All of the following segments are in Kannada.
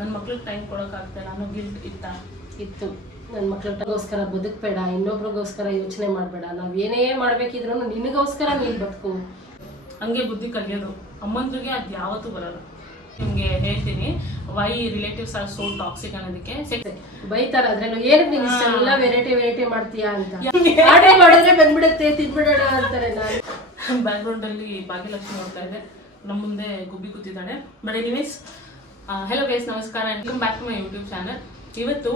ನನ್ನ ಮಕ್ಳಿಗೆ ಟೈಮ್ ಕೊಡೋಕ್ಕಾಗ್ತಾ ಇಲ್ಲ ಅನ್ನೋ ಗಿಲ್ಟ್ ಇತ್ತು. ನನ್ನ ಮಕ್ಳಿಗೋಸ್ಕರ ಬದುಕಬೇಡ, ಇನ್ನೊಬ್ರಿಗೋಸ್ಕರ ಯೋಚನೆ ಮಾಡಬೇಡ, ನಾವು ಏನೇ ಮಾಡಬೇಕಿದ್ರು ನಿನಗೋಸ್ಕರ ನೀನು ಬದುಕು. ಹಂಗೆ ಬುದ್ಧಿ ಕಲಿಯೋದು. ಅಮ್ಮಂದ್ರಿಗೆ ಅದು ಯಾವತ್ತೂ ಬರಲ್ಲ. ನಿಮಗೆ ಹೇಳ್ತೀನಿ why relatives are so toxic ಅನ್ನೋದಕ್ಕೆ. ಬೈತಾರ ಅದ್ರಲ್ಲೂ ಏನಕ್ಕೆ ನೀನು ಇಷ್ಟೆಲ್ಲ ವೆರೈಟಿ ಮಾಡ್ತೀಯಾ ಅಂತ. ಆರ್ಡರ್ ಮಾಡಿದ್ರೆ ಬಂದ್ಬಿಡುತ್ತೆ, ತಿನ್ಬಿಡೋಣ ಅಂತಾರೆ. ನಾನು ಬ್ಯಾಕ್ಗ್ರೌಂಡ್ ಅಲ್ಲಿ ಭಾಗ್ಯಲಕ್ಷ್ಮಿ ನೋಡ್ತಾ ಇದ್ದೆ, ನಮ್ಮ ಮುಂದೆ ಗುಬ್ಬಿ ಕೂತಿದ್ದಾಳೆ. ಬಟ್ ಎನಿವೇಸ್, ಹೆಲೋ ಗೈಸ್, ನಮಸ್ಕಾರ, welcome back to my YouTube channel. ಇವತ್ತು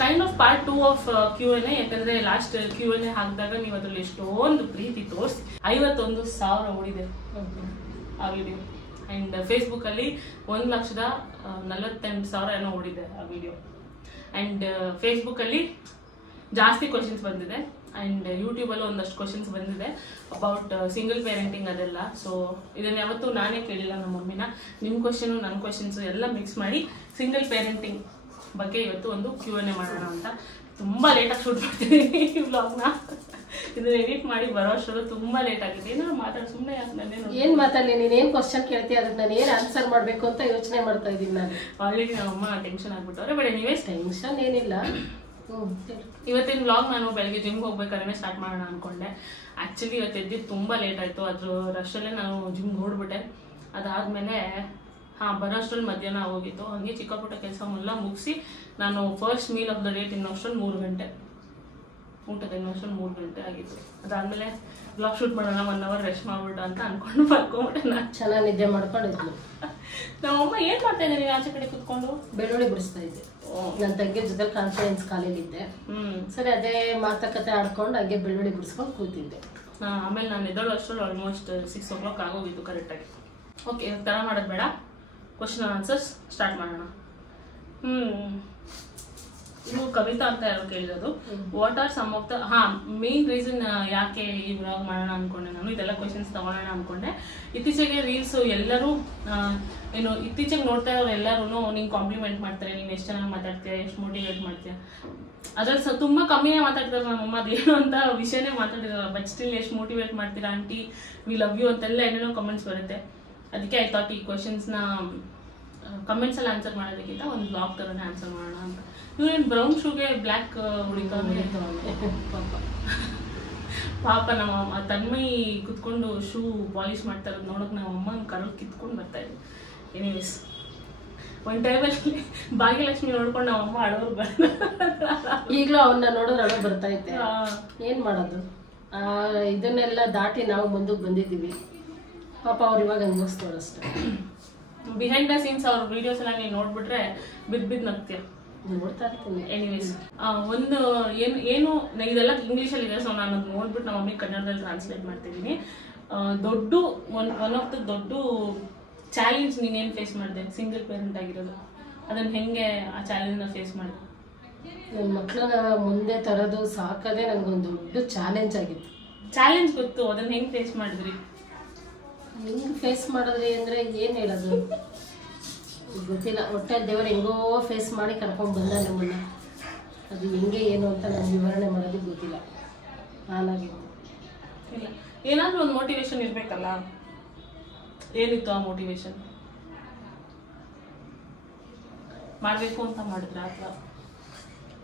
kind of part 2 of Q&A. ಯಾಕಂದ್ರೆ ಲಾಸ್ಟ್ Q&A ಹಾಕಿದಾಗ ನೀವು ಅದ್ರಲ್ಲಿ ಎಷ್ಟೊಂದು ಪ್ರೀತಿ ತೋರಿಸಿ 51,000 ಓಡಿದೆ ಆ ವಿಡಿಯೋ. ಅಂಡ್ ಫೇಸ್ಬುಕ್ ಅಲ್ಲಿ 1,48,000 ಏನೋ ಓಡಿದೆ ಆ ವಿಡಿಯೋ. ಅಂಡ್ ಫೇಸ್ಬುಕ್ ಅಲ್ಲಿ ಜಾಸ್ತಿ ಕ್ವಶನ್ಸ್ ಬಂದಿದೆ, ಅಂಡ್ ಯೂಟ್ಯೂಬ್ ಅಲ್ಲೂ ಒಂದಷ್ಟು ಕ್ವಶನ್ಸ್ ಬಂದಿದೆ ಅಬೌಟ್ ಸಿಂಗಲ್ ಪೇರೆಂಟಿಂಗ್ ಅದೆಲ್ಲ. ಸೊ ಇದನ್ನ ಯಾವತ್ತೂ ನಾನೇ ಕೇಳಿಲ್ಲ ನಮ್ಮ ಮಮ್ಮಿನ. ನಿಮ್ಮ ಕ್ವಶನು ನನ್ನ ಕ್ವಶನ್ಸ್ ಎಲ್ಲ ಮಿಕ್ಸ್ ಮಾಡಿ ಸಿಂಗಲ್ ಪೇರೆಂಟಿಂಗ್ ಬಗ್ಗೆ ಇವತ್ತು ಒಂದು Q&A ಮಾಡೋಣ ಅಂತ. ತುಂಬಾ ಲೇಟಾಗಿ ಶೂಟ್ ಮಾಡ್ತಿದ್ದೀನಿ ಈ ವ್ಲಾಗ್ನ. ಇದನ್ನ ಎಡಿಟ್ ಮಾಡಿ ಬರೋ ಅಷ್ಟರಲ್ಲೂ ತುಂಬಾ ಲೇಟ್ ಆಗಿದೆ. ಏನಾದ್ರು ಮಾತಾಡಿ ಸುಮ್ಮನೆ ಏನ್ ಮಾತಾಡಲಿ, ನೀನೇನ್ ಕ್ವಶನ್ ಕೇಳ್ತೀಯ ಅದಕ್ಕೆ ನಾನು ಏನ್ ಆನ್ಸರ್ ಮಾಡ್ಬೇಕು ಅಂತ ಯೋಚನೆ ಮಾಡ್ತಾ ಇದ್ದೀನಿ. ನಾನು ಆಲ್ರೆಡಿ ನಮ್ಮ ಅಮ್ಮ ಟೆನ್ಷನ್ ಆಗ್ಬಿಟ್ಟವ್ರೆ. ಬಟ್ ಎನಿವೇಸ್, ಟೆನ್ಷನ್ ಏನಿಲ್ಲ. ಇವತ್ತಿನ ವ್ಲಾಗ್ ನಾನು ಬೆಳಗ್ಗೆ ಜಿಮ್ಗೆ ಹೋಗ್ಬೇಕಾದ್ರೆ ಸ್ಟಾರ್ಟ್ ಮಾಡೋಣ ಅನ್ಕೊಂಡೆ. ಆಕ್ಚುಲಿ ಇವತ್ತು ಎದ್ದಿದ್ದು ತುಂಬಾ ಲೇಟ್ ಆಯ್ತು. ಅದ್ರ ರಶಲ್ಲೇ ನಾನು ಜಿಮ್ಗೆ ಹೊರಡ್ಬಿಟ್ಟೆ. ಅದಾದ್ಮೇಲೆ ಬರೋ ಅಷ್ಟ್ರಲ್ಲಿ ಮಧ್ಯಾಹ್ನ ಹೋಗಿತ್ತು. ಹಂಗೆ ಚಿಕ್ಕ ಪುಟ್ಟ ಕೆಲಸ ಎಲ್ಲ ಮುಗಿಸಿ ನಾನು first meal of the day ತಿನ್ನೋಷ್ಟ್ರಲ್ಲಿ 3 ಗಂಟೆ, ಊಟದ ಇನ್ನೋಷ್ಟ್ರಲ್ಲಿ 3 ಗಂಟೆ ಆಗಿತ್ತು. ಅದಾದ್ಮೇಲೆ ಬ್ಲಾಗ್ ಶೂಟ್ ಮಾಡೋಣ, 1 hour ರೆಸ್ಟ್ ಮಾಡ್ಬಿಡ ಅಂತ ಅನ್ಕೊಂಡು ಬರ್ಕೊಂಡ್ಬಿಟ್ಟೆ. ನಾನು ಚೆನ್ನಾಗಿ ನಿದ್ದೆ ಮಾಡ್ಕೊಂಡಿದ್ಲು. ನಮ್ಮಮ್ಮ ಏನ್ ಮಾಡ್ತಾ ಇದ್ದೆ ನೀವು ಆಚೆ ಕಡೆ ಕುತ್ಕೊಂಡು? ಬೆಳ್ಳುಳ್ಳಿ ಬಿಡಿಸ್ತಾ ಇದ್ದೆ. ನನ್ನ ತಂಗಿ ಜೊತೆ ಕಾನ್ಫರೆನ್ಸ್ ಕಾಲೇಲಿದ್ದೆ. ಸರಿ, ಅದೇ ಮಾತುಕತೆ ಆಡ್ಕೊಂಡು ಹಾಗೆ ಬೆಳ್ಳುಳ್ಳಿ ಬಿಡಿಸ್ಕೊಂಡು ಕೂತಿದ್ದೆ. ಆಮೇಲೆ ನಾನು ಎದ್ದಳು ಅಷ್ಟರಲ್ಲಿ ಆಲ್ಮೋಸ್ಟ್ 6 o'clock ಆಗೋಗಿತ್ತು ಕರೆಕ್ಟಾಗಿ. ಓಕೆ, ತರ ಮಾಡೋದು ಬೇಡ, ಕ್ವಶನ್ ಆನ್ಸರ್ಸ್ ಸ್ಟಾರ್ಟ್ ಮಾಡೋಣ. ಇದು ಕವಿತಾ ಅಂತ ಯಾರು ಕೇಳಿರೋದು. What are some of the main reason ಯಾಕೆ ಈ ವ್ಲಾಗ್ ಮಾಡೋಣ ಅನ್ಕೊಂಡೆ ನಾನು. ಇದೆಲ್ಲ ಕ್ವಶನ್ಸ್ ತಗೊಳ್ಳೋಣ ಅನ್ಕೊಂಡೆ. ಇತ್ತೀಚೆಗೆ ರೀಲ್ಸ್ ಎಲ್ಲರೂ ಏನು ಇತ್ತೀಚೆಗೆ ನೋಡ್ತಾ ಇರೋರು ಎಲ್ಲರೂ ನಿಂಗೆ ಕಾಂಪ್ಲಿಮೆಂಟ್ ಮಾಡ್ತಾರೆ, ನೀನು ಎಷ್ಟು ಚೆನ್ನಾಗಿ ಮಾತಾಡ್ತೀಯ, ಎಷ್ಟು ಮೋಟಿವೇಟ್ ಮಾಡ್ತೀಯ. ಅದ್ರಲ್ಲಿ ತುಂಬಾ ಕಮ್ಮಿನೇ ಮಾತಾಡ್ತಾರೆ. ನಮ್ಮಮ್ಮ ಅದೇನು ಅಂತ ವಿಷಯನೇ ಮಾತಾಡಿರಲ್ಲ. ಬಟ್ ಸ್ಟಿಲ್ ಎಷ್ಟು ಮೋಟಿವೇಟ್ ಮಾಡ್ತೀರಾ ಆಂಟಿ, ವಿ ಲವ್ ಯು ಅಂತೆಲ್ಲ ಏನೇನೋ ಕಮೆಂಟ್ಸ್ ಬರುತ್ತೆ. ಅದಕ್ಕೆ ಐ ಥಾಟ್ ಈ ಕ್ವಶನ್ಸ್ನ ಕಮೆಂಟ್ಸ್ ಅಲ್ಲಿ ಆನ್ಸರ್ ಮಾಡೋದಕ್ಕಿಂತ ಒಂದು ಬ್ಲಾಗ್ ಥರನೇ ಆನ್ಸರ್ ಮಾಡೋಣ ಅಂತ. ಇವ್ರೇನು ಬ್ರೌನ್ ಶೂಗೆ ಬ್ಲ್ಯಾಕ್ ಹುಡುಕವೇ ಪಾಪ. ನಮ್ಮ ತನ್ಮಯಿ ಕುತ್ಕೊಂಡು ಶೂ ಪಾಲಿಶ್ ಮಾಡ್ತಾ ಇರೋದು ನೋಡೋಕೆ ನಮ್ಮ ಅಮ್ಮನ ಕರಳು ಕಿತ್ಕೊಂಡು ಬರ್ತಾ ಇದ್ವಿ. ಎನಿವೇಸ್, ಒಂದು ಟೈಮಲ್ಲಿ ಭಾಗ್ಯಲಕ್ಷ್ಮಿ ನೋಡ್ಕೊಂಡು ನಮ್ಮ ಅಮ್ಮ ಅಳೋರು ಈಗಲೂ ಅವನ್ನ ನೋಡೋದು ಅಳೋ ಬರ್ತಾ ಇದ್ದೆ. ಏನ್ ಮಾಡೋದು, ಇದನ್ನೆಲ್ಲ ದಾಟಿ ನಾವು ಮುಂದಕ್ಕೆ ಬಂದಿದ್ದೀವಿ. ಪಾಪ ಅವ್ರು ಇವಾಗ ಅನ್ಭವಿಸ್ತಾವ್ರು ಅಷ್ಟೇ. ಬಿಹೈಂಡ್ ದ ಸೀನ್ಸ್ ಅವ್ರ ವಿಡಿಯೋಸ್ ಎಲ್ಲ ನೀವು ನೋಡ್ಬಿಟ್ರೆ ಬಿದ್ದು ನಗ್ತೀಯ. ನೋಡ್ತಾ ಇರ್ತೀನಿ. ಎನಿವೇಸ್, ಒಂದು ಏನು ಇದೆಲ್ಲ ಇಂಗ್ಲೀಷಲ್ಲಿ ಇದೆ. ಸೊ ನಾನು ಅದು ನೋಡ್ಬಿಟ್ಟು ನಮ್ಮ ಮಮ್ಮಿ ಕನ್ನಡದಲ್ಲಿ ಟ್ರಾನ್ಸ್ಲೇಟ್ ಮಾಡ್ತಿದ್ದೀನಿ. ಒನ್ ಆಫ್ ದ ದೊಡ್ಡ ಚಾಲೆಂಜ್ ನೀನೇನು ಫೇಸ್ ಮಾಡಿದೆ ಸಿಂಗಲ್ ಪೇರೆಂಟ್ ಆಗಿರೋದು? ಅದನ್ನ ಹೆಂಗೆ ಆ ಚಾಲೆಂಜ್ನ ಫೇಸ್ ಮಾಡಿದೆ? ನನ್ನ ಮಕ್ಕಳನ್ನ ಮುಂದೆ ತರೋದು ಸಾಕದೇ ನನಗೊಂದು ದೊಡ್ಡ ಚಾಲೆಂಜ್ ಆಗಿತ್ತು. ಚಾಲೆಂಜ್ ಗೊತ್ತು, ಅದನ್ನ ಹೆಂಗೆ ಫೇಸ್ ಮಾಡಿದ್ರಿ? ಹೆಂಗ್ ಫೇಸ್ ಮಾಡಿದ್ರಿ ಅಂದ್ರೆ ಏನ್ ಹೇಳೋದು ಗೊತ್ತಿಲ್ಲ. ಒಟ್ಟೆ ದೇವರು ಹೆಂಗೋ ಫೇಸ್ ಮಾಡಿ ಕರ್ಕೊಂಡು ಬಂದ ನಮ್ಮನ್ನ. ಅದು ಹೆಂಗೆ ಏನು ಅಂತ ನಾನು ವಿವರಣೆ ಮಾಡೋದಕ್ಕೆ ಗೊತ್ತಿಲ್ಲ. ಹಾಲಾಗಿತ್ತು. ಇಲ್ಲ, ಏನಾದ್ರೂ ಒಂದು ಮೋಟಿವೇಶನ್ ಇರ್ಬೇಕಲ್ಲ. ಏನಿತ್ತು ಆ ಮೋಟಿವೇಶನ್? ಮಾಡ್ಬೇಕು ಅಂತ ಮಾಡಿದ್ರ ಅಥವಾ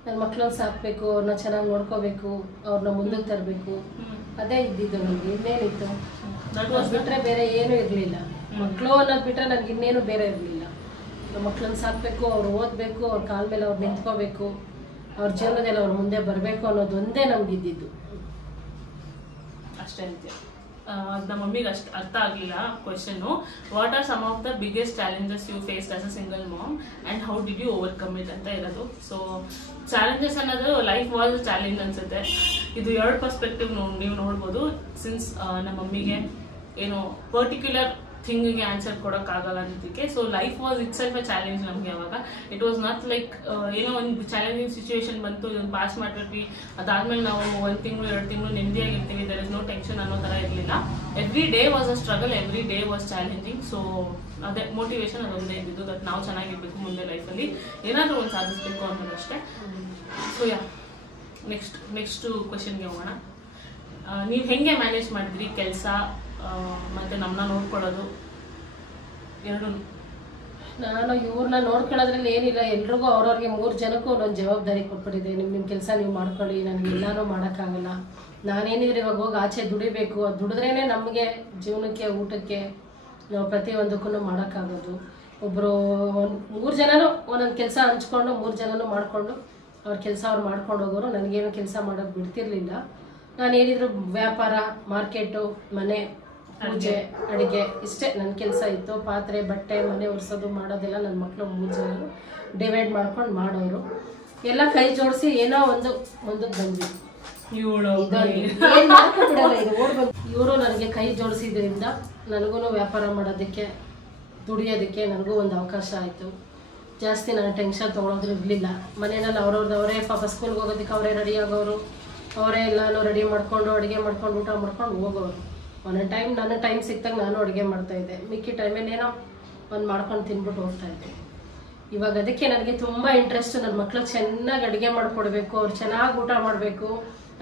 ನನ್ನ ಮಕ್ಕಳನ್ನ ಸಾಕ್ಬೇಕು, ಅವ್ರನ್ನ ಚೆನ್ನಾಗಿ ನೋಡ್ಕೋಬೇಕು, ಅವ್ರನ್ನ ಮುಂದಕ್ಕೆ ತರಬೇಕು, ಅದೇ ಇದ್ದಿದ್ದು ನನಗೆ. ಇನ್ನೇನಿತ್ತು? ಬಿಟ್ರೆ ಬೇರೆ ಏನೂ ಇರಲಿಲ್ಲ. ಮಕ್ಕಳು ಅನ್ನೋದು ಬಿಟ್ರೆ ನನಗೆ ಇನ್ನೇನು ಬೇರೆ ಇರಲಿಲ್ಲ. ನಮ್ಮ ಮಕ್ಕಳನ್ನ ಸಾಕ್ಬೇಕು, ಅವ್ರು ಓದಬೇಕು, ಅವ್ರ ಕಾಲ ಮೇಲೆ ಅವ್ರು ನಿಂತ್ಕೋಬೇಕು, ಅವ್ರ ಜೀವನದಲ್ಲಿ ಅವ್ರ ಮುಂದೆ ಬರಬೇಕು ಅನ್ನೋದು ಒಂದೇ ನಮ್ಗೆ ಇದ್ದಿದ್ದು. ಅಷ್ಟೇ ಅಂತೀಯ? ನಮ್ಮ ಮಮ್ಮಿಗೆ ಅಷ್ಟು ಅರ್ಥ ಆಗಲಿಲ್ಲ question. What are some of the biggest challenges you faced as a single mom and how did you overcome it ಅಂತ ಇರೋದು. ಸೊ ಚಾಲೆಂಜಸ್ ಅನ್ನೋದು ಲೈಫ್ ವಾಸ್ ಚಾಲೆಂಜ್ ಅನ್ಸುತ್ತೆ. ಇದು 2 ಪರ್ಸ್ಪೆಕ್ಟಿವ್ ನೀವು ನೋಡ್ಬೋದು. ಸಿನ್ಸ್ ನಮ್ಮ ಮಮ್ಮಿಗೆ ಏನು ಪರ್ಟಿಕ್ಯುಲರ್ ಥಿಂಗಿಗೆ ಆನ್ಸರ್ ಕೊಡೋಕ್ಕಾಗಲ್ಲ ಅನ್ನೋದಕ್ಕೆ. So life was it self a challenge ನಮಗೆ ಅವಾಗ. ಇಟ್ ವಾಸ್ ನಾಟ್ ಲೈಕ್ ಏನೋ ಒಂದು ಚಾಲೆಂಜಿಂಗ್ ಸಿಚುವೇಶನ್ ಬಂತು, ಇದನ್ನು ಪಾಸ್ ಮಾಡಿಬಿಟ್ವಿ, ಅದಾದ್ಮೇಲೆ ನಾವು 1 ತಿಂಗಳು 2 ತಿಂಗಳು ನೆಮ್ಮದಿಯಾಗಿರ್ತೀವಿ, ದರ್ ಇಸ್ ನೋ ಟೆನ್ಷನ್ ಅನ್ನೋ ಥರ ಇರಲಿಲ್ಲ. Every day was a struggle, every day was challenging. So ಅದೇ ಮೋಟಿವೇಶನ್ ಅದೊಂದೇ ಇದ್ದಿದ್ದು, ದಟ್ ನಾವು ಚೆನ್ನಾಗಿರ್ಬೇಕು, ಮುಂದೆ ಲೈಫಲ್ಲಿ ಏನಾದರೂ ಒಂದು ಸಾಧಿಸಬೇಕು ಅನ್ನೋದಷ್ಟೇ. ಸೊ ನೆಕ್ಸ್ಟ್ ಕ್ವೆಶನ್ಗೆ ಹೋಗೋಣ. ನೀವು ಹೆಂಗೆ ಮ್ಯಾನೇಜ್ ಮಾಡಿದ್ರಿ ಕೆಲಸ ಮತ್ತು ನಮ್ಮನ್ನ ನೋಡ್ಕೊಳ್ಳೋದು ಎರಡೂ? ನಾನು ಇವ್ರನ್ನ ನೋಡ್ಕೊಳ್ಳೋದ್ರಲ್ಲಿ ಏನಿಲ್ಲ, ಎಲ್ರಿಗೂ ಅವ್ರವ್ರಿಗೆ 3 ಜನಕ್ಕೂ ಒಂದೊಂದು ಜವಾಬ್ದಾರಿ ಕೊಟ್ಬಿಟ್ಟಿದೆ. ನಿಮ್ಮ ಕೆಲಸ ನೀವು ಮಾಡ್ಕೊಳ್ಳಿ, ನನಗೆ ಎಲ್ಲಾನು ಮಾಡೋಕ್ಕಾಗಲ್ಲ. ನಾನೇನಿದ್ರೆ ಇವಾಗ ಹೋಗಿ ಆಚೆ ದುಡಿಬೇಕು, ಅದು ದುಡಿದ್ರೇನೆ ನಮಗೆ ಜೀವನಕ್ಕೆ ಊಟಕ್ಕೆ ನಾವು ಪ್ರತಿಯೊಂದಕ್ಕೂ ಮಾಡೋಕ್ಕಾಗೋದು. ಒಬ್ಬರು 3 ಜನನೂ ಒಂದೊಂದು ಕೆಲಸ ಹಂಚ್ಕೊಂಡು 3 ಜನನೂ ಮಾಡಿಕೊಂಡು ಅವ್ರ ಕೆಲಸ ಅವ್ರು ಮಾಡ್ಕೊಂಡು ಹೋಗೋರು. ನನಗೇನು ಕೆಲಸ ಮಾಡೋಕ್ಕೆ ಬಿಡ್ತಿರ್ಲಿಲ್ಲ. ನಾನೇನಿದ್ರು ವ್ಯಾಪಾರ, ಮಾರ್ಕೆಟು, ಮನೆ, ಪೂಜೆ, ಅಡುಗೆ ಇಷ್ಟೇ ನನ್ನ ಕೆಲಸ ಇತ್ತು. ಪಾತ್ರೆ, ಬಟ್ಟೆ, ಮನೆ ಒರೆಸೋದು ಮಾಡೋದೆಲ್ಲ ನನ್ನ ಮಕ್ಕಳು 3 ಜನ ಡಿವೈಡ್ ಮಾಡ್ಕೊಂಡು ಮಾಡೋರು. ಎಲ್ಲ ಕೈ ಜೋಡಿಸಿ ಏನೋ ಒಂದು ಮುಂದಕ್ಕೆ ಬಂದ್ವಿ. ಇವರು ನನಗೆ ಕೈ ಜೋಡಿಸಿದ್ರಿಂದ ನನಗೂ ವ್ಯಾಪಾರ ಮಾಡೋದಕ್ಕೆ, ದುಡಿಯೋದಕ್ಕೆ ನನಗೂ ಒಂದು ಅವಕಾಶ ಆಯಿತು. ಜಾಸ್ತಿ ನಾನು ಟೆನ್ಷನ್ ತೊಗೊಳೋದ್ರು ಇರಲಿಲ್ಲ. ಮನೆಯಲ್ಲಿ ಅವರೇ ಪಾಪ ಸ್ಕೂಲ್ಗೆ ಹೋಗೋದಕ್ಕೆ ಅವರೇ ರೆಡಿ ಆಗೋರು, ಅವರೇ ಎಲ್ಲನೂ ರೆಡಿ ಮಾಡಿಕೊಂಡು ಅಡುಗೆ ಮಾಡ್ಕೊಂಡು ಊಟ ಮಾಡ್ಕೊಂಡು ಹೋಗೋರು. ಒಂದೊಂದು ಟೈಮ್ ನನ್ನ ಟೈಮ್ ಸಿಕ್ತಾಗ ನಾನು ಅಡುಗೆ ಮಾಡ್ತಾಯಿದ್ದೆ, ಮಿಕ್ಕಿ ಟೈಮಲ್ಲಿ ಏನೋ ಒಂದು ಮಾಡ್ಕೊಂಡು ತಿನ್ಬಿಟ್ಟು ಹೋಗ್ತಾಯಿದ್ದೆ. ಇವಾಗ ಅದಕ್ಕೆ ನನಗೆ ತುಂಬ ಇಂಟ್ರೆಸ್ಟ್. ನನ್ನ ಮಕ್ಳಿಗೆ ಚೆನ್ನಾಗಿ ಅಡುಗೆ ಮಾಡಿಕೊಡ್ಬೇಕು, ಅವ್ರು ಚೆನ್ನಾಗಿ ಊಟ ಮಾಡಬೇಕು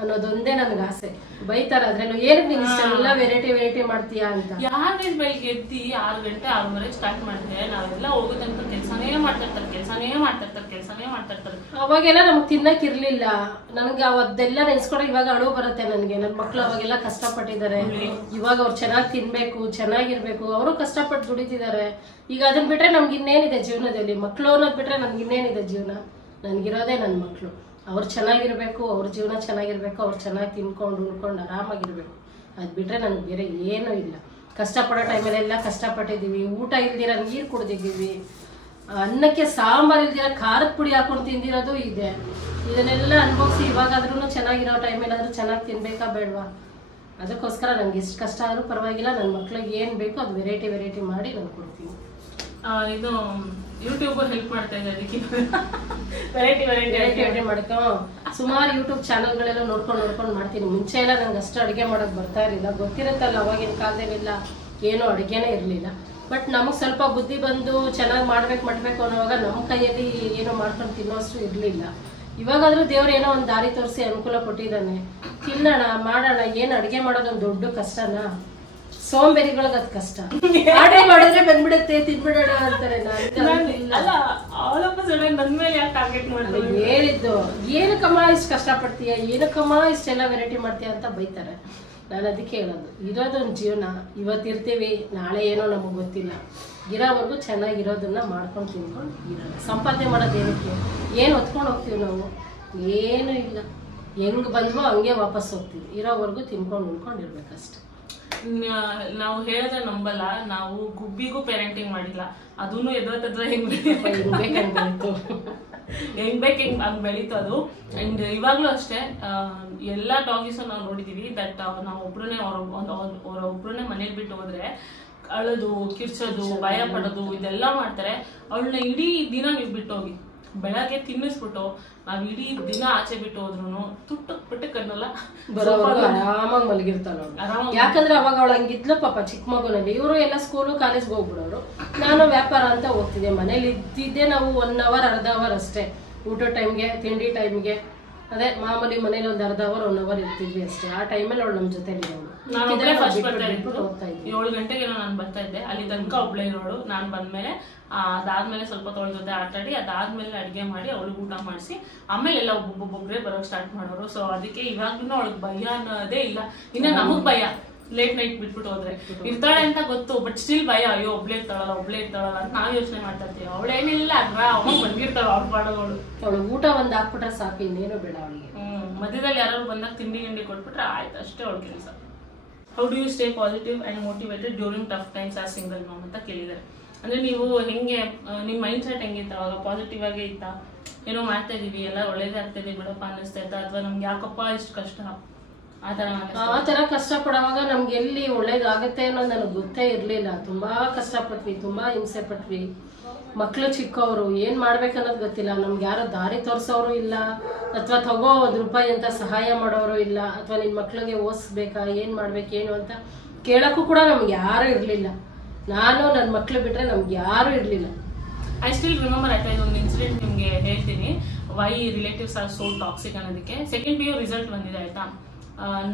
ಅನ್ನೋದೊಂದೇ ನನಗೆ ಆಸೆ. ಬೈತಾರೆ ಅದ್ರಲ್ಲೂ, ಏನಕ್ಕೆ ನೀನು ಇಷ್ಟೆಲ್ಲ ವೆರೈಟಿ ಮಾಡ್ತೀಯಾ ಅಂತ. ಯಾರು ಬೆಳಿಗ್ಗೆ ಎದ್ದು 6 ಗಂಟೆ 6:30 ಸ್ಟಾರ್ಟ್ ಮಾಡಿದ್ರೆ ನಾವೆಲ್ಲ ಹೋಗೋ ತನಕ ಕೆಲಸನೇ ಮಾಡ್ತಿರ್ತಾರೆ. ಅವಾಗೆಲ್ಲ ನಮ್ಗೆ ತಿನ್ನಕ್ಕಿರ್ಲಿಲ್ಲ. ನನಗೆ ಅವತ್ತೆಲ್ಲ ನೆನ್ಸ್ಕೊಂಡ್ರೆ ಇವಾಗ ಅಳು ಬರುತ್ತೆ ನನಗೆ. ನನ್ನ ಮಕ್ಳು ಅವಾಗೆಲ್ಲ ಕಷ್ಟಪಟ್ಟಿದ್ದಾರೆ. ಇವಾಗ ಅವ್ರು ಚೆನ್ನಾಗಿ ತಿನ್ಬೇಕು, ಚೆನ್ನಾಗಿರ್ಬೇಕು. ಅವರು ಕಷ್ಟಪಟ್ಟು ದುಡಿತಿದ್ದಾರೆ. ಈಗ ಅದನ್ನ ಬಿಟ್ರೆ ನಮ್ಗೆ ಇನ್ನೇನಿದೆ ಜೀವನದಲ್ಲಿ? ಮಕ್ಳು ಅನ್ನೋದು ಬಿಟ್ರೆ ನನ್ಗೆ ಇನ್ನೇನಿದೆ ಜೀವನ? ನನ್ಗಿರೋದೇ ನನ್ನ ಮಕ್ಳು. ಅವ್ರು ಚೆನ್ನಾಗಿರ್ಬೇಕು, ಅವ್ರ ಜೀವನ ಚೆನ್ನಾಗಿರ್ಬೇಕು, ಅವ್ರು ಚೆನ್ನಾಗಿ ತಿನ್ಕೊಂಡು ಉಣ್ಕೊಂಡು ಆರಾಮಾಗಿರ್ಬೇಕು. ಅದು ಬಿಟ್ರೆ ನನಗೆ ಬೇರೆ ಏನೂ ಇಲ್ಲ. ಕಷ್ಟಪಡೋ ಟೈಮಲ್ಲೆಲ್ಲ ಕಷ್ಟಪಟ್ಟಿದ್ದೀವಿ. ಊಟ ಇಲ್ದಿರ ನೀರು ಕುಡ್ದಿದ್ದೀವಿ. ಅನ್ನಕ್ಕೆ ಸಾಂಬಾರು ಇಲ್ದಿರ ಖಾರದ ಪುಡಿ ಹಾಕೊಂಡು ತಿಂದಿರೋದು ಇದೆ. ಇದನ್ನೆಲ್ಲ ಅನುಭವಿಸಿ ಇವಾಗಾದ್ರೂ ಚೆನ್ನಾಗಿರೋ ಟೈಮಲ್ಲಾದ್ರೂ ಚೆನ್ನಾಗಿ ತಿನ್ಬೇಕಾ ಬೇಡವಾ? ಅದಕ್ಕೋಸ್ಕರ ನನಗೆ ಎಷ್ಟು ಕಷ್ಟ ಆದರೂ ಪರವಾಗಿಲ್ಲ. ನನ್ನ ಮಕ್ಳಿಗೆ ಏನು ಬೇಕೋ ಅದು ವೆರೈಟಿ ಮಾಡಿ ನಾನು ಕೊಡ್ತೀನಿ. ಇದು ಯೂಟ್ಯೂಬರ್ ಹೆಲ್ಪ್ ಮಾಡ್ತಾ ಇದೆ ಅದಕ್ಕೆ ವೆರೈಟಿ ಮಾಡ್ಕೊ. ಸುಮಾರು ಯೂಟ್ಯೂಬ್ ಚಾನಲ್ಗಳೆಲ್ಲ ನೋಡ್ಕೊಂಡು ಮಾಡ್ತೀನಿ. ಮುಂಚೆ ಎಲ್ಲ ನಂಗೆ ಅಷ್ಟು ಅಡುಗೆ ಮಾಡೋಕೆ ಬರ್ತಾ ಇರಲಿಲ್ಲ. ಗೊತ್ತಿರುತ್ತಲ್ಲ, ಅವಾಗಿನ ಕಾಲದಲ್ಲೆಲ್ಲ ಏನೋ ಅಡುಗೆನೇ ಇರಲಿಲ್ಲ. ಬಟ್ ನಮಗೆ ಸ್ವಲ್ಪ ಬುದ್ಧಿ ಬಂದು ಚೆನ್ನಾಗಿ ಮಾಡ್ಬೇಕು ಅನ್ನೋವಾಗ ನಮ್ಮ ಕೈಯಲ್ಲಿ ಏನೋ ಮಾಡ್ಕೊಂಡು ತಿನ್ನೋಷ್ಟು ಇರಲಿಲ್ಲ. ಇವಾಗಾದ್ರೂ ದೇವ್ರು ಏನೋ ಒಂದು ದಾರಿ ತೋರಿಸಿ ಅನುಕೂಲ ಕೊಟ್ಟಿದ್ದಾನೆ. ತಿನ್ನೋಣ, ಮಾಡೋಣ. ಏನು ಅಡುಗೆ ಮಾಡೋದೊಂದು ದೊಡ್ಡ ಕಷ್ಟನಾ? ಸೋಂಬೇರಿಗಳಿಗೆ ಅದು ಕಷ್ಟ. ಆರ್ಡರ್ ಮಾಡಿದ್ರೆ ಬಂದ್ಬಿಡುತ್ತೆ, ತಿನ್ಬಿಡೋಣ ಅಂತಾರೆ. ಹೇಳಿದ್ದು ಏನಕ್ಕಮ್ಮ ಇಷ್ಟು ಕಷ್ಟಪಡ್ತೀಯ, ಏನಕ್ಕಮ್ಮ ಇಷ್ಟೆಲ್ಲ ವೆರೈಟಿ ಮಾಡ್ತೀಯ ಅಂತ ಬೈತಾರೆ. ನಾನು ಅದಕ್ಕೆ ಹೇಳೋದು, ಇರೋದೊಂದು ಜೀವನ. ಇವತ್ತಿರ್ತೀವಿ, ನಾಳೆ ಏನೋ ನಮಗೆ ಗೊತ್ತಿಲ್ಲ. ಇರೋವರೆಗೂ ಚೆನ್ನಾಗಿರೋದನ್ನ ಮಾಡ್ಕೊಂಡು ತಿನ್ಕೊಂಡು ಇರೋಣ. ಸಂಪಾದನೆ ಮಾಡೋದೇನಕ್ಕೆ? ಏನು ಹೊತ್ಕೊಂಡು ಹೋಗ್ತೀವಿ ನಾವು? ಏನೂ ಇಲ್ಲ. ಹೆಂಗೆ ಬಂದ್ವೋ ಹಂಗೆ ವಾಪಸ್ ಹೋಗ್ತೀವಿ. ಇರೋವರೆಗೂ ತಿನ್ಕೊಂಡು ಉಣ್ಕೊಂಡು ಇರ್ಬೇಕಷ್ಟೆ. ನಾವು ಹೇಳಿದ್ರೆ ನಂಬಲ್ಲ, ನಾವು ಗುಬ್ಬಿಗೂ ಪೇರೆಂಟಿಂಗ್ ಮಾಡಿಲ್ಲ. ಅದನ್ನು ಎದ್ರತದ್ರ ಹೆಂಗ್ ಹಂಗ್ ಬೆಳೀತು ಅದು. ಅಂಡ್ ಇವಾಗ್ಲೂ ಅಷ್ಟೇ, ಎಲ್ಲಾ ಡಾಗೀಸ್ ನಾವು ನೋಡಿದೀವಿ. ದಟ್ ನಾವು ಒಬ್ರನ್ನೇ ಮನೇಲಿ ಬಿಟ್ಟು ಹೋದ್ರೆ ಅಳೋದು, ಕಿರ್ಚೋದು, ಭಯ ಪಡೋದು ಇದೆಲ್ಲ ಮಾಡ್ತಾರೆ. ಅವಳನ್ನ ಇಡೀ ದಿನ ನೀವು ಬಿಟ್ಟು ಹೋಗಿ, ಬೆಳಗ್ಗೆ ತಿನ್ನಿಸ್ಬಿಟ್ಟು ನಾವ್ ಇಡೀ ದಿನ ಆಚೆ ಬಿಟ್ಟು ಹೋದ್ರು ತುಟ್ಟಕ್ ಕನ್ನಲ್ಲ, ಆರಾಮಾಗಿ ಮಲಗಿರ್ತಾಳ. ಯಾಕಂದ್ರೆ ಅವಾಗ ಅವಳು ಹಂಗಿದ್ಲು ಪಾಪ ಚಿಕ್ಕ ಮಗುನಲ್ಲಿ. ಇವರು ಎಲ್ಲ ಸ್ಕೂಲು ಕಾಲೇಜ್ಗೆ ಹೋಗ್ಬಿಡೋರು. ನಾನು ವ್ಯಾಪಾರ ಅಂತ ಹೋಗ್ತಿದ್ದೆ. ಮನೇಲಿ ಇದ್ದಿದ್ದೆ ನಾವು 1 ಅವರ್ ಅರ್ಧ ಅವರ್ ಅಷ್ಟೇ. ಊಟ ಟೈಮ್ಗೆ, ತಿಂಡಿ ಟೈಮ್ಗೆ, ಅದೇ ಮಾಮೂಲಿ ಮನೇಲಿ ಒಂದು ಅರ್ಧ ಅವರ್ 1 ಅವರ್ ಇರ್ತಿದ್ವಿ ಅಷ್ಟೇ. ಆ ಟೈಮಲ್ಲಿ ಅವಳು ನಮ್ಮ ಜೊತೆ ಇರೋಳು. 7 ಗಂಟೆಗೆ ನಾನು ಬರ್ತಾ ಇದ್ದೆ. ಅಲ್ಲಿ ತನಕ ಒಬ್ಳೆ ಇರೋಳು. ನಾನು ಬಂದ್ಮೇಲೆ ಅದಾದ್ಮೇಲೆ ಸ್ವಲ್ಪ ತೊಳ ಜೊತೆ ಆಟಾಡಿ, ಅದಾದ್ಮೇಲೆ ಅಡ್ಗೆ ಮಾಡಿ ಅವಳಿಗೆ ಊಟ ಮಾಡಿಸಿ ಆಮೇಲೆ ಎಲ್ಲ ಒಬ್ಬೊಬ್ಬೊಬ್ರೆ ಬರೋಕ್ ಸ್ಟಾರ್ಟ್ ಮಾಡೋರು. ಸೊ ಅದಕ್ಕೆ ಇವಾಗ್ಲೂ ಅವಳಿಗೆ ಭಯ ಅನ್ನೋದೇ ಇಲ್ಲ. ಇನ್ನ ನಮಗ್ ಭಯ, ಲೇಟ್ ನೈಟ್ ಬಿಟ್ಬಿಟ್ಟು ಹೋದ್ರೆ ಇರ್ತಾಳೆ ಅಂತ ಗೊತ್ತು, ಬಟ್ ಸ್ಟಿಲ್ ಭಯ. ಅಯ್ಯೋ ಒಬ್ಳೆ ಇರ್ತಾಳಲ್ಲ ಅಂತ ನಾವ್ ಯೋಚನೆ ಮಾಡ್ತಾ ಇರ್ತೀವಿ. ಅವಳೇನಿಲ್ಲ, ಅವಾಗ ಬಂದಿರ್ತಾಳ ಅವ್ರ ಪಾಡಗಳು. ಅವಳು ಊಟ ಒಂದ್ ಹಾಕ್ಬಿಟ್ರೆ ಸಾಕು, ಇನ್ನೇನು ಬೇಡ ಅವಳಿಗೆ. ಮಧ್ಯದಲ್ಲಿ ಯಾರು ಬಂದಾಗ ತಿಂಡಿ ಕೊಟ್ಬಿಟ್ರೆ ಆಯ್ತು, ಅಷ್ಟೇ ಅವಳ ಕೆಲಸ. How do you stay positive and motivated during tough times as single mom ಅಂತ ಕೇಳಿದ್ದಾರೆ. ಅಂದ್ರೆ ನೀವು ಹೆಂಗೆ, ನಿಮ್ ಮೈಂಡ್ ಸೆಟ್ ಹೆಂಗಿತ್ತ ಅವಾಗ? ಪಾಸಿಟಿವ್ ಆಗೇ ಇತ್ತ? ಏನೋ ಮಾಡ್ತಾ ಇದೀವಿ, ಎಲ್ಲ ಒಳ್ಳೇದೇ ಆಗ್ತಿದೆ ಬಿಡಪ್ಪ ಅನ್ನಿಸ್ತಾ ಇತ್ತ? ಅಥವಾ ನಮ್ಗೆ ಯಾಕಪ್ಪ ಇಷ್ಟು ಕಷ್ಟ ಆ ತರ ಕಷ್ಟ ಪಡುವಾಗ ನಮ್ಗೆ ಎಲ್ಲಿ ಒಳ್ಳೇದಾಗತ್ತೆ ಅನ್ನೋದು ನನಗೆ ಗೊತ್ತೇ ಇರ್ಲಿಲ್ಲ. ತುಂಬಾ ಕಷ್ಟಪಟ್ವಿ, ತುಂಬಾ ಹಿಂಸೆ ಪಟ್ವಿ. ಮಕ್ಳು ಚಿಕ್ಕವರು, ಏನ್ ಮಾಡ್ಬೇಕನ್ನೋದು ಗೊತ್ತಿಲ್ಲ. ನಮ್ಗೆ ಯಾರೋ ದಾರಿ ತೋರ್ಸೋರು ಇಲ್ಲ, ಅಥವಾ ತಗೋ ₹1 ಅಂತ ಸಹಾಯ ಮಾಡೋರು ಇಲ್ಲ, ಅಥವಾ ನಿನ್ ಮಕ್ಳಿಗೆ ಓದಿಸ್ಬೇಕಾ, ಏನ್ ಮಾಡ್ಬೇಕೇನು ಅಂತ ಕೇಳಕ್ಕೂ ಕೂಡ ನಮ್ಗೆ ಯಾರು ಇರ್ಲಿಲ್ಲ. ನಾನು ನನ್ನ ಮಕ್ಳು ಬಿಟ್ರೆ ನಮ್ಗೆ ಯಾರು ಇರ್ಲಿಲ್ಲ. ಐ ಸ್ಟಿಲ್ ರಿಮೆಂಬರ್ ಆಯ್ತಾ, ಇದೊಂದು ಇನ್ಸಿಡೆಂಟ್ ನಿಮ್ಗೆ ಹೇಳ್ತೀನಿ. Why relatives are so toxic ಅನ್ನೋದಕ್ಕೆ. ಸೆಕೆಂಡ್ PU ರಿಸಲ್ಟ್ ಬಂದಿದೆ ಆಯ್ತಾ.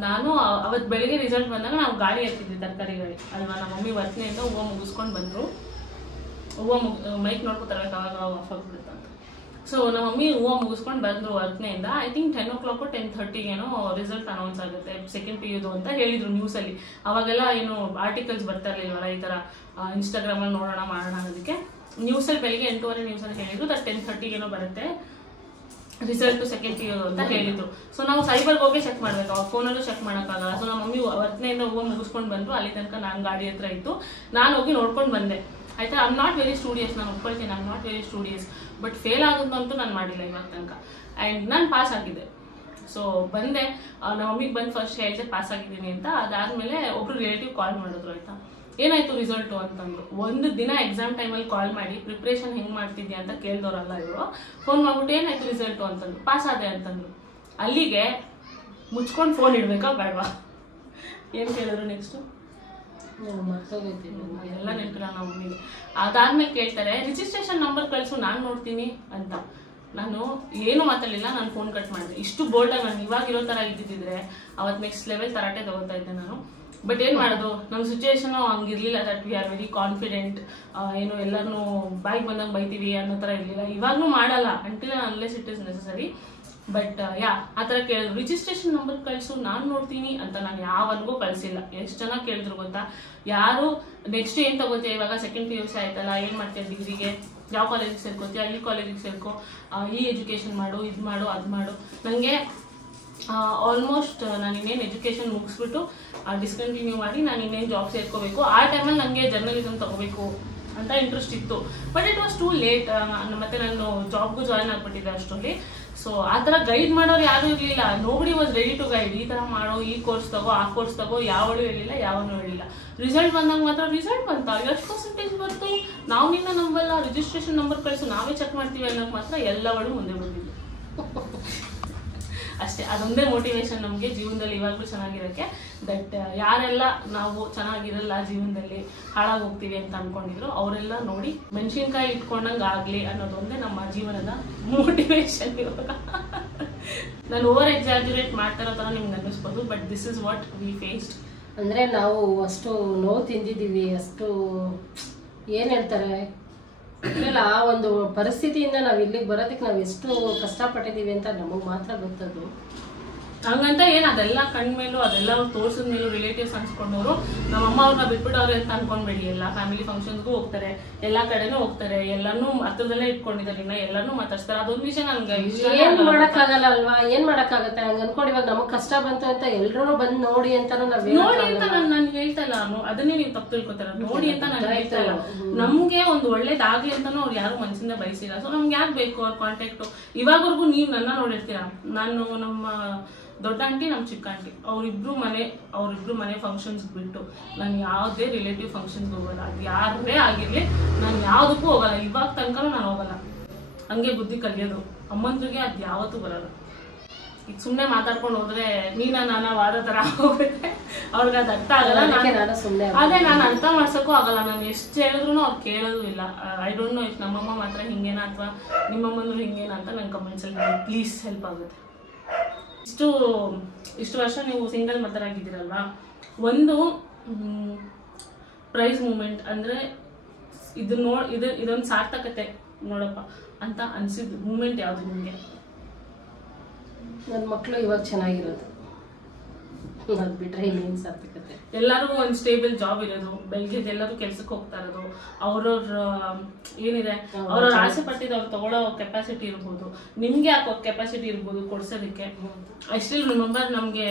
ನಾನು ಅವತ್ತು ಬೆಳಿಗ್ಗೆ ರಿಸಲ್ಟ್ ಬಂದಾಗ ನಾವು ಗಾಡಿ ಎತ್ತಿದ್ವಿ, ತರಕಾರಿ ಗಾಡಿ ಅಲ್ವಾ. ನಮ್ಮ ಮಮ್ಮಿ ವರ್ಕ್ನಿಂದ ಹೂವು ಮುಗಿಸ್ಕೊಂಡು ಬಂದ್ರು. ಹೂವು ಮೈಕ್ ನೋಡ್ಕೊತಾರೆ ಅವಾಗ ಆಫ್ ಆಗ್ಬಿಡುತ್ತೆ ಅಂತ. ಸೊ ನಮ್ಮ ಮಮ್ಮಿ ಹೂವು ಮುಗಿಸ್ಕೊಂಡು ಬಂದರು ವರ್ಕ್ನೆಯಿಂದ. I think 10 o'clock 10:30 result announce ಆಗುತ್ತೆ ಸೆಕೆಂಡ್ PU ಅಂತ ಹೇಳಿದ್ರು ನ್ಯೂಸಲ್ಲಿ. ಅವಾಗೆಲ್ಲ ಏನು ಆರ್ಟಿಕಲ್ಸ್ ಬರ್ತಾ ಇರಲಿಲ್ವಲ್ಲ ಈ ಥರ ಇನ್ಸ್ಟಾಗ್ರಾಮಲ್ಲಿ ನೋಡೋಣ ಮಾಡೋಣ ಅನ್ನೋದಕ್ಕೆ. ನ್ಯೂಸಲ್ಲಿ ಬೆಳಿಗ್ಗೆ 8:30 ನ್ಯೂಸಲ್ಲಿ ಹೇಳಿದ್ರು 10:30 ಬರುತ್ತೆ ರಿಸಲ್ಟ್ ಸೆಕೆಂಡ್ PU ಅಂತ ಹೇಳಿದ್ರು. ಸೊ ನಾವು ಸೈಬರ್ಗೆ ಹೋಗಿ ಚೆಕ್ ಮಾಡ್ಬೇಕು, ಅವ್ರ ಫೋನಲ್ಲೂ ಚೆಕ್ ಮಾಡೋಕ್ಕಾಗಲ್ಲ. ಸೊ ನಮ್ಮ ಮಮ್ಮಿ ವರ್ಕ್ನೆಯಿಂದ ಹೂವು ಮುಗಿಸ್ಕೊಂಡು ಬಂದರು. ಅಲ್ಲಿ ತನಕ ನಾನು ಗಾಡಿ ಹತ್ರ ಇತ್ತು, ನಾನು ಹೋಗಿ ನೋಡ್ಕೊಂಡು ಬಂದೆ ಆಯ್ತಾ. I am not very studious, ನಾನು ಒಪ್ಕೊಳ್ತೀನಿ, I am not very studious. But fail ಆಗೋದಂತೂ ನಾನು ಮಾಡಿಲ್ಲ ಇವಾಗ ತನಕ. ಆ್ಯಂಡ್ ನಾನು ಪಾಸ್ ಆಗಿದ್ದೆ. ಸೊ ಬಂದೆ, ನಮ್ಮ ಮಮ್ಮಿಗೆ ಬಂದು ಫಸ್ಟ್ ಹೇಳಿದೆ ಪಾಸ್ ಆಗಿದ್ದೀನಿ ಅಂತ. ಅದಾದಮೇಲೆ ಒಬ್ರು ರಿಲೇಟಿವ್ ಕಾಲ್ ಮಾಡಿದ್ರು ಆಯ್ತಾ, ಏನಾಯ್ತು ರಿಸಲ್ಟು ಅಂತಂದ್ರು. ಒಂದು ದಿನ ಎಕ್ಸಾಮ್ ಟೈಮಲ್ಲಿ ಕಾಲ್ ಮಾಡಿ ಪ್ರಿಪ್ರೇಷನ್ ಹೆಂಗೆ ಮಾಡ್ತಿದ್ಯಾ ಅಂತ ಕೇಳ್ದವ್ರಲ್ಲ ಇವರು. ಫೋನ್ ಮಾಡ್ಬಿಟ್ಟು ಏನಾಯ್ತು ರಿಸಲ್ಟು ಅಂತಂದ್ರು, ಪಾಸ್ ಆದೆ ಅಂತಂದ್ರು. ಅಲ್ಲಿಗೆ ಮುಚ್ಕೊಂಡು ಫೋನ್ ಇಡ್ಬೇಕಾ ಬೇಡವಾ? ಏನು ಕೇಳಿದ್ರು ನೆಕ್ಸ್ಟು? ಎಲ್ಲ ನೆನಪಿಲ್ಲ ನಮ್ಮ ಮಮ್ಮಿಗೆ. ಅದಾದ್ಮೇಲೆ ಕೇಳ್ತಾರೆ ರಿಜಿಸ್ಟ್ರೇಷನ್ ನಂಬರ್ ಕಳಿಸು ನಾನು ನೋಡ್ತೀನಿ ಅಂತ. ನಾನು ಏನು ಮಾತಾಡಲಿಲ್ಲ, ನಾನು ಫೋನ್ ಕಟ್ ಮಾಡಿದೆ. ಇಷ್ಟು ಬೋಲ್ಡಾಗಿ ನಾನು ಇವಾಗಿರೋ ಥರ ಇದ್ದಿದ್ದಿದ್ರೆ ಅವತ್ತು ನೆಕ್ಸ್ಟ್ ಲೆವೆಲ್ ತರಾಟೆ ತಗೋತಾ ಇದ್ದೆ ನಾನು. ಬಟ್ ಏನು ಮಾಡೋದು, ನಮ್ಮ ಸಿಚುವೇಶನ್ ಹಂಗಿರ್ಲಿಲ್ಲ. That we are very confident, ಏನು ಎಲ್ಲರೂ ಬಾಯಿಗೆ ಬಂದಂಗೆ ಬೈತೀವಿ ಅನ್ನೋ ಥರ ಇರಲಿಲ್ಲ. ಇವಾಗಲೂ ಮಾಡಲ್ಲ until unless it is necessary. But ಆ ಥರ ಕೇಳಿದ್ರು ರಿಜಿಸ್ಟ್ರೇಷನ್ ನಂಬರ್ ಕಳಿಸು ನಾನು ನೋಡ್ತೀನಿ ಅಂತ. ನಾನು ಯಾವನಿಗೂ ಕಳಿಸಿಲ್ಲ. ಎಷ್ಟು ಜನ ಕೇಳಿದ್ರು ಗೊತ್ತಾ, ಯಾರು ನೆಕ್ಸ್ಟ್ ಏನು ತಗೋತೀಯ, ಇವಾಗ ಸೆಕೆಂಡ್ PUC ಆಯ್ತಲ್ಲ, ಏನು ಮಾಡ್ತೀಯ ಡಿಗ್ರಿಗೆ, ಯಾವ ಕಾಲೇಜಿಗೆ ಸೇರ್ಕೋತೀಯ, ಈ ಕಾಲೇಜಿಗೆ ಸೇರ್ಕೋ, ಈ ಎಜುಕೇಷನ್ ಮಾಡು, ಇದು ಮಾಡು, ಅದು ಮಾಡು. ನನಗೆ ಆಲ್ಮೋಸ್ಟ್ ನಾನು ಇನ್ನೇನು ಎಜುಕೇಷನ್ ಮುಗಿಸ್ಬಿಟ್ಟು ಡಿಸ್ಕಂಟಿನ್ಯೂ ಮಾಡಿ ನಾನು ಇನ್ನೇನು ಜಾಬ್ ಸೇರ್ಕೋಬೇಕು. ಆ ಟೈಮಲ್ಲಿ ನನಗೆ ಜರ್ನಲಿಸಮ್ ತಗೋಬೇಕು ಅಂತ ಇಂಟ್ರೆಸ್ಟ್ ಇತ್ತು. But it was too late. ಮತ್ತೆ ನಾನು ಜಾಬ್ಗೂ ಜಾಯ್ನ್ ಆಗ್ಬಿಟ್ಟಿದ್ದೆ ಅಷ್ಟರಲ್ಲಿ. ಸೊ ಆ ಥರ ಗೈಡ್ ಮಾಡೋರು ಯಾರೂ ಇರಲಿಲ್ಲ. Nobody was ready to guide. ಈ ಥರ ಮಾಡೋ, ಈ ಕೋರ್ಸ್ ತಗೋ, ಆ ಕೋರ್ಸ್ ತಗೋ, ಯಾವಳು ಹೇಳಿಲ್ಲ, ಯಾವನು ಹೇಳಿಲ್ಲ. ರಿಸಲ್ಟ್ ಬಂದಾಗ ಮಾತ್ರ ರಿಸಲ್ಟ್ ಬಂತ, ಎಷ್ಟು ಪರ್ಸೆಂಟೇಜ್ ಬರ್ತು, ನಾವು ನಿನ್ನ ನಂಬಲ್ಲ, ರಿಜಿಸ್ಟ್ರೇಷನ್ ನಂಬರ್ ಕಳಿಸು ನಾವೇ ಚೆಕ್ ಮಾಡ್ತೀವಿ ಅನ್ನೋಕೆ ಮಾತ್ರ ಎಲ್ಲವಳು ಮುಂದೆ ಬಂದಿದ್ದು ಅಷ್ಟೇ. ಅದೊಂದೇ ಮೋಟಿವೇಶನ್ ನಮಗೆ ಜೀವನದಲ್ಲಿ ಇವಾಗಲೂ ಚೆನ್ನಾಗಿರೋಕ್ಕೆ. ದಟ್ ಯಾರೆಲ್ಲ ನಾವು ಚೆನ್ನಾಗಿರಲ್ಲ ಜೀವನದಲ್ಲಿ ಹಾಳಾಗಿ ಹೋಗ್ತೀವಿ ಅಂತ ಅನ್ಕೊಂಡಿದ್ರು ಅವರೆಲ್ಲ ನೋಡಿ ಮೆಣಸಿನ್ಕಾಯಿ ಇಟ್ಕೊಂಡಂಗೆ ಆಗಲಿ ಅನ್ನೋದೊಂದೇ ನಮ್ಮ ಜೀವನದ ಮೋಟಿವೇಶನ್. ಇವಾಗ ನಾನು ಓವರ್ ಎಕ್ಸಾಜುರೇಟ್ ಮಾಡ್ತಾ ಇರೋ ಥರ ನಿಮ್ಗೆ ಅನ್ನಿಸ್ಬೋದು, but this is what we faced. ಅಂದರೆ ನಾವು ಅಷ್ಟು ನೋವು ತಿಂದಿದ್ದೀವಿ, ಅಷ್ಟು ಏನು ಹೇಳ್ತಾರೆ ಇಲ್ಲ, ಆ ಒಂದು ಪರಿಸ್ಥಿತಿಯಿಂದ ನಾವು ಇಲ್ಲಿಗೆ ಬರೋದಕ್ಕೆ ನಾವು ಎಷ್ಟು ಕಷ್ಟಪಟ್ಟಿದ್ದೀವಿ ಅಂತ ನಮಗೆ ಮಾತ್ರ ಗೊತ್ತದು. ಹಂಗಂತ ಏನು ಅದೆಲ್ಲ ಕಣ್ಮೇಲೂ ಅದೆಲ್ಲ ತೋರ್ಸಿದ ಮೇಲೂ ರಿಲೇಟಿವ್ಸ್ ಅನ್ಸ್ಕೊಂಡವರು ನಮ್ಮಮ್ಮ ಅವ್ರನ್ನ ಬಿಟ್ಬಿಟ್ಟವ್ರೆ ಅಂತ ಅನ್ಕೊಂಡ್ಬೇಡಿ. ಎಲ್ಲ ಫ್ಯಾಮಿಲಿ ಫಂಕ್ಷನ್ಸ್ಗೂ ಹೋಗ್ತಾರೆ, ಎಲ್ಲ ಕಡೆನೂ ಹೋಗ್ತಾರೆ, ಎಲ್ಲಾನು ಹತ್ರದಲ್ಲೇ ಇಟ್ಕೊಂಡಿದ್ದಾರೆ, ಇನ್ನ ಎಲ್ಲಾನು ಮಾತಾಡ್ತಾರೆ. ಅದೊಂದು ವಿಷಯ ನನ್ಗೆ ಏನ್ ಮಾಡಕ್ಕಾಗಲ್ಲ ಅಲ್ವಾ, ಏನ್ ಮಾಡಕ್ಕಾಗತ್ತೆ ಹಂಗ ಅನ್ಕೊಂಡು. ಇವಾಗ ನಮಗ್ ಕಷ್ಟ ಬಂತು ಅಂತ ಎಲ್ರೂ ಬಂದ್ ನೋಡಿ ಅಂತಾನು ನಾವ್ ನೋಡಿ ಅಂತ ನಾನು ಹೇಳ್ತಾ ಇಲ್ಲ. ಅದನ್ನೇ ನೀವು ತಪ್ಪು ತಿಳ್ಕೊತಾರ. ನೋಡಿ ಅಂತ ನಾನು ಹೇಳ್ತಾ ಇಲ್ಲ. ನಮ್ಗೆ ಒಂದು ಒಳ್ಳೇದಾಗ್ಲಿ ಅಂತಾನು ಅವ್ರು ಯಾರು ಮನ್ಸಿಂದ ಬಯಸಿಲ್ಲ. ಸೊ ನಮ್ಗೆ ಯಾಕೆ ಬೇಕು ಅವ್ರ ಕಾಂಟ್ಯಾಕ್ಟ್? ಇವಾಗವರೆಗೂ ನೀವು ನನ್ನ ನೋಡಿರ್ತೀರಾ. ನಾನು ನಮ್ಮ ದೊಡ್ಡ ಆಂಟಿ, ನಮ್ಮ ಚಿಕ್ಕ ಆಂಟಿ, ಅವ್ರಿಬ್ರು ಮನೆ ಫಂಕ್ಷನ್ಸ್ ಬಿಟ್ಟು ನಾನು ಯಾವುದೇ ರಿಲೇಟಿವ್ ಫಂಕ್ಷನ್ಗೆ ಹೋಗಲ್ಲ. ಅದು ಯಾರೇ ಆಗಿರ್ಲಿ ನಾನು ಯಾವುದಕ್ಕೂ ಹೋಗಲ್ಲ. ಇವಾಗ ತನಕನೂ ನಾನು ಹೋಗಲ್ಲ. ಹಂಗೆ ಬುದ್ಧಿ ಕಲಿಯೋದು. ಅಮ್ಮಂದ್ರಿಗೆ ಅದು ಯಾವತ್ತೂ ಬರಲ್ಲ. ಈಗ ಸುಮ್ಮನೆ ಮಾತಾಡ್ಕೊಂಡು ಹೋದ್ರೆ ನಾನಾ ವಾದ ಥರ ಹೋಗುತ್ತೆ. ಅವ್ರಿಗೆ ಅದು ಅರ್ಥ ಆಗಲ್ಲ. ಅದೇ ನಾನು ಅರ್ಥ ಮಾಡ್ಸೋಕ್ಕೂ ಆಗಲ್ಲ. ನಾನು ಎಷ್ಟು ಹೇಳಿದ್ರು ಅವ್ರು ಕೇಳೋದು ಇಲ್ಲ. ಐ ಡೋಂಟ್ ನೋ ಇಫ್ ನಮ್ಮಮ್ಮ ಮಾತ್ರ ಹಿಂಗೇನಾ ಅಥವಾ ನಿಮ್ಮಮ್ಮಂದ್ರು ಹಿಂಗೇನಾ ಅಂತ ನಂಗೆ ಕಮೆಂಟ್ಸಲ್ಲಿ ಪ್ಲೀಸ್ ಹೆಲ್ಪ್ ಆಗುತ್ತೆ. ಇಷ್ಟು ವರ್ಷ ನೀವು ಸಿಂಗಲ್ ಮದರ್ ಆಗಿದ್ದೀರಲ್ವಾ, ಒಂದು ಪ್ರೈಸ್ ಮೂಮೆಂಟ್ ಅಂದರೆ ಇದೊಂದು ಸಾರ್ಥಕತೆ ನೋಡಪ್ಪ ಅಂತ ಅನ್ಸಿದ್ದು ಮೂಮೆಂಟ್ ಯಾವುದು ನಿಮಗೆ? ನನ್ನ ಮಕ್ಕಳು ಇವಾಗ ಚೆನ್ನಾಗಿರೋದು, ಅದು ಬಿಟ್ರೆ ಇನ್ನೇನು ಸಾರ್ಥಕತೆ. ಎಲ್ಲರಿಗೂ ಒಂದು ಸ್ಟೇಬಲ್ ಜಾಬ್ ಇರೋದು, ಬೆಳಗ್ಗೆ ಎಲ್ಲರೂ ಕೆಲ್ಸಕ್ಕೆ ಹೋಗ್ತಾ ಇರೋದು, ಅವ್ರವ್ರ ಏನಿದೆ ಅವ್ರವ್ರ ಆಸೆ ಪಟ್ಟಿದ್ದು ಅವ್ರು ತಗೊಳ್ಳೋ ಕೆಪಾಸಿಟಿ ಇರ್ಬೋದು, ನಿಮ್ಗೆ ಹಾಕೋ ಕೆಪಾಸಿಟಿ ಇರ್ಬೋದು ಕೊಡ್ಸೋದಕ್ಕೆ. ಐ ಸ್ಟಿಲ್ ರಿಮೆಂಬರ್ ನಮ್ಗೆ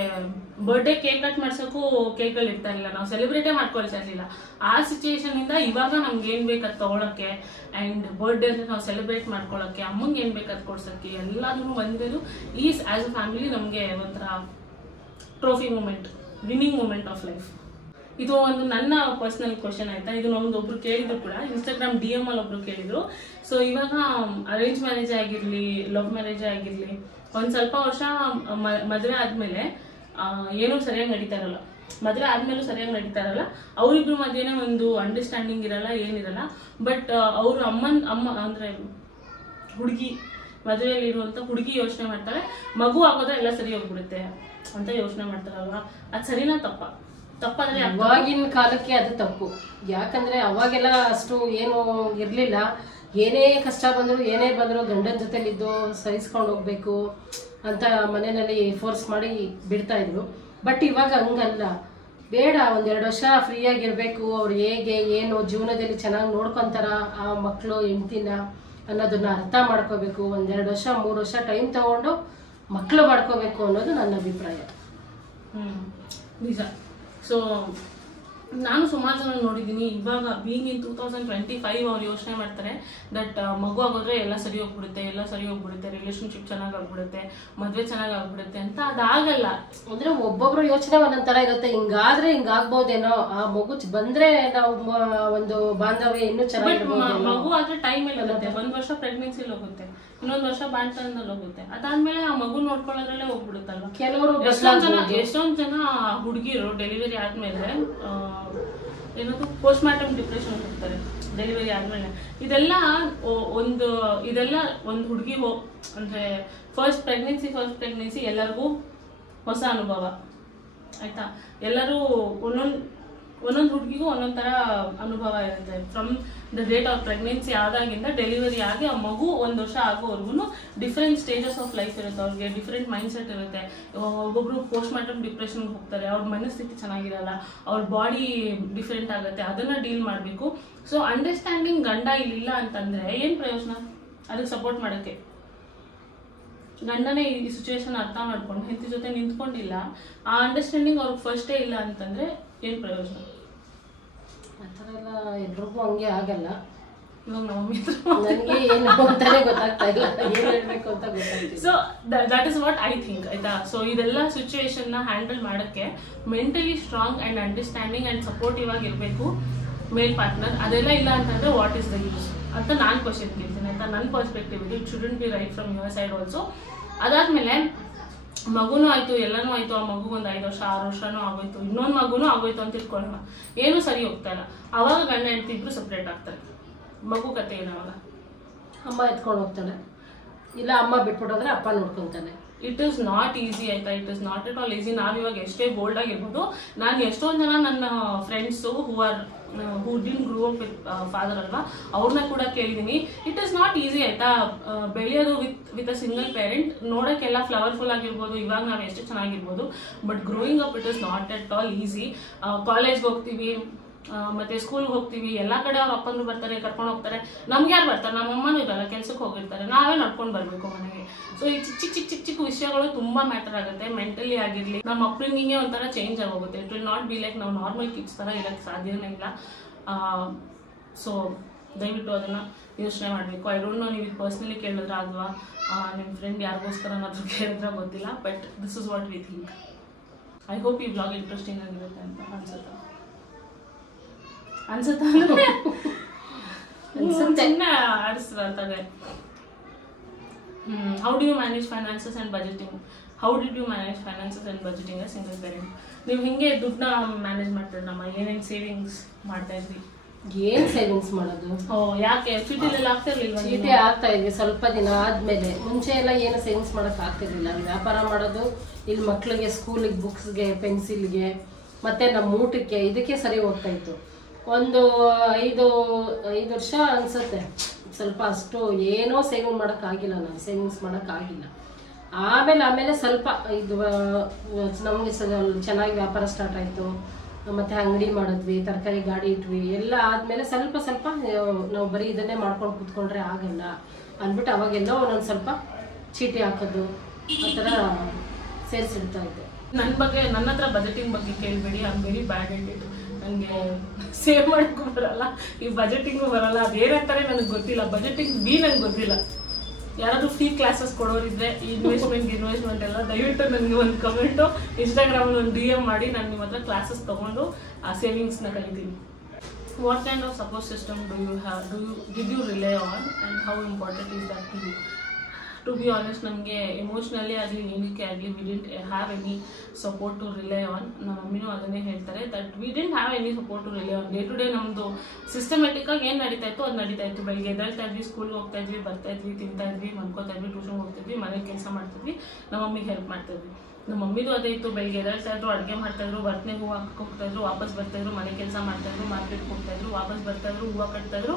ಬರ್ಡೇ ಕೇಕ್ ಕಟ್ ಮಾಡ್ಸೋಕ್ಕೂ ಕೇಕ್ಗಳು ಇರ್ತಾ ಇರಲಿಲ್ಲ, ನಾವು ಸೆಲೆಬ್ರೇಟೇ ಮಾಡ್ಕೊಳ್ತಾ ಇರಲಿಲ್ಲ. ಆ ಸಿಚುಯೇಷನ್ ಇಂದ ಇವಾಗ ನಮ್ಗೆ ಏನ್ ಬೇಕಾದ್ ತಗೊಳಕ್ಕೆ ಅಂಡ್ ಬರ್ಡೇ ಅಂದ್ರೆ ನಾವು ಸೆಲೆಬ್ರೇಟ್ ಮಾಡ್ಕೊಳಕ್ಕೆ, ಅಮ್ಮಂಗೆ ಏನ್ ಬೇಕಾದ್ ಕೊಡ್ಸಕ್ಕೆ ಎಲ್ಲಾದ್ರೂ ಬಂದಿದ್ದು ಈಸ್ ಆಸ್ ಅ ಫ್ಯಾಮಿಲಿ ನಮ್ಗೆ ಒಂಥರ trophy moment, winning moment of life. ಇದು ಒಂದು ನನ್ನ ಪರ್ಸನಲ್ ಕ್ವಶನ್ ಆಯ್ತಾ. ಇದು ಒಬ್ರು ಕೇಳಿದ್ರು ಕೂಡ, ಇನ್ಸ್ಟಾಗ್ರಾಮ್ DM ಅಲ್ಲಿ ಒಬ್ರು ಕೇಳಿದ್ರು. ಸೊ ಇವಾಗ ಅರೇಂಜ್ ಮ್ಯಾರೇಜ್ ಆಗಿರ್ಲಿ, ಲವ್ ಮ್ಯಾರೇಜ್ ಆಗಿರ್ಲಿ, ಒಂದ್ ಸ್ವಲ್ಪ ವರ್ಷ ಮದುವೆ ಆದ್ಮೇಲೆ ಏನೂ ಸರಿಯಾಗಿ ನಡೀತಾ ಇರಲ್ಲ, ಮದುವೆ ಆದ್ಮೇಲೂ ಸರಿಯಾಗಿ ನಡೀತಾ ಇರಲ್ಲ, ಅವ್ರಿಬ್ರು ಮಧ್ಯೆನೇ ಒಂದು ಅಂಡರ್ಸ್ಟ್ಯಾಂಡಿಂಗ್ ಇರಲ್ಲ, ಏನಿರಲ್ಲ. ಬಟ್ ಅವ್ರ ಅಮ್ಮ ಅಂದ್ರೆ ಹುಡುಗಿ ಮದುವೆಯಲ್ಲಿ ಇರುವಂತ ಹುಡುಗಿ ಯೋಚನೆ ಮಾಡ್ತಾಳೆ, ಮಗು ಆಗೋದ್ರೆ ಎಲ್ಲ ಸರಿ ಹೋಗ್ಬಿಡುತ್ತೆ ಅಂತ ಯೋಚನೆ ಮಾಡ್ತಾರಲ್ವಾ, ಅದು ಸರಿನಾ ತಪ್ಪ? ತಪ್ಪಾದ್ರೆ ಇವಾಗಿನ ಕಾಲಕ್ಕೆ ಅದು ತಪ್ಪು. ಯಾಕಂದ್ರೆ ಅವಾಗೆಲ್ಲ ಅಷ್ಟು ಏನು ಇರ್ಲಿಲ್ಲ. ಏನೇ ಕಷ್ಟ ಬಂದ್ರು ಏನೇ ಬಂದ್ರು ಗಂಡನ ಜೊತೆಲಿದ್ದು ಸಹಿಸ್ಕೊಂಡು ಹೋಗ್ಬೇಕು ಅಂತ ಮನೆಯಲ್ಲಿ ಫೋರ್ಸ್ ಮಾಡಿ ಬಿಡ್ತಾ ಇದ್ರು. ಬಟ್ ಇವಾಗ ಹಂಗಲ್ಲ. ಬೇಡ, 1-2 ವರ್ಷ ಫ್ರೀ ಆಗಿರ್ಬೇಕು, ಅವ್ರು ಹೇಗೆ ಏನು ಜೀವನದಲ್ಲಿ ಚೆನ್ನಾಗಿ ನೋಡ್ಕೊಂತಾರ ಆ ಮಕ್ಕಳು ಹೆಂಡ್ತಿನ ಅನ್ನೋದನ್ನ ಅರ್ಥ ಮಾಡ್ಕೋಬೇಕು. 1-2 ವರ್ಷ 3 ವರ್ಷ ಟೈಮ್ ತಗೊಂಡು ಮಕ್ಕಳು ಮಾಡ್ಕೋಬೇಕು ಅನ್ನೋದು ನನ್ನ ಅಭಿಪ್ರಾಯ. ನಿಜ. ಸೊ ನಾನು ಸುಮಾರು ಜನ ನೋಡಿದ್ದೀನಿ, ಇವಾಗ ಬೀಯಿಂಗ್ ಇನ್ 2025 ಅವ್ರು ಯೋಚನೆ ಮಾಡ್ತಾರೆ ದಟ್ ಮಗು ಆಗೋದ್ರೆ ಎಲ್ಲ ಸರಿ ಹೋಗ್ಬಿಡುತ್ತೆ, ರಿಲೇಶನ್ಶಿಪ್ ಚೆನ್ನಾಗಿ ಆಗ್ಬಿಡುತ್ತೆ, ಮದುವೆ ಚೆನ್ನಾಗಿ ಆಗ್ಬಿಡುತ್ತೆ ಅಂತ. ಅದಾಗಲ್ಲ. ಅಂದ್ರೆ ಒಬ್ಬೊಬ್ರು ಯೋಚನೆ ಒಂದೊಂದರ ಇರುತ್ತೆ. ಹಿಂಗಾದ್ರೆ ಹಿಂಗಾಗ್ಬೋದೇನೋ, ಆ ಮಗು ಬಂದ್ರೆ ನಾವು ಒಂದು ಬಾಂಧವ್ಯ ಇನ್ನೂ ಚೆನ್ನಾಗಿ. ಮಗು ಆದ್ರೆ ಟೈಮ್ ಎಲ್ಲ ಹೋಗುತ್ತೆ. 1 ವರ್ಷ ಪ್ರೆಗ್ನೆನ್ಸಿಲಿ ಹೋಗುತ್ತೆ, ಇನ್ನೊಂದು ವರ್ಷ ಬಾಣ್ತನದಲ್ಲಿ ಹೋಗುತ್ತೆ. ಅದಾದ್ಮೇಲೆ ಆ ಮಗು ನೋಡ್ಕೊಳ್ಳೋದ್ರಲ್ಲೇ ಹೋಗ್ಬಿಡುತ್ತಲ್ವ. ಕೆಲವರು ಎಷ್ಟೊಂದ್ ಜನ ಹುಡುಗಿರು ಡೆಲಿವರಿ ಆದ್ಮೇಲೆ ಏನದು ಪೋಸ್ಟ್ ಮಾರ್ಟಮ್ ಡಿಪ್ರೆಷನ್ ಹೋಗ್ತಾರೆ ಡೆಲಿವರಿ ಆದ್ಮೇಲೆ. ಇದೆಲ್ಲ ಒಂದು ಹುಡುಗಿ ಅಂದ್ರೆ ಫಸ್ಟ್ ಪ್ರೆಗ್ನೆನ್ಸಿ ಎಲ್ಲರಿಗೂ ಹೊಸ ಅನುಭವ ಆಯ್ತಾ. ಎಲ್ಲರೂ ಒಂದೊಂದು ಹುಡುಗಿಗೂ ಒಂದೊಂದ್ ತರ ಅನುಭವ ಇರುತ್ತೆ. From the date of pregnancy ಆದಾಗಿಂದ ಡೆಲಿವರಿ ಆಗಿ ಆ ಮಗು 1 ವರ್ಷ ಆಗೋವರೆಗೂ ಡಿಫ್ರೆಂಟ್ ಸ್ಟೇಜಸ್ ಆಫ್ ಲೈಫ್ ಇರುತ್ತೆ. ಅವ್ರಿಗೆ ಡಿಫ್ರೆಂಟ್ ಮೈಂಡ್ ಸೆಟ್ ಇರುತ್ತೆ. ಒಬ್ಬೊಬ್ರು ಪೋಸ್ಟ್ ಮಾರ್ಟಮ್ ಡಿಪ್ರೆಷನ್ಗೆ ಹೋಗ್ತಾರೆ, ಅವ್ರ ಮನಸ್ಥಿತಿ ಚೆನ್ನಾಗಿರಲ್ಲ, ಅವ್ರ ಬಾಡಿ ಡಿಫ್ರೆಂಟ್ ಆಗುತ್ತೆ, ಅದನ್ನ ಡೀಲ್ ಮಾಡಬೇಕು. ಸೊ ಅಂಡರ್ಸ್ಟ್ಯಾಂಡಿಂಗ್ ಗಂಡ ಇಲ್ಲಿಲ್ಲ ಅಂತಂದ್ರೆ ಏನ್ ಪ್ರಯೋಜನ? ಅದಕ್ಕೆ ಸಪೋರ್ಟ್ ಮಾಡೋಕ್ಕೆ ಗಂಡನೇ ಈ ಸಿಚುವೇಶನ್ ಅರ್ಥ ಮಾಡ್ಕೊಂಡು ಹೆಂಡತಿ ಜೊತೆ ನಿಂತ್ಕೊಂಡಿಲ್ಲ, ಆ ಅಂಡರ್ಸ್ಟ್ಯಾಂಡಿಂಗ್ ಅವ್ರಿಗೆ ಫಸ್ಟೇ ಇಲ್ಲ ಅಂತಂದ್ರೆ ಏನ್ ಪ್ರಯೋಜನ? ಆ ಥರ ಎಲ್ಲ ಎಲ್ರಿಗೂ ಹಂಗೆ ಆಗಲ್ಲ. ಇವಾಗ ನಮ್ಮಿ ನನಗೆ ಏನು ಅಂತಾನೆ ಗೊತ್ತಾಗ್ತಾ ಇಲ್ಲ, ಏನು ಹೇಳ್ಬೇಕು ಅಂತ ಗೊತ್ತಾಗ್ತಿಲ್ಲ. So that is what I think ಆಯ್ತಾ. ಸೊ ಇದೆಲ್ಲ ಸಿಚುವೇಶನ್ ನ ಹ್ಯಾಂಡಲ್ ಮಾಡಕ್ಕೆ mentally strong and understanding and supportive ಆಗಿರ್ಬೇಕು ಮೇಲ್ ಪಾರ್ಟ್ನರ್. ಅದೆಲ್ಲ ಇಲ್ಲ ಅಂತಂದ್ರೆ ವಾಟ್ ಇಸ್ ದ ಯೂಸ್ ಅಂತ ನಾನು ಕ್ವಶನ್ ಕೇಳ್ತೀನಿ ಆಯ್ತಾ. ನನ್ನ ಪರ್ಸ್ಪೆಕ್ಟಿವ್ ಇದು. It shouldn't be right from your side also. ಅದಾದ್ಮೇಲೆ ಮಗುನೂ ಆಯ್ತು, ಎಲ್ಲನೂ ಆಯ್ತು, ಆ ಮಗು 5 ವರ್ಷ 6 ವರ್ಷನೂ ಆಗೋಯ್ತು, ಇನ್ನೊಂದು ಮಗುನೂ ಆಗೋಯ್ತು ಅಂತ ತಿಳ್ಕೊಳ್ಳೋಣ, ಏನು ಸರಿ ಹೋಗ್ತಾ ಇಲ್ಲ. ಅವಾಗ ಗಂಡ ಹೆಂಡತಿ ಇಬ್ರು ಸಪ್ರೇಟ್ ಆಗ್ತಾರೆ. ಮಗು ಕತೆ ಏನಾವಾಗ ಅಮ್ಮ ಎತ್ಕೊಂಡು ಹೋಗ್ತಾನೆ, ಇಲ್ಲ ಅಮ್ಮ ಬಿಟ್ಬಿಟ್ಟೋದ್ರೆ ಅಪ್ಪ ನೋಡ್ಕೊಂತಾನೆ. ಇಟ್ ಇಸ್ ನಾಟ್ ಈಸಿ ಆಯ್ತಾ. It is not at all easy. ನಾವಿವಾಗ ಎಷ್ಟೇ ಬೋಲ್ಡ್ ಆಗಿರ್ಬೋದು, ನಾನು ಎಷ್ಟೊಂದು ಜನ ನನ್ನ friends who didn't grow up with father ಅಲ್ವಾ, ಅವ್ರನ್ನ ಕೂಡ ಕೇಳಿದೀನಿ. ಇಟ್ ಇಸ್ ನಾಟ್ ಈಸಿ ಆಯ್ತಾ. ಬೆಳೆಯೋದು ವಿತ್ ಅ ಸಿಂಗಲ್ ಪೇರೆಂಟ್ ನೋಡೋಕ್ಕೆಲ್ಲ ಫ್ಲವರ್ಫುಲ್ ಆಗಿರ್ಬೋದು, ಇವಾಗ ನಾವು ಎಷ್ಟು ಚೆನ್ನಾಗಿರ್ಬೋದು, but growing up it is not at all easy. ಕಾಲೇಜ್ಗೆ ಹೋಗ್ತೀವಿ, ಮತ್ತೆ ಸ್ಕೂಲ್ಗೆ ಹೋಗ್ತೀವಿ, ಎಲ್ಲಾ ಕಡೆ ಅವ್ರ ಅಪ್ಪಂದ್ರು ಬರ್ತಾರೆ, ಕರ್ಕೊಂಡು ಹೋಗ್ತಾರೆ. ನಮ್ಗೆ ಯಾರು ಬರ್ತಾರೆ? ನಮ್ಮ ಅಮ್ಮನೂ ಇರಲ್ಲ, ಕೆಲ್ಸಕ್ಕೆ ಹೋಗಿರ್ತಾರೆ, ನಾವೇ ನಡ್ಕೊಂಡು ಬರ್ಬೇಕು ಮನೆಗೆ. ಸೊ ಈ ಚಿಕ್ಕ ವಿಷಯಗಳು ತುಂಬಾ ಮ್ಯಾಟರ್ ಆಗುತ್ತೆ. ಮೆಂಟಲಿ ಆಗಿರ್ಲಿ, ನಮ್ಮ ಅಪ್ಬ್ರಿಂಗಿಂಗೇ ಒಂಥರ ಚೇಂಜ್ ಆಗೋಗುತ್ತೆ. It will not be like ನಾವು ನಾರ್ಮಲ್ ಕಿಡ್ಸ್ ತರ ಇರಕ್ಕೆ ಸಾಧ್ಯನೇ ಇಲ್ಲ. ಸೊ ದಯವಿಟ್ಟು ಅದನ್ನ ಯೋಚನೆ ಮಾಡಬೇಕು. ಐ ಡೋಂಟ್ ನೋ ನೀವು ಪರ್ಸ್ನಲಿ ಕೇಳಿದ್ರ ಅಥವಾ ನಿಮ್ಮ ಫ್ರೆಂಡ್ ಯಾರಿಗೋಸ್ಕರ ಏನಾದರೂ ಕೇಳಿದ್ರೆ ಗೊತ್ತಿಲ್ಲ, but this is what we think. I hope ಈ ಬ್ಲಾಗ್ ಇಂಟ್ರೆಸ್ಟಿಂಗ್ ಆಗಿರುತ್ತೆ ಅಂತ ಅನ್ಸುತ್ತಾ ಆಡಿಸ್ತಾರೆ. How do you manage finances and budgeting? How did you manage finances and budgeting as single parent? ನೀವು ಹಿಂಗೆ ದುಡ್ಡನ್ನ ಮ್ಯಾನೇಜ್ ಮಾಡ್ತೀರಿ? ನಮ್ಮ ಏನೇನು ಸೇವಿಂಗ್ಸ್ ಮಾಡ್ತಾ ಇದ್ರಿ? ಏನ್ ಸೇವಿಂಗ್ಸ್ ಮಾಡೋದು? ಯಾಕೆ ಚೀಟಿಲೆಲ್ಲ ಆಗ್ತಿರ್ಲಿಲ್ವಾ? ಚೀಟಿ ಆಗ್ತಾ ಇದ್ವಿ ಸ್ವಲ್ಪ ದಿನ ಆದ್ಮೇಲೆ. ಮುಂಚೆ ಎಲ್ಲ ಏನು ಸೇವಿಂಗ್ಸ್ ಮಾಡಕ್ ಆಗ್ತಿರ್ಲಿಲ್ಲ. ವ್ಯಾಪಾರ ಮಾಡೋದು, ಇಲ್ಲಿ ಮಕ್ಳಿಗೆ ಸ್ಕೂಲಿಗೆ ಬುಕ್ಸ್ಗೆ ಪೆನ್ಸಿಲ್ಗೆ ಮತ್ತೆ ನಮ್ಮ ಊಟಕ್ಕೆ ಇದಕ್ಕೆ ಸರಿ ಹೋಗ್ತಾ ಇತ್ತು. ಒಂದು 5 ವರ್ಷ ಅನ್ಸುತ್ತೆ ಸ್ವಲ್ಪ ಅಷ್ಟು ಏನೋ ಸೇವಿಂಗ್ ಮಾಡೋಕ್ಕಾಗಿಲ್ಲ, ನಾನು ಸೇವಿಂಗ್ಸ್ ಮಾಡೋಕ್ಕಾಗಿಲ್ಲ. ಆಮೇಲೆ ಸ್ವಲ್ಪ ಇದು ನಮಗೆ ಚೆನ್ನಾಗಿ ವ್ಯಾಪಾರ ಸ್ಟಾರ್ಟ್ ಆಯಿತು, ಮತ್ತು ಅಂಗಡಿ ಮಾಡಿದ್ವಿ, ತರಕಾರಿ ಗಾಡಿ ಇಟ್ವಿ, ಎಲ್ಲ ಆದಮೇಲೆ ಸ್ವಲ್ಪ ನಾವು ಬರೀ ಇದನ್ನೇ ಮಾಡ್ಕೊಂಡು ಕೂತ್ಕೊಂಡ್ರೆ ಆಗಲ್ಲ ಅಂದ್ಬಿಟ್ಟು ಅವಾಗೆಲ್ಲ ಒಂದೊಂದು ಸ್ವಲ್ಪ ಚೀಟಿ ಹಾಕೋದು ಆ ಥರ ಸೇರಿಸಿಡ್ತಾ ಇದ್ದೆ. ನನ್ನ ಹತ್ರ ಬಜೆಟಿಂಗ್ ಬಗ್ಗೆ ಕೇಳಬೇಡಿ, I am very bad at it. ನನಗೆ ಸೇವ್ ಮಾಡೋಕ್ಕೂ ಬರಲ್ಲ, ಈ ಬಜೆಟಿಂಗು ಬರಲ್ಲ. ಅದೇನಂತಾರೆ ನನಗೆ ಗೊತ್ತಿಲ್ಲ, ಬಜೆಟಿಂಗ್ ನನಗೆ ಗೊತ್ತಿಲ್ಲ. ಯಾರಾದರೂ ಫ್ರೀ ಕ್ಲಾಸಸ್ ಕೊಡೋರಿದ್ರೆ ಈ ಇನ್ವೆಸ್ಟ್ಮೆಂಟ್ ಎಲ್ಲ ದಯವಿಟ್ಟು ನನಗೆ ಒಂದು ಕಮೆಂಟು ಇನ್ಸ್ಟಾಗ್ರಾಮಲ್ಲಿ ಒಂದು DM ಮಾಡಿ, ನಾನು ನಿಮ್ಮ ಹತ್ರ ಕ್ಲಾಸಸ್ ತೊಗೊಂಡು ಆ ಸೇವಿಂಗ್ಸ್ನ ಕಲಿತೀನಿ. What kind of support system did you rely on and how important is that to you? To be honest ನಮಗೆ ಎಮೋಷ್ನಲಿ ಆಗಲಿ ಏನಕ್ಕೆ ಆಗಲಿ we didn't have any support to rely on. ನಮ್ಮ ಮಮ್ಮಿನೂ ಅದನ್ನೇ ಹೇಳ್ತಾರೆ that we didn't have any support to rely on. Day to day ನಮ್ಮದು ಸಿಸ್ಟಮೆಟಿಕ್ ಆಗಿ ಏನು ನಡೀತಾ ಇತ್ತು ಅದು ನಡೀತಾ ಇತ್ತು. ಬೆಳಿಗ್ಗೆ ಎದ್ದೇಳ್ತಾ ಇದ್ವಿ, ಸ್ಕೂಲ್ಗೆ ಹೋಗ್ತಾ ಇದ್ವಿ, ಬರ್ತಾ ಇದ್ವಿ, ತಿಂತಾ ಇದ್ವಿ, ಮನ್ಕೋತಾ ಇದ್ವಿ, ಟ್ಯೂಷನ್ಗೆ ಹೋಗ್ತಿದ್ವಿ, ಮನೇಲಿ ಕೆಲಸ ಮಾಡ್ತಿದ್ವಿ, ನಮ್ಮ ಮಮ್ಮಿಗೆ ಹೆಲ್ಪ್ ಮಾಡ್ತಿದ್ವಿ. ನಮ್ಮ ಮಮ್ಮಿದು ಅದೇ ಇತ್ತು. ಬೆಳಿಗ್ಗೆ ಎದ್ದೇಳ್ತಾ ಇದ್ರು, ಅಡುಗೆ ಮಾಡ್ತಾಯಿದ್ರು, ಬರ್ತನೆಗೆ ಹೂವು ಹೋಗ್ತಾಯಿದ್ರು, ವಾಪಸ್ ಬರ್ತಾಯಿದ್ರು, ಮನೆ ಕೆಲಸ ಮಾಡ್ತಾಯಿದ್ರು, ಮಾರ್ಕೆಟ್ಗೆ ಹೋಗ್ತಾಯಿದ್ರು, ವಾಪಸ್ ಬರ್ತಾಯಿದ್ರು, ಹೂವು ಕಟ್ತಾಯಿದ್ರು,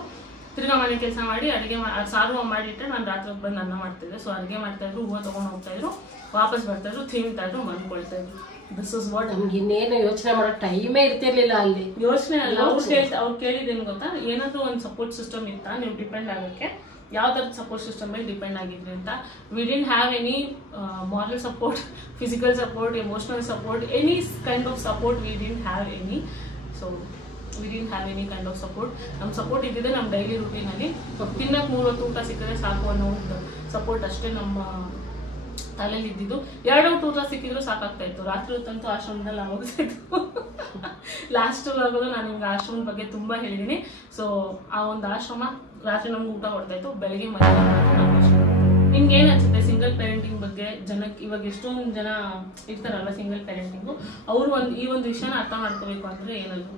ತಿರ್ಗಾ ಮನೆ ಕೆಲಸ ಮಾಡಿ ಅಡುಗೆ ಸಾರು ಮಾಡಿಟ್ಟರೆ ನಾನು ರಾತ್ರಿ ಬಂದು ಅನ್ನ ಮಾಡ್ತಿದ್ದೆ. ಸೊ ಅಡುಗೆ ಮಾಡ್ತಾಯಿದ್ರು, ಹೂವು ತೊಗೊಂಡು ಹೋಗ್ತಾಯಿದ್ರು, ವಾಪಸ್ ಬರ್ತಾಯಿದ್ರು, ತಿಂತಾಯಿದ್ರು, ಮನ್ಕೊಳ್ತಾಯಿದ್ರು. This is what. ನಮ್ಗೆ ಇನ್ನೇನು ಯೋಚನೆ ಮಾಡೋ ಟೈಮೇ ಇರ್ತಿರ್ಲಿಲ್ಲ ಅಲ್ಲಿ. ಯೋಚನೆ ಅಲ್ಲ, ಅವ್ರು ಕೇಳಿದ್ದೇನು ಗೊತ್ತಾ, ಏನಾದರೂ ಒಂದು ಸಪೋರ್ಟ್ ಸಿಸ್ಟಮ್ ಇತ್ತಾ ನೀವು ಡಿಪೆಂಡ್ ಆಗೋಕ್ಕೆ, ಯಾವ ಥರದ ಸಪೋರ್ಟ್ ಸಿಸ್ಟಮ್ ಮೇಲೆ ಡಿಪೆಂಡ್ ಆಗಿದ್ರಿ ಅಂತ. V didn't have any moral support, physical support, emotional support, any kind of support V didn't have any. So we didn't have any kind of support. ನಮ್ಮ ಸಪೋರ್ಟ್ ಇದ್ದಿದೆ ನಮ್ಮ ಡೈಲಿ ರೂಟೀನಲ್ಲಿ. ತಿನ್ನಕ್ಕೆ 3 ಹೊತ್ತು ಊಟ ಸಿಕ್ಕಿದ್ರೆ ಸಾಕು ಅನ್ನೋ ಒಂದು ಸಪೋರ್ಟ್ ಅಷ್ಟೇ ನಮ್ಮ ತಲೆಯಲ್ಲಿ ಇದ್ದಿದ್ದು. 2 ಹೊತ್ತು ಊಟ ಸಿಕ್ಕಿದ್ರು ಸಾಕಾಗ್ತಾ ಇತ್ತು. ರಾತ್ರಿ ಹೊತ್ತಂತೂ ಆಶ್ರಮದಲ್ಲಿ ಆಗೋಗ್ತಾಯಿತ್ತು. ಲಾಸ್ಟ್ ಆಗೋದು ನಾನು ನಿಮ್ಗೆ ಆಶ್ರಮದ ಬಗ್ಗೆ ತುಂಬ ಹೇಳಿದ್ದೀನಿ. ಸೊ ಆ ಒಂದು ಆಶ್ರಮ ರಾತ್ರಿ ನಮ್ಗೆ ಊಟ ಕೊಡ್ತಾಯಿತ್ತು, ಬೆಳಗ್ಗೆ ನಿಮ್ಗೆ ಏನು ಅನ್ಸುತ್ತೆ ಸಿಂಗಲ್ ಪೇರೆಂಟಿಂಗ್ ಬಗ್ಗೆ? ಜನಕ್ಕೆ ಇವಾಗ ಎಷ್ಟೊಂದು ಜನ ಇರ್ತಾರಲ್ಲ ಸಿಂಗಲ್ ಪೇರೆಂಟಿಂಗು, ಅವರು ಈ ಒಂದು ವಿಷಯನ ಅರ್ಥ ಮಾಡ್ಕೋಬೇಕು ಅಂದರೆ ಏನದು?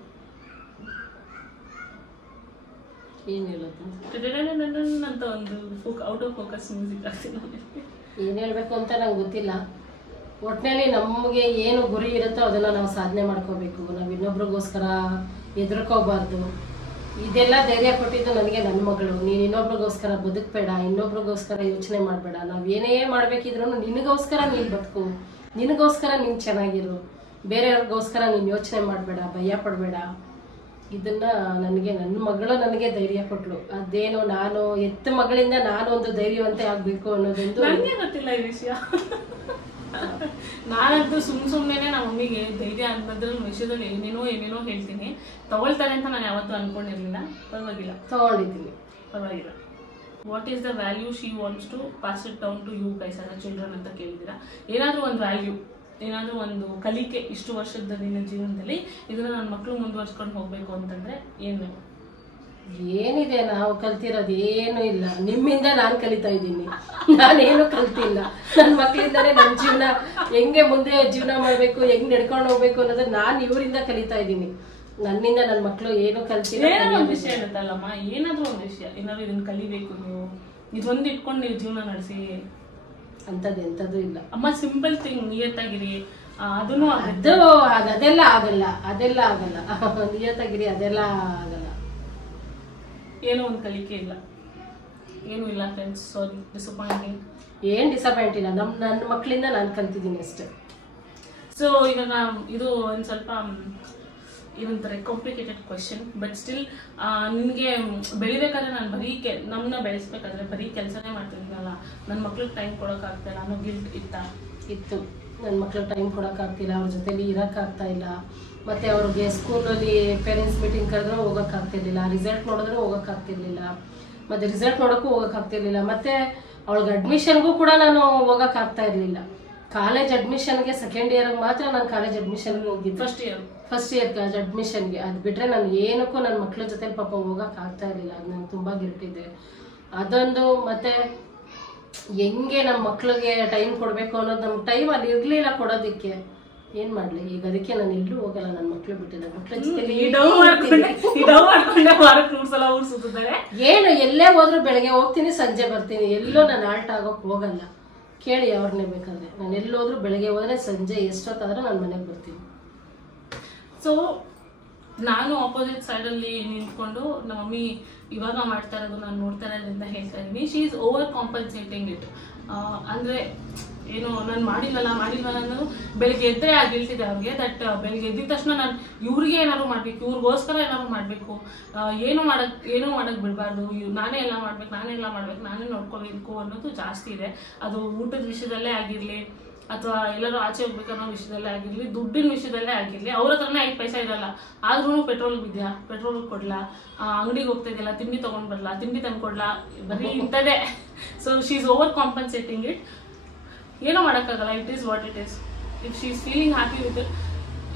ಏನು ಹೇಳೋದು ಅಂತ ಒಂದು ಔಟ್ ಆಫ್ ಫೋಕಸ್ ಮ್ಯೂಸಿಕ್ ಆಗ್ತಿಲ್ಲ. ಏನು ಹೇಳಬೇಕು ಅಂತ ನಂಗೆ ಗೊತ್ತಿಲ್ಲ. ಒಟ್ಟಿನಲ್ಲಿ ನಮಗೆ ಏನು ಗುರಿ ಇರುತ್ತೋ ಅದನ್ನು ನಾವು ಸಾಧನೆ ಮಾಡ್ಕೋಬೇಕು. ನಾವು ಇನ್ನೊಬ್ರಿಗೋಸ್ಕರ ಹೆದರ್ಕೋಬಾರ್ದು. ಇದೆಲ್ಲ ಧೈರ್ಯ ಕೊಟ್ಟಿದ್ದು ನನಗೆ ನನ್ನ ಮಗಳು. ನೀನು ಇನ್ನೊಬ್ರಿಗೋಸ್ಕರ ಬದುಕಬೇಡ, ಇನ್ನೊಬ್ರಿಗೋಸ್ಕರ ಯೋಚನೆ ಮಾಡಬೇಡ. ನಾವು ಏನೇ ಮಾಡಬೇಕಿದ್ರು ನಿನಗೋಸ್ಕರ ನೀನು ಬದುಕು, ನಿನಗೋಸ್ಕರ ನೀನು ಚೆನ್ನಾಗಿರು, ಬೇರೆಯವ್ರಿಗೋಸ್ಕರ ನೀನು ಯೋಚನೆ ಮಾಡಬೇಡ, ಭಯ ಪಡಬೇಡ. ಇದನ್ನ ನನಗೆ ನನ್ನ ಮಗಳು ನನಗೆ ಧೈರ್ಯ ಕೊಟ್ಲು. ಅದೇನೋ ನಾನು ಎತ್ತ ಮಗಳಿಂದ ನಾನು ಒಂದು ಧೈರ್ಯವಂತೆ ಆಗ್ಬೇಕು ಅನ್ನೋದೊಂದು ನನಗೆ ಗೊತ್ತಿಲ್ಲ ಈ ವಿಷಯ. ನಾನಂತೂ ಸುಮ್ಮನೆ ನಮ್ಮ ಮಮ್ಮಿಗೆ ಧೈರ್ಯ ಅನ್ನೋದ್ರ ವಿಷಯದಲ್ಲಿ ಏನೇನೋ ಹೇಳ್ತೀನಿ. ತಗೊಳ್ತಾರೆ ಅಂತ ನಾನು ಯಾವತ್ತೂ ಅನ್ಕೊಂಡಿರ್ಲಿಲ್ಲ. ಪರವಾಗಿಲ್ಲ, ತಗೊಂಡಿದ್ದೀನಿ, ಪರವಾಗಿಲ್ಲ. What is the value she wants to pass it down to you guys as a children ಅಂತ ಕೇಳಿದ್ದೀರಾ? ಏನಾದರೂ ಒಂದು ವ್ಯಾಲ್ಯೂ, ಏನಾದರೂ ಒಂದು ಕಲಿಕೆ ಇಷ್ಟು ವರ್ಷದ ನಿನ್ನ ಜೀವನದಲ್ಲಿ ಇದನ್ನು ನನ್ನ ಮಕ್ಕಳು ಮುಂದುವರ್ಸ್ಕೊಂಡು ಹೋಗಬೇಕು ಅಂತಂದರೆ ಏನು? ಏನಿದೆ, ನಾವು ಕಲ್ತಿರೋದು ಏನೂ ಇಲ್ಲ. ನಿಮ್ಮಿಂದ ನಾನು ಕಲಿತಾ ಇದ್ದೀನಿ. ನಾನೇನು ಕಲ್ತಿಲ್ಲ. ನನ್ನ ಮಕ್ಕಳಿಂದಾನೇ ನನ್ನ ಜೀವನ ಹೆಂಗೆ ಮುಂದೆ ಜೀವನ ಮಾಡಬೇಕು, ಹೆಂಗೆ ನಡ್ಕೊಂಡು ಹೋಗ್ಬೇಕು ಅನ್ನೋದನ್ನ ನಾನು ಇವರಿಂದ ಕಲಿತಾ ಇದ್ದೀನಿ. ನನ್ನಿಂದ ನನ್ನ ಮಕ್ಕಳು ಏನು ಕಲ್ತಿಲ್ಲ. ಏನೋ ಒಂದು ವಿಷಯ ಇರುತ್ತಲ್ಲಮ್ಮ, ಏನಾದರೂ ಒಂದು ವಿಷಯ, ಏನಾದ್ರು ಇದನ್ನು ಕಲಿಬೇಕು, ನೀವು ಇದೊಂದು ಇಟ್ಕೊಂಡು ನೀವು ಜೀವನ ನಡೆಸಿ ಅಂಥದ್ದು ಎಂಥದ್ದು ಇಲ್ಲ ಅಮ್ಮ. ಸಿಂಪಲ್ ಥಿಂಗ್, ನಿಯತ್ತಾಗಿರಿ. ಅದನ್ನು ಅದೆಲ್ಲ ಆಗಲ್ಲ, ಅದೆಲ್ಲ ಆಗಲ್ಲ. ನಿಯತ್ತಾಗಿರಿ, ಅದೆಲ್ಲ ಆಗಲ್ಲ. ಏನೋ ಒಂದು ಕಲಿಕೆ ಇಲ್ಲ, ಏನೂ ಇಲ್ಲ ಫ್ರೆಂಡ್ಸ್. ಸಾರಿ, ಡಿಸಪಾಯಿಂಟಿಂಗ್. ಏನು ಡಿಸಪಾಯಿಂಟ್ ಇಲ್ಲ. ನನ್ನ ಮಕ್ಕಳಿಂದ ನಾನು ಕಲ್ತಿದ್ದೀನಿ ಅಷ್ಟೇ. ಸೊ ಇವಾಗ ಇದು ಒಂದು ಸ್ವಲ್ಪ ಇದೊಂಥರ ಕಾಂಪ್ಲಿಕೇಟೆಡ್ ಕ್ವೆಶನ್, ಬಟ್ ಸ್ಟಿಲ್ ನಿನಗೆ ಬೆಳಿಬೇಕಾದ್ರೆ ನಾನು ಬರೀ ನಮ್ಮನ್ನ ಬೆಳೆಸ್ಬೇಕಾದ್ರೆ ಬರೀ ಕೆಲಸನೇ ಮಾಡ್ತಿದ್ದೀನಲ್ಲ, ನನ್ನ ಮಕ್ಳಿಗೆ ಟೈಮ್ ಕೊಡೋಕ್ಕಾಗ್ತಾಯಿಲ್ಲ ಅನ್ನೋ ಗಿಲ್ಟ್ ಇತ್ತು. ನನ್ನ ಮಕ್ಳಿಗೆ ಟೈಮ್ ಕೊಡೋಕ್ಕಾಗ್ತಿಲ್ಲ, ಅವ್ರ ಜೊತೆಲಿ ಇರೋಕ್ಕಾಗ್ತಾ ಇಲ್ಲ. ಮತ್ತು ಅವ್ರಿಗೆ ಸ್ಕೂಲಲ್ಲಿ ಪೇರೆಂಟ್ಸ್ ಮೀಟಿಂಗ್ ಕರೆದ್ರೂ ಹೋಗೋಕ್ಕಾಗ್ತಿರ್ಲಿಲ್ಲ, ರಿಸಲ್ಟ್ ನೋಡಿದ್ರೂ ಹೋಗೋಕ್ಕಾಗ್ತಿರ್ಲಿಲ್ಲ, ಮತ್ತು ರಿಸಲ್ಟ್ ನೋಡೋಕ್ಕೂ ಹೋಗೋಕ್ಕಾಗ್ತಿರ್ಲಿಲ್ಲ, ಮತ್ತು ಅವಳಿಗೆ ಅಡ್ಮಿಷನ್ಗೂ ಕೂಡ ನಾನು ಹೋಗೋಕ್ಕಾಗ್ತಾ ಇರಲಿಲ್ಲ. ಕಾಲೇಜ್ ಅಡ್ಮಿಷನ್ಗೆ ಸೆಕೆಂಡ್ ಇಯರ್ಗೆ ಮಾತ್ರ ನಾನು ಕಾಲೇಜ್ ಅಡ್ಮಿಷನ್ಗೆ ಹೋಗಿದ್ದೆ. ಫಸ್ಟ್ ಇಯರ್ ಕಾಲೇಜ್ ಅಡ್ಮಿಷನ್ಗೆ. ಅದು ಬಿಟ್ಟರೆ ನಾನು ಏನಕ್ಕೂ ನನ್ನ ಮಕ್ಳ ಜೊತೆ ಪಾಪ ಹೋಗೋಕ್ಕಾಗ್ತಾ ಇರಲಿಲ್ಲ. ಅದು ನಂಗೆ ತುಂಬ ಗಿಲ್ಟಿದೆ ಅದೊಂದು. ಮತ್ತು ಹೆಂಗೆ ನಮ್ಮ ಮಕ್ಳಿಗೆ ಟೈಮ್ ಕೊಡಬೇಕು ಅನ್ನೋದು ನಮ್ಗೆ ಟೈಮ್ ಅಲ್ಲಿ ಇರಲಿಲ್ಲ ಕೊಡೋದಕ್ಕೆ. ಏನು ಮಾಡಲಿ ಈಗ? ಅದಕ್ಕೆ ನಾನು ಎಲ್ಲೂ ಹೋಗಲ್ಲ, ನನ್ನ ಮಕ್ಳು ಬಿಟ್ಟಿಲ್ಲ. ಮಕ್ಳ ಜೊತೆ ಏನು ಎಲ್ಲೇ ಹೋದ್ರೂ ಬೆಳಗ್ಗೆ ಹೋಗ್ತೀನಿ, ಸಂಜೆ ಬರ್ತೀನಿ. ಎಲ್ಲೋ ನಾನು ಆಲ್ಟ್ ಆಗೋಕೆ ಹೋಗಲ್ಲ. ಕೇಳಿ ಅವ್ರನ್ನೇ ಬೇಕಾದ್ರೆ. ನಾನು ಎಲ್ಲೋದ್ರೂ ಬೆಳಗ್ಗೆ ಹೋದರೆ ಸಂಜೆ ಎಷ್ಟೊತ್ತಾದ್ರೂ ನಾನು ಮನೆಗೆ ಬರ್ತೀನಿ. ಸೊ ನಾನು ಆಪೋಸಿಟ್ ಸೈಡಲ್ಲಿ ನಿಂತ್ಕೊಂಡು ನಮ್ಮ ಮಮ್ಮಿ ಇವಾಗ ಮಾಡ್ತಾ ಇರೋದು ನಾನು ನೋಡ್ತಾ ಇರೋದ್ರಿಂದ ಹೇಳ್ತಾ ಇದ್ದೀನಿ. She is overcompensating it. ಅಂದರೆ ಏನು ನಾನು ಮಾಡಿಲ್ವಲ್ಲ ಅನ್ನೋದು ಬೆಳಿಗ್ಗೆ ಎದ್ದರೆ ಆಗಿಲ್ತಿದೆ ಅವ್ರಿಗೆ. ದಟ್ ಬೆಳಿಗ್ಗೆ ಎದ್ದಿದ ತಕ್ಷಣ ನಾನು ಇವ್ರಿಗೆ ಏನಾದ್ರು ಮಾಡಬೇಕು, ಇವ್ರಿಗೋಸ್ಕರ ಏನಾದ್ರು ಮಾಡಬೇಕು, ಏನೂ ಮಾಡೋಕ್ಕೆ ಬಿಡಬಾರ್ದು, ನಾನೇ ಎಲ್ಲ ಮಾಡ್ಬೇಕು, ನಾನೇ ನೋಡ್ಕೋಬೇಕು ಅನ್ನೋದು ಜಾಸ್ತಿ ಇದೆ. ಅದು ಊಟದ ವಿಷಯದಲ್ಲೇ ಆಗಿರಲಿ, ಅಥವಾ ಎಲ್ಲರೂ ಆಚೆ ಹೋಗ್ಬೇಕು ಅನ್ನೋ ವಿಷಯದಲ್ಲೇ ಆಗಿರಲಿ, ದುಡ್ಡಿನ ವಿಷಯದಲ್ಲೇ ಆಗಿರಲಿ. ಅವ್ರ ಹತ್ರನೇ 5 ಪೈಸೆ ಇರಲ್ಲ, ಆದ್ರೂ ಪೆಟ್ರೋಲ್ ಕೊಡ್ಲಾ, ಅಂಗಡಿಗೆ ಹೋಗ್ತಾ ಇದೆಯಲ್ಲ, ತಿಂಡಿ ತೊಗೊಂಡು ಬರಲ್ಲ, ತಿಂಡಿ ತಂದು ಕೊಡ್ಲಾ, ಬರೀ ಇಂಥದ್ದೇ. So she is overcompensating it. ಏನೋ ಮಾಡೋಕ್ಕಾಗಲ್ಲ. It is what it is. If she is feeling happy with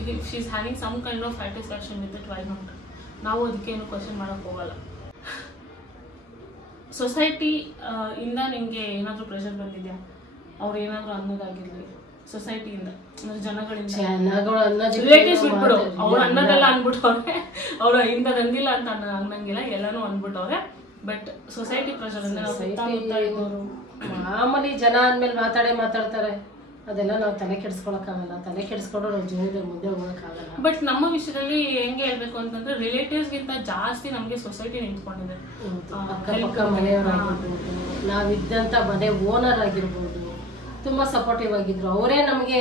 it, if she is having some kind of satisfaction with it, why not? ನಾವು ಅದಕ್ಕೇನು ಕ್ವಶನ್ ಮಾಡೋಕ್ಕೆ ಹೋಗಲ್ಲ. ಸೊಸೈಟಿ ಇಂದ ನಿಮಗೆ ಏನಾದರೂ ಪ್ರೆಷರ್ ಬಂದಿದೆಯಾ? ಅವ್ರು ಏನಾದರೂ ಅನ್ನೋದಾಗಿರ್ಲಿ ಸೊಸೈಟಿಯಿಂದ, ಅಂದ್ರೆ ಜನಗಳಿಂದ? ರಿಲೇಟಿವ್ಸ್ ಬಿಟ್ಬಿಡು, ಅವ್ರು ಅನ್ನೋದೆಲ್ಲ ಅನ್ಬಿಟ್ಟವ್ರೆ, ಅವ್ರು ಇಂಥದ್ದು ಅಂದಿಲ್ಲ ಅಂತ ಅನ್ನಂಗಿಲ್ಲ, ಎಲ್ಲಾನು ಅನ್ಬಿಟ್ಟವ್ರೆ. ಬಟ್ ಸೊಸೈಟಿ ಪ್ರೆಷರ್ ಮಾಮೂಲಿ ಜನ ಅಂದ್ಮೇಲೆ ಮಾತಾಡ್ತಾರೆ, ಅದೆಲ್ಲ ನಾವು ತಲೆ ಕೆಡಿಸ್ಕೊಳಕ್ಕಾಗಲ್ಲ. ತಲೆ ಕೆಡಿಸ್ಕೊಂಡು ನಾವು ಜೀವನದಲ್ಲಿ ಮುಂದೆ ಹೋಗಕ್ಕಾಗಲ್ಲ. ಬಟ್ ನಮ್ಮ ವಿಷಯದಲ್ಲಿ ಹೆಂಗೆ ಹೇಳ್ಬೇಕು ಅಂತಂದ್ರೆ ರಿಲೇಟಿವ್ಸ್ ಗಿಂತ ಜಾಸ್ತಿ ನಮ್ಗೆ ಸೊಸೈಟಿ ನಿಂತ್ಕೊಂಡಿದೆ. ಅಕ್ಕಪಕ್ಕ ಮನೆಯವರಾಗಿರ್ಬೋದು, ನಾವಿದ್ದಂತ ಮನೆ ಓನರ್ ಆಗಿರ್ಬೋದು, ತುಂಬಾ ಸಪೋರ್ಟಿವ್ ಆಗಿದ್ರು. ಅವರೇ ನಮ್ಗೆ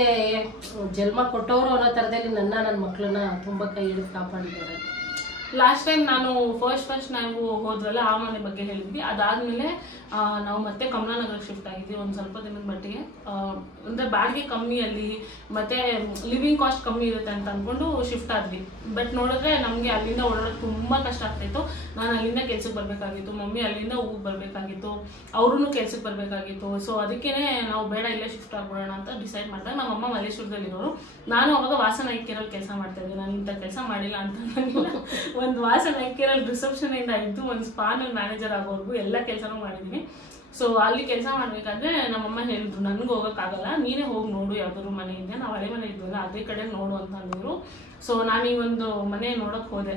ಜನ್ಮ ಕೊಟ್ಟವರು ಅನ್ನೋ ತರದಲ್ಲಿ ನನ್ನ ಮಕ್ಕಳನ್ನ ತುಂಬಾ ಕೈ ಹಿಡಿದು ಕಾಪಾಡಿದ್ದಾರೆ. ಲಾಸ್ಟ್ ಟೈಮ್ ನಾನು ಫಸ್ಟ್ ನಾವು ಹೋದ್ವಲ್ಲ ಆ ಮನೆ ಬಗ್ಗೆ ಹೇಳಿದ್ವಿ. ಅದಾದ್ಮೇಲೆ ನಾವು ಮತ್ತೆ ಕಮಲಾನಗರಕ್ಕೆ ಶಿಫ್ಟ್ ಆಗಿದ್ವಿ ಒಂದು ಸ್ವಲ್ಪ ದಿನದ ಮಟ್ಟಿಗೆ. ಅಂದ್ರೆ ಬಾಡಿಗೆ ಕಮ್ಮಿ ಅಲ್ಲಿ, ಮತ್ತೆ ಲಿವಿಂಗ್ ಕಾಸ್ಟ್ ಕಮ್ಮಿ ಇರುತ್ತೆ ಅಂತ ಅನ್ಕೊಂಡು ಶಿಫ್ಟ್ ಆದ್ವಿ. ಬಟ್ ನೋಡಿದ್ರೆ ನಮ್ಗೆ ಅಲ್ಲಿಂದ ಓಡಾಡೋದು ತುಂಬಾ ಕಷ್ಟ ಆಗ್ತಾಯಿತ್ತು. ನಾನು ಅಲ್ಲಿಂದ ಕೆಲ್ಸಕ್ಕೆ ಬರ್ಬೇಕಾಗಿತ್ತು, ಮಮ್ಮಿ ಅಲ್ಲಿಂದ ಊರಿಗೆ ಬರ್ಬೇಕಾಗಿತ್ತು, ಅವ್ರೂ ಕೆಲ್ಸಕ್ಕೆ ಬರ್ಬೇಕಾಗಿತ್ತು. ಸೊ ಅದಕ್ಕೇನೆ ನಾವು ಬೇಡ ಇಲ್ಲೇ ಶಿಫ್ಟ್ ಆಗ್ಬಿಡೋಣ ಅಂತ ಡಿಸೈಡ್ ಮಾಡಿದಾಗ ನಮ್ಮ ಅಮ್ಮ ಮಲ್ಲೇಶ್ವರದಲ್ಲಿರೋರು. ನಾನು ಅವಾಗ ವಾಸನ ಐಕ್ಯರಲ್ಲಿ ಕೆಲಸ ಮಾಡ್ತಾ ಇದ್ದೆ. ನಾನು ಇಂಥ ಕೆಲಸ ಮಾಡಿಲ್ಲ ಅಂತ ಒಂದು ವಾಸನ ಐಕ್ಯರಲ್ಲಿ ರಿಸೆಪ್ಷನ್ ಇಂದ ಇದ್ದು ಒಂದು ಸ್ಪಾನಲ್ಲಿ ಮ್ಯಾನೇಜರ್ ಆಗೋರ್ಗು ಎಲ್ಲ ಕೆಲಸನೂ ಮಾಡಿದ್ದೀನಿ. ಸೊ ಅಲ್ಲಿ ಕೆಲಸ ಮಾಡ್ಬೇಕಾದ್ರೆ ನಮ್ಮಮ್ಮ ಹೇಳಿದ್ರು, ನನ್ಗೆ ಹೋಗೋಕ್ಕಾಗಲ್ಲ, ನೀನೇ ಹೋಗಿ ನೋಡು ಯಾವ್ದಾದ್ರು ಮನೆ ಇದೆ, ನಾವು ಹಳೆ ಮನೆ ಇದ್ವಲ್ಲ ಅದೇ ಕಡೆ ನೋಡು ಅಂತ ಅಂದಿದ್ರು. ಸೊ ನಾನು ಈ ಒಂದು ಮನೆ ನೋಡೋಕೆ ಹೋದೆ.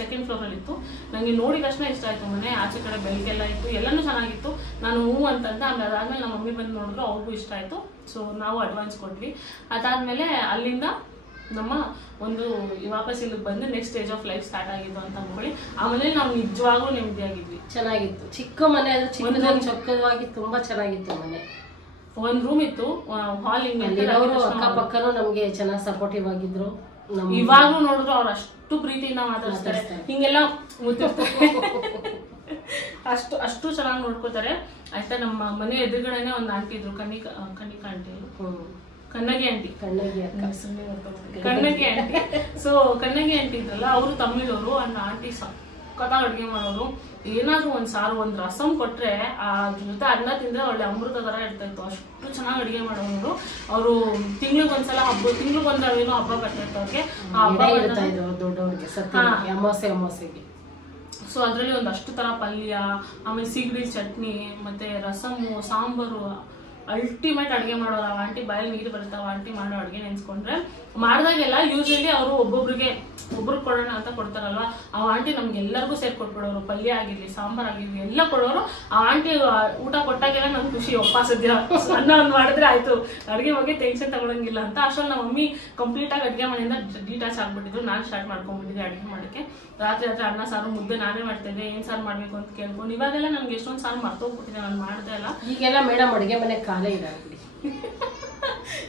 ಸೆಕೆಂಡ್ ಫ್ಲೋರಲ್ಲಿ ಇತ್ತು. ನನಗೆ ನೋಡಿದ ತಕ್ಷಣ ಇಷ್ಟ ಆಯಿತು ಮನೆ. ಆಚೆ ಕಡೆ ಬೆಳಕೆಲ್ಲ ಇತ್ತು, ಎಲ್ಲನೂ ಚೆನ್ನಾಗಿತ್ತು. ನಾನು ಹೂ ಅಂತಂದೆ. ಆಮೇಲೆ ಅದಾದ್ಮೇಲೆ ನಮ್ಮ ಮಮ್ಮಿ ಬಂದು ನೋಡಿದ್ರು, ಅವ್ರಿಗೂ ಇಷ್ಟ ಆಯಿತು. ಸೊ ನಾವು ಅಡ್ವಾನ್ಸ್ ಕೊಟ್ವಿ. ಅದಾದಮೇಲೆ ಅಲ್ಲಿಂದ ನಮ್ಮ ಒಂದು ವಾಪಸ್ ಇಲ್ಲಿಗೆ ಬಂದು next stage of life start ಆಗಿದ್ದು ಅಂತ ಅನ್ಕೊಳ್ಳಿ. ಆಮೇಲೆ ನಾವು ನಿಜವಾಗ್ಲೂ ನೆಮ್ಮದಿಯಾಗಿದ್ವಿ. ಚೆನ್ನಾಗಿತ್ತು. ಚಿಕ್ಕ ಮನೆ, ಅದು ಚಿಕ್ಕದಾಗಿ ಚೊಕ್ಕವಾಗಿ ತುಂಬಾ ಚೆನ್ನಾಗಿತ್ತು ಮನೆ. ಒಂದು ರೂಮ್ ಇತ್ತು, ಹಾಲ್ ಹಿಂಗೆ. ಅಕ್ಕಪಕ್ಕನೂ ನಮ್ಗೆ ಚೆನ್ನಾಗಿ ಸಪೋರ್ಟಿವ್ ಆಗಿದ್ರು. ಇವಾಗ್ಲೂ ನೋಡಿದ್ರು ಅವ್ರು ಅಷ್ಟು ಪ್ರೀತಿಯಿಂದ ಮಾತಾಡ್ತಾರೆ, ಹಿಂಗೆಲ್ಲ ಮುತ್ತಿರ್ತಾರೆ, ಅಷ್ಟು ಚೆನ್ನಾಗಿ ನೋಡ್ಕೋತಾರೆ. ಆಯ್ತಾ, ನಮ್ಮ ಮನೆ ಎದುರುಗಡೆನೆ ಒಂದು ಆಂಟಿ ಇದ್ರು, Kanika aunty, Kannagi aunty, Kannagi aunty. So Kannagi aunty ಇದ್ರಲ್ಲ, ಅವರು ತಮಿಳವರು. ಅಂಡ್ ಆಂಟಿ ಸಖತ್ತಾಗಿ ಅಡುಗೆ ಮಾಡೋರು. ಏನಾದ್ರು ಒಂದ್ ಸಾರು, ಒಂದ್ ರಸಂ ಕೊಟ್ರೆ ಆ ಜೊತೆ ಅನ್ನ ತಿಂದ್ರೆ ಒಳ್ಳೆ ಅಮೃತ ತರ ಇರ್ತಾ ಇತ್ತು. ಅಷ್ಟು ಚೆನ್ನಾಗಿ ಅಡುಗೆ ಮಾಡೋರು ಅವರು. ತಿಂಗ್ಳಿಗೊಂದ್ಸಲ ತಿಂಗ್ಳಿಗೊಂದೇನೋ ಹಬ್ಬ ಬರ್ತಿರ್ತಾರೆ ದೊಡ್ಡವ್ರಿಗೆ, ಅಮಾವಾಸ್ಯೆಗೆ. ಸೊ ಅದರಲ್ಲಿ ಒಂದಷ್ಟು ತರ ಪಲ್ಯ, ಆಮೇಲೆ ಸೀಗಡಿ ಚಟ್ನಿ, ಮತ್ತೆ ರಸಮು, ಸಾಂಬಾರು, ಅಲ್ಟಿಮೇಟ್ ಅಡುಗೆ ಮಾಡೋರು. ಆ ಆಂಟಿ ಬಾಯಲ್ಲಿ ನೀರು ಬರುತ್ತೆ ಆ ಆಂಟಿ ಮಾಡೋ ಅಡುಗೆ ನೆನ್ಸ್ಕೊಂಡ್ರೆ. ಮಾಡಿದಾಗೆಲ್ಲ ಯೂಶಲಿ ಅವರು ಒಬ್ಬೊಬ್ರಿಗೆ ಕೊಡೋಣ ಅಂತ ಕೊಡ್ತಾರಲ್ವಾ, ಆ ಆಂಟಿ ನಮ್ಗೆ ಎಲ್ಲರಿಗೂ ಸೇರಿ ಕೊಟ್ಬಿಡೋರು. ಪಲ್ಯ ಆಗಿರ್ಲಿ, ಸಾಂಬಾರ್ ಆಗಿರ್ಲಿ ಎಲ್ಲ ಕೊಡೋರು. ಆ ಆಂಟಿ ಊಟ ಕೊಟ್ಟಾಗೆಲ್ಲ ನಮ್ಗೆ ಖುಷಿ, ಒಪ್ಪ ಸದ್ಯ ಅನ್ನ ಒಂದು ಮಾಡಿದ್ರೆ ಆಯ್ತು, ಅಡುಗೆ ಬಗ್ಗೆ ಟೆನ್ಷನ್ ತಗೊಳಂಗಿಲ್ಲ ಅಂತ. ಅಷ್ಟರಲ್ಲಿ ನಮ್ಮ ಮಮ್ಮಿ ಕಂಪ್ಲೀಟ್ ಆಗಿ ಅಡುಗೆ ಮನೆಯಿಂದ ಡಿಟ್ಯಾಚ್ ಆಗ್ಬಿಟ್ಟಿದ್ರು. ನಾನು ಸ್ಟಾರ್ಟ್ ಮಾಡ್ಕೊಂಡ್ಬಿಟ್ಟಿದ್ದೆ ಅಡುಗೆ ಮಾಡೋಕ್ಕೆ. ರಾತ್ರಿ ಅನ್ನ ಸಾರು, ಮುದ್ದೆ ನಾನೇ ಮಾಡ್ತಿದ್ದೆ. ಏನ್ ಸಾರು ಮಾಡ್ಬೇಕು ಅಂತ ಕೇಳ್ಕೊಂಡು. ಇವಾಗೆಲ್ಲ ನನ್ಗೆ ಎಷ್ಟೊಂದು ಸಾರು ಮರ್ತೋಗ್ಬಿಟ್ಟಿದೆ, ನಾನು ಮಾಡ್ದೆ ಇಲ್ಲ. ಈಗೆಲ್ಲ ಮೇಡಮ್ ಅಡುಗೆ ಮನೆ ಕಾಲೇ ಇಲ್ಲ.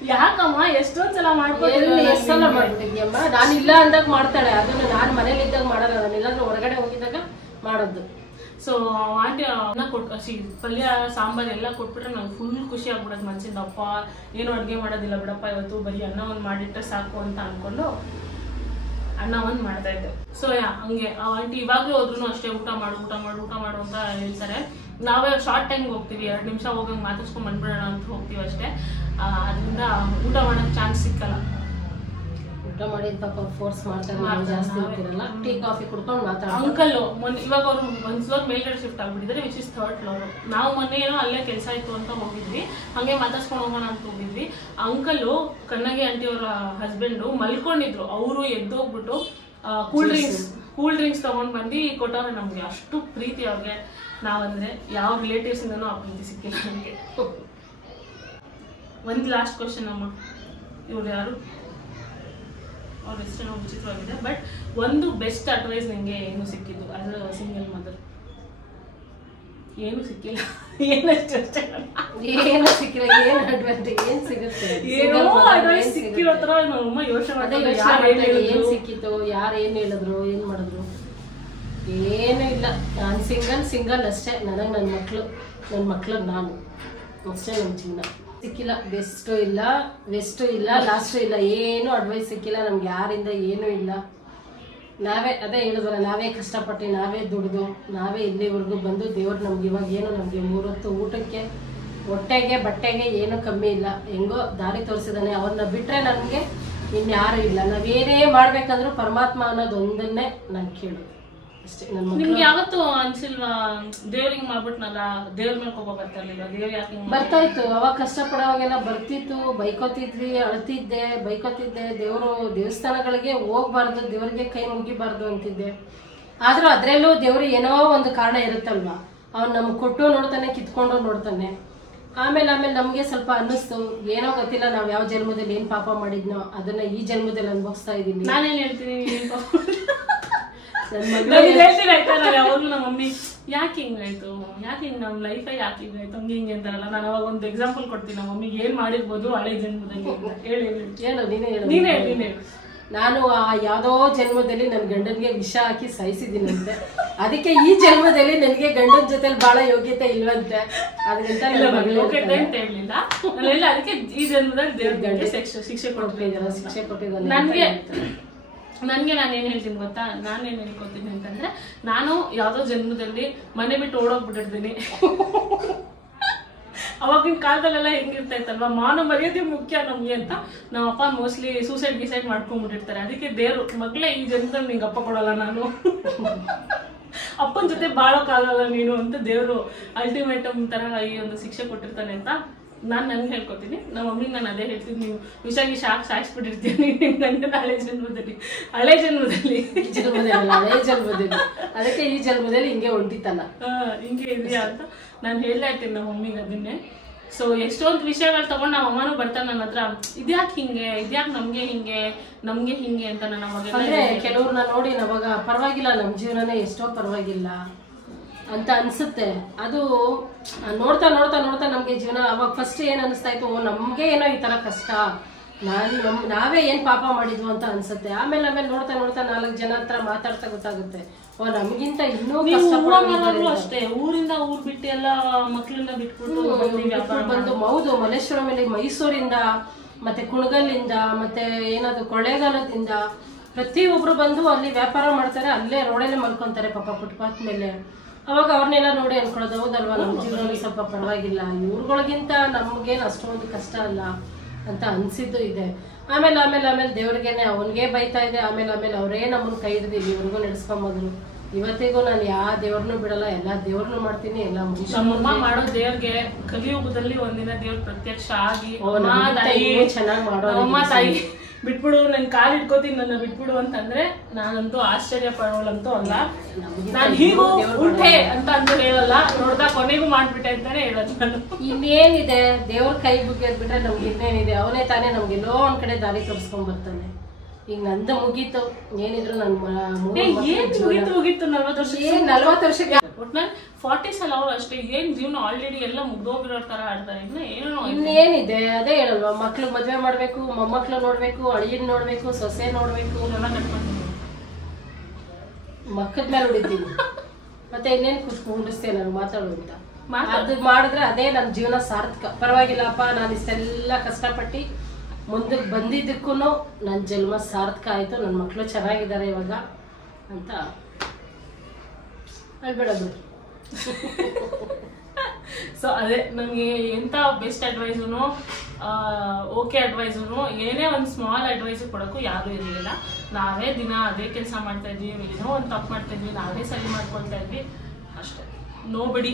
ಯಾಕಮ್ಮ ಎಷ್ಟೊಂದ್ಸಲ ಎಷ್ಟೆಲ್ಲ ಮಾಡ್ಬಿಟ್ಟಿದ್ಯಮ್ಮ? ನಾನು ಇಲ್ಲ ಅಂದಾಗ ಮಾಡ್ತಾಳೆ, ಅದನ್ನ ನಾನು ಮನೇಲಿ ಇದ್ದಾಗ ಮಾಡಲ್ಲ. ನಾನು ಇಲ್ಲಾಂದ್ರೆ ಹೊರಗಡೆ ಹೋಗಿದ್ದಾಗ ಮಾಡೋದು. ಸೊ ಆಂಟಿ ಅನ್ನ ಪಲ್ಯ ಸಾಂಬಾರ್ ಎಲ್ಲ ಕೊಟ್ಬಿಟ್ರೆ ನಂಗೆ ಫುಲ್ ಖುಷಿ ಆಗ್ಬಿಡೋದು ಮನ್ಸಿಂದ. ಅಪ್ಪ ಏನು ಅಡುಗೆ ಮಾಡೋದಿಲ್ಲ ಬಿಡಪ್ಪ ಇವತ್ತು, ಬರೀ ಅನ್ನ ಒಂದು ಮಾಡಿಟ್ರೆ ಸಾಕು ಅಂತ ಅನ್ಕೊಂಡು ಅನ್ನ ಒಂದು ಮಾಡ್ತಾ ಇದ್ದೆ. ಸೊ ಹಂಗೆ ಆ ಆಂಟಿ ಇವಾಗ್ಲೂ ಹೋದ್ರು ಅಷ್ಟೇ, ಊಟ ಮಾಡು ಅಂತ ಹೇಳ್ತಾರೆ. ನಾವೇ ಶಾರ್ಟ್ ಟೈಮ್ಗೆ ಹೋಗ್ತೀವಿ, 2 ನಿಮಿಷ ಹೋಗಂಗೆ ಮಾತಾಡ್ಸ್ಕೊಂಡ್ ಬಂದ್ಬಿಡೋಣ ಅಂತ ಹೋಗ್ತೀವಿ ಅಷ್ಟೇ. ಅದರಿಂದ ಊಟ ಮಾಡೋಕೆ ಚಾನ್ಸ್ ಸಿಕ್ಕಲ್ಲ. ಊಟ ಮಾಡಿದ ಪಾಪ ಫೋರ್ಸ್ ಮಾಡ್ತಾರೆ, ಜಾಸ್ತಿ ಹೋಗ್ತಿರಲ್ಲ. ಟೀ ಕಾಫಿ ಕುಡ್ಕೊಂಡು ಮಾತಾಡ್ತಾರೆ. ಅಂಕಲ್ ಇವಾಗ ಅವರು ಒಂದು ಫ್ಲೋರ್ ಮೇಲ್ಗಡೆ ಶಿಫ್ಟ್ ಆಗ್ಬಿಟ್ಟಿದ್ದಾರೆ, ವಿಚ್ ಇಸ್ 3rd ಫ್ಲೋರ್. ನಾವು ಮೊನ್ನೆ ಏನೋ ಅಲ್ಲೇ ಕೆಲಸ ಇತ್ತು ಅಂತ ಹೋಗಿದ್ವಿ, ಹಂಗೆ ಮಾತಾಡ್ಸ್ಕೊಂಡು ಹೋಗೋಣ ಅಂತ ಹೋಗಿದ್ವಿ. ಅಂಕಲು ಕಣ್ಣಗಿ ಆಂಟಿ ಅವರ ಹಸ್ಬೆಂಡು ಮಲ್ಕೊಂಡಿದ್ರು. ಅವರು ಎದ್ದೋಗ್ಬಿಟ್ಟು ಕೂಲ್ ಡ್ರಿಂಕ್ಸ್ ತಗೊಂಡ್ ಬಂದು ಕೊಟ್ಟವ್ರೆ ನಮ್ಗೆ. ಅಷ್ಟು ಪ್ರೀತಿ ಅವ್ರಿಗೆ ನಾವಂದ್ರೆ. ಯಾವ ರಿಲೇಟಿವ್ಸ್ ಇಂದನೂ ಆ ಪ್ರೀತಿ ಸಿಕ್ಕಿಲ್ಲ ನಮಗೆ. ಒಂದು ಲಾಸ್ಟ್ ಕ್ವಶನ್ ಅಮ್ಮ, ಇವ್ರು ಯಾರು, ಅವ್ರ ಹೆಸರೇನೋ ವಿಚಿತ್ರವಾಗಿದೆ. ಬಟ್ ಒಂದು ಬೆಸ್ಟ್ ಅಡ್ವೈಸ್ ನಿಂಗೆ ಏನು ಸಿಕ್ಕಿದ್ದು ಆಸ್ ಅ ಸಿಂಗಲ್ ಮದರ್? ಏನು ಸಿಕ್ಕಿಲ್ಲ, ಏನಷ್ಟು ಅಷ್ಟೇ, ಏನು ಸಿಕ್ಕಿಲ್ಲ. ಏನು ಅಡ್ವೈಸ್, ಏನ್ ಸಿಗುತ್ತೆ? ಏನೋ ಅಡ್ವೈಸ್ ಸಿಕ್ಕಿರೋ ತರ ನಮ್ಮಮ್ಮ ಯೋಚನೆ ಮಾಡಿದ್ರೆ ಏನ್ ಸಿಕ್ಕಿತ್ತು, ಯಾರು ಏನ್ ಹೇಳಿದ್ರು, ಏನ್ ಮಾಡಿದ್ರು, ಏನೂ ಇಲ್ಲ. ನಾನು ಸಿಂಗಲ್ ಅಷ್ಟೇ. ನನಗೆ ನನ್ನ ಮಕ್ಳು ನಾನು ಅಷ್ಟೇ. ನಮ್ಮ ಜೀವನ ಸಿಕ್ಕಿಲ್ಲ. ಬೆಸ್ಟು ಇಲ್ಲ, ವೆಸ್ಟು ಇಲ್ಲ, ಲಾಸ್ಟು ಇಲ್ಲ. ಏನು ಅಡ್ವೈಸ್ ಸಿಕ್ಕಿಲ್ಲ ನಮ್ಗೆ ಯಾರಿಂದ, ಏನೂ ಇಲ್ಲ. ನಾವೇ ಅದೇ ಹೇಳಿದ್ವಲ್ಲ, ನಾವೇ ಕಷ್ಟಪಟ್ಟು, ನಾವೇ ದುಡಿದು, ನಾವೇ ಇಲ್ಲಿವರೆಗೂ ಬಂದು ದೇವ್ರು ನಮ್ಗೆ ಇವಾಗ ಏನು ನಮಗೆ 3 ಹೊತ್ತು ಊಟಕ್ಕೆ, ಹೊಟ್ಟೆಗೆ, ಬಟ್ಟೆಗೆ ಏನು ಕಮ್ಮಿ ಇಲ್ಲ. ಹೆಂಗೋ ದಾರಿ ತೋರಿಸಿದಾನೆ. ಅವ್ರನ್ನ ಬಿಟ್ರೆ ನಮಗೆ ಇನ್ಯಾರು ಇಲ್ಲ. ನಾವೇನೇ ಮಾಡ್ಬೇಕಂದ್ರೂ ಪರಮಾತ್ಮ ಅನ್ನೋದು ಒಂದನ್ನೇ ನಾನು ಕೇಳೋದು. ಅಷ್ಟೇ. ನನ್ನ ನಿಮ್ಗೆ ಯಾವತ್ತೂ ಅನ್ಸಿಲ್ವಾ ದೇವ್ರಿಗೆ ಮಾಡ್ಬಿಟ್ನಲ್ಲ, ದೇವ್ರ ಮೇಲೆ ಕೋಪ ಬರ್ತಾ ಇರ್ಲಿಲ್ಲ? ದೇವ್ರ ಯಾಕೆ ಬರ್ತಾ ಇತ್ತು, ಅವಾಗ ಕಷ್ಟಪಡೋವಾಗೆಲ್ಲ ಬರ್ತಿತ್ತು, ಬೈಕೋತಿದ್ವಿ, ಅಳ್ತಿದ್ದೆ, ಬೈಕೋತಿದ್ದೆ. ದೇವಸ್ಥಾನಗಳಿಗೆ ಹೋಗ್ಬಾರ್ದು, ದೇವ್ರಿಗೆ ಕೈ ಮುಗಿಬಾರ್ದು ಅಂತಿದ್ದೆ. ಆದ್ರೂ ಅದ್ರಲ್ಲೂ ದೇವ್ರು ಏನೋ ಒಂದು ಕಾರಣ ಇರುತ್ತಲ್ವಾ, ಅವ್ನು ನಮ್ಗೆ ಕೊಟ್ಟು ನೋಡ್ತಾನೆ, ಕಿತ್ಕೊಂಡು ನೋಡ್ತಾನೆ. ಆಮೇಲೆ ನಮ್ಗೆ ಸ್ವಲ್ಪ ಅನ್ನಿಸ್ತು, ಏನೋ ಗೊತ್ತಿಲ್ಲ, ನಾವ್ ಯಾವ ಜನ್ಮದಲ್ಲಿ ಏನ್ ಪಾಪ ಮಾಡಿದ್ನೋ ಅದನ್ನ ಈ ಜನ್ಮದಲ್ಲಿ ಅನುಭವಿಸ್ತಾ ಇದೀನಿ. ನಾನೇನ್ ಹೇಳ್ತೀನಿ, ಹೇಳ್ತೀನಿ ಆಯ್ತಾ, ನಾವ್ ಯಾವಾಗ್ಲೂ ನಮ್ಮ ಮಮ್ಮಿ ಯಾಕೆ ಹಿಂಗಾಯ್ತು, ಯಾಕೆ ಹಿಂಗ್ ನಮ್ ಲೈಫ್ ಯಾಕೆ ಹಿಂಗಾಯ್ತು ಹಂಗೆ ಹಿಂಗೆ ಅಂತಾರಲ್ಲ, ನಾನು ಅವಾಗ ಒಂದು ಎಕ್ಸಾಂಪಲ್ ಕೊಡ್ತೀನಿ ನಮ್ಮ ಮಮ್ಮಿಗೆ ಏನ್ ಮಾಡಿರ್ಬೋದು ಹಳೆ ಜನ್ಮದಲ್ಲಿ. ಹೇಳಿ ನೀನೇ ಹೇಳು. ನಾನು ಯಾವ್ದೋ ಜನ್ಮದಲ್ಲಿ ನನ್ ಗಂಡನ್ಗೆ ವಿಷ ಹಾಕಿ ಸಾಯಿಸಿದೀನಂತೆ, ಅದಕ್ಕೆ ಈ ಜನ್ಮದಲ್ಲಿ ನನಗೆ ಗಂಡನ ಜೊತೆಲಿ ಬಹಳ ಯೋಗ್ಯತೆ ಇಲ್ವಂತೆ. ಯೋಗ್ಯತೆ ಅಂತ ಹೇಳಿಲ್ಲ, ಅದಕ್ಕೆ ಈ ಜನ್ಮದಲ್ಲಿ ದೇವ್ರ ಶಿಕ್ಷೆ ಕೊಟ್ಟಿದ್ದಾರೆ. ನನ್ಗೆ ನಾನೇನ್ ಹೇಳ್ತೀನಿ ಗೊತ್ತಾ, ನಾನೇನ್ ಹೇಳ್ಕೊತೀನಿ ಅಂತಂದ್ರೆ, ನಾನು ಯಾವ್ದೋ ಜನ್ಮದಲ್ಲಿ ಮನೆ ಬಿಟ್ಟು ಓಡೋಗ್ಬಿಟ್ಟಿರ್ತೀನಿ. ಅವಾಗಿನ ಕಾಲದಲ್ಲೆಲ್ಲ ಹೆಂಗಿರ್ತಾ ಇತ್ತಲ್ವಾ, ಮಾನ ಮರ್ಯಾದೆ ಮುಖ್ಯ ನಮ್ಗೆ ಅಂತ ನಮ್ಮ ಅಪ್ಪ ಮೋಸ್ಟ್ಲಿ ಸೂಸೈಡ್ ಮಾಡ್ಕೊಂಡ್ಬಿಟ್ಟಿರ್ತಾರೆ. ಅದಕ್ಕೆ ದೇವ್ರು, ಮಗಳೇ ಈ ಜನ್ಮದಲ್ಲಿ ನಿಂಗೆ ಅಪ್ಪ ಕೊಡಲ್ಲ, ನಾನು ಅಪ್ಪನ ಜೊತೆ ಬಾಳೋಕ್ಕಾಗಲ್ಲ ನೀನು ಅಂತ ದೇವ್ರು ಅಲ್ಟಿಮೇಟಮ್ ತರ ಈ ಒಂದು ಶಿಕ್ಷೆ ಕೊಟ್ಟಿರ್ತಾನೆ ಅಂತ ನನ್ಗೆ ಹೇಳ್ಕೊತೀನಿ. ನಮ್ಮ ಮಮ್ಮಿಗೆ ನಾನು ಅದೇ ಹೇಳ್ತೀನಿ, ನೀವು ವಿಷಾಗಿ ಸಾಯಿಸ್ಬಿಟ್ಟಿರ್ತೀನಿ ನಿಮ್ಗೆ ಹಳೆ ಜನ್ಮದಲ್ಲಿ ಅದಕ್ಕೆ ಈ ಜನ್ಮದಲ್ಲಿ ಹಿಂಗೆ ಹೊಂಟಿತ್ತಲ್ಲ, ಹಿಂಗೆ ಇದೆಯಾ ಅಂತ ನಾನು ಹೇಳ್ತಾ ಇರ್ತೀನಿ ನಮ್ಮ ಮಮ್ಮಿಗೆ ಅದನ್ನೇ. ಸೊ ಎಷ್ಟೊಂದು ವಿಷಯಗಳು ತಗೊಂಡು ನಮ್ಮ ಅಮ್ಮನೂ ಬರ್ತಾರೆ ನನ್ನ ಹತ್ರ, ಇದ್ಯಾಕೆ ಹಿಂಗೆ, ಇದ್ಯಾಕೆ ನಮ್ಗೆ ಹಿಂಗೆ ಅಂತ. ನಾನು ಅವಾಗ ಕೆಲವ್ರನ್ನ ನೋಡಿ ನಾವಾಗ ಪರವಾಗಿಲ್ಲ, ನಮ್ ಜೀವನನೇ ಎಷ್ಟೋ ಪರವಾಗಿಲ್ಲ ಅಂತ ಅನ್ಸುತ್ತೆ. ಅದು ನೋಡ್ತಾ ನಮ್ಗೆ ಜೀವನ ಅವಾಗ ಫಸ್ಟ್ ಏನ್ ಅನಿಸ್ತಾ ಇತ್ತು, ನಮ್ಗೆ ಏನೋ ಈ ತರ ಕಷ್ಟ, ನಾವೇ ಏನ್ ಪಾಪ ಮಾಡಿದ್ವು ಅಂತ ಅನ್ಸುತ್ತೆ. ಆಮೇಲೆ ನೋಡ್ತಾ 4 ಜನ ಹತ್ರ ಮಾತಾಡ್ತಾ ಗೊತ್ತಾಗುತ್ತೆ, ನಮಗಿಂತ ಇನ್ನೂ ಅಷ್ಟೇ. ಊರಿಂದ ಊರ್ ಬಿಟ್ಟು ಎಲ್ಲ ಮಕ್ಳನ್ನ ಬಿಟ್ಬಿಟ್ಟು ಬಂದು ಹೌದು, ಮಲ್ಲೇಶ್ವರಂ, ಮೈಸೂರಿಂದ, ಮತ್ತೆ ಕುಣಗಲ್ಲಿಂದ, ಮತ್ತೆ ಏನದು ಕೊಳ್ಳೇಗಾಲದಿಂದ ಪ್ರತಿಯೊಬ್ರು ಬಂದು ಅಲ್ಲಿ ವ್ಯಾಪಾರ ಮಾಡ್ತಾರೆ, ಅಲ್ಲೇ ರೋಡಲ್ಲೇ ಮಲ್ಕೊಂತಾರೆ ಪಾಪ ಫುಟ್ಪಾತ್ ಮೇಲೆ. ಅವಾಗ ಅವ್ರನ್ನೆಲ್ಲ ನೋಡಿ ಅನ್ಕೊಳ್ಳೋದು, ಹೌದಲ್ವಾ ನಮ್ಮ ಜೀವನ ಸ್ವಲ್ಪ ಪರವಾಗಿಲ್ಲ, ಇವ್ರುಗಳಿಗಿಂತ ನಮ್ಗೇನು ಅಷ್ಟೊಂದು ಕಷ್ಟ ಅಲ್ಲ ಅಂತ ಅನ್ಸಿದ್ದು ಇದೆ. ಆಮೇಲೆ ದೇವ್ರಿಗೇನೆ ಅವನ್ಗೆ ಬೈತಾ ಇದೆ. ಆಮೇಲೆ ಅವರೇ ನಮ್ಮನ್ನ ಕೈ ಹಿಡಿದಿಲ್ಲ, ಇವ್ರಿಗೂ ನಡೆಸ್ಕೊಂಬಂದ್ರು. ಇವತ್ತಿಗೂ ನಾನು ಯಾವ ದೇವ್ರನ್ನೂ ಬಿಡಲ್ಲ, ಎಲ್ಲಾ ದೇವ್ರನ್ನೂ ಮಾಡ್ತೀನಿ, ಎಲ್ಲ ನಮ್ಮಮ್ಮ ಮಾಡೋ ದೇವ್ರಿಗೆ ಕಲಿಯುಗದಲ್ಲಿ ಒಂದಿನ ದೇವ್ರ ಪ್ರತ್ಯಕ್ಷ ಆಗಿ ಚೆನ್ನಾಗಿ ಮಾಡೋ ಅಮ್ಮ ತಾಯಿ ಬಿಟ್ಬಿಡು, ನನ್ ಕಾಲ್ ಇಟ್ಕೋತೀನಿ, ನನ್ನ ಬಿಟ್ಬಿಡು ಅಂತಂದ್ರೆ ನಾನಂತೂ ಆಶ್ಚರ್ಯ ಪಡೋಳಂತೂ ಅಲ್ಲ. ನಾನ್ ಹೀಗೂ ಉಲ್ಟೆ ಅಂತ ಹೇಳಲ್ಲ, ನೋಡ್ದಾ ಕೊನೆಗೂ ಮಾಡ್ಬಿಟ್ಟೆ ಅಂತಾನೆ ಹೇಳೋದು ನಾನು. ಇನ್ನೇನಿದೆ, ದೇವ್ರ ಕೈ ಬಿಟ್ರೆ ನಮ್ಗೆ ಇನ್ನೇನಿದೆ, ಅವನೇ ತಾನೇ ನಮ್ಗೆಲ್ಲೋ ಒಂದ್ ಕಡೆ ದಾರಿ ತೋರಿಸ್ಕೊಂಡ್ ಬರ್ತಾನೆ. ಈಗ ನಂದು ಮುಗೀತು, ಏನಿದ್ರು ನನ್ ಮುಗೀತು 40 ವರ್ಷಕ್ಕೆ ಒಟ್ನಲ್ಲಿ 40s ಅಲ್ಲ ಅವ್ರು ಅಷ್ಟೇ. ಏನ್ ಜೀವನ ಆಲ್ರೆಡಿ ಎಲ್ಲ ಮುಗ್ದೋಗಿರೋ ತರ ಆಡ್ತಾರೆ. ಇನ್ನೇನಿದೆ, ಅದೇ ಹೇಳಲ್ವಾ, ಮಕ್ಳು ಮದ್ವೆ ಮಾಡ್ಬೇಕು, ಮೊಮ್ಮಕ್ಳು ನೋಡ್ಬೇಕು, ಅಳಿಯನ್ ನೋಡ್ಬೇಕು, ಸೊಸೆ ನೋಡ್ಬೇಕು, ಎಲ್ಲ ಕಟ್ಕೊಂಡು ಮಕ್ಕದ ಮೇಲೆ ಹೊಡಿತೀನಿ. ಮತ್ತೆ ಇನ್ನೇನ್ ಕುಂಡಿಸ್ತೇನೆ ನಾನು ಮಾತಾಡು ಅಂತ. ಅದು ಮಾಡಿದ್ರೆ ಅದೇ ನನ್ನ ಜೀವನ ಸಾರ್ಥಕ. ಪರವಾಗಿಲ್ಲಪ್ಪ, ನಾನು ಇಷ್ಟೆಲ್ಲ ಕಷ್ಟಪಟ್ಟು ಮುಂದಕ್ಕೆ ಬಂದಿದ್ದಕ್ಕೂ ನನ್ನ ಜನ್ಮ ಸಾರ್ಥಕ ಆಯ್ತು, ನನ್ನ ಮಕ್ಕಳು ಚೆನ್ನಾಗಿದ್ದಾರೆ ಇವಾಗ ಅಂತ ಹೇಳ್ಬೇಡದು. ಸೊ ಅದೇ ನಮ್ಗೆ ಎಂತ ಬೆಸ್ಟ್ ಅಡ್ವೈಸು, ಓಕೆ ಅಡ್ವೈಸು, ಏನೇ ಒಂದು ಸ್ಮಾಲ್ ಅಡ್ವೈಸ್ ಕೊಡೋಕ್ಕೂ ಯಾರು ಇರಲಿಲ್ಲ. ನಾವೇ ದಿನ ಅದೇ ಕೆಲಸ ಮಾಡ್ತಾ ಇದ್ವಿ, ಏನೋ ಒಂದು ತಪ್ಪು ಮಾಡ್ತಾ ಇದ್ವಿ, ನಾವೇ ಸರಿ ಮಾಡ್ಕೊಳ್ತಾ ಇದ್ವಿ ಅಷ್ಟೇ. ನೋಬಡಿ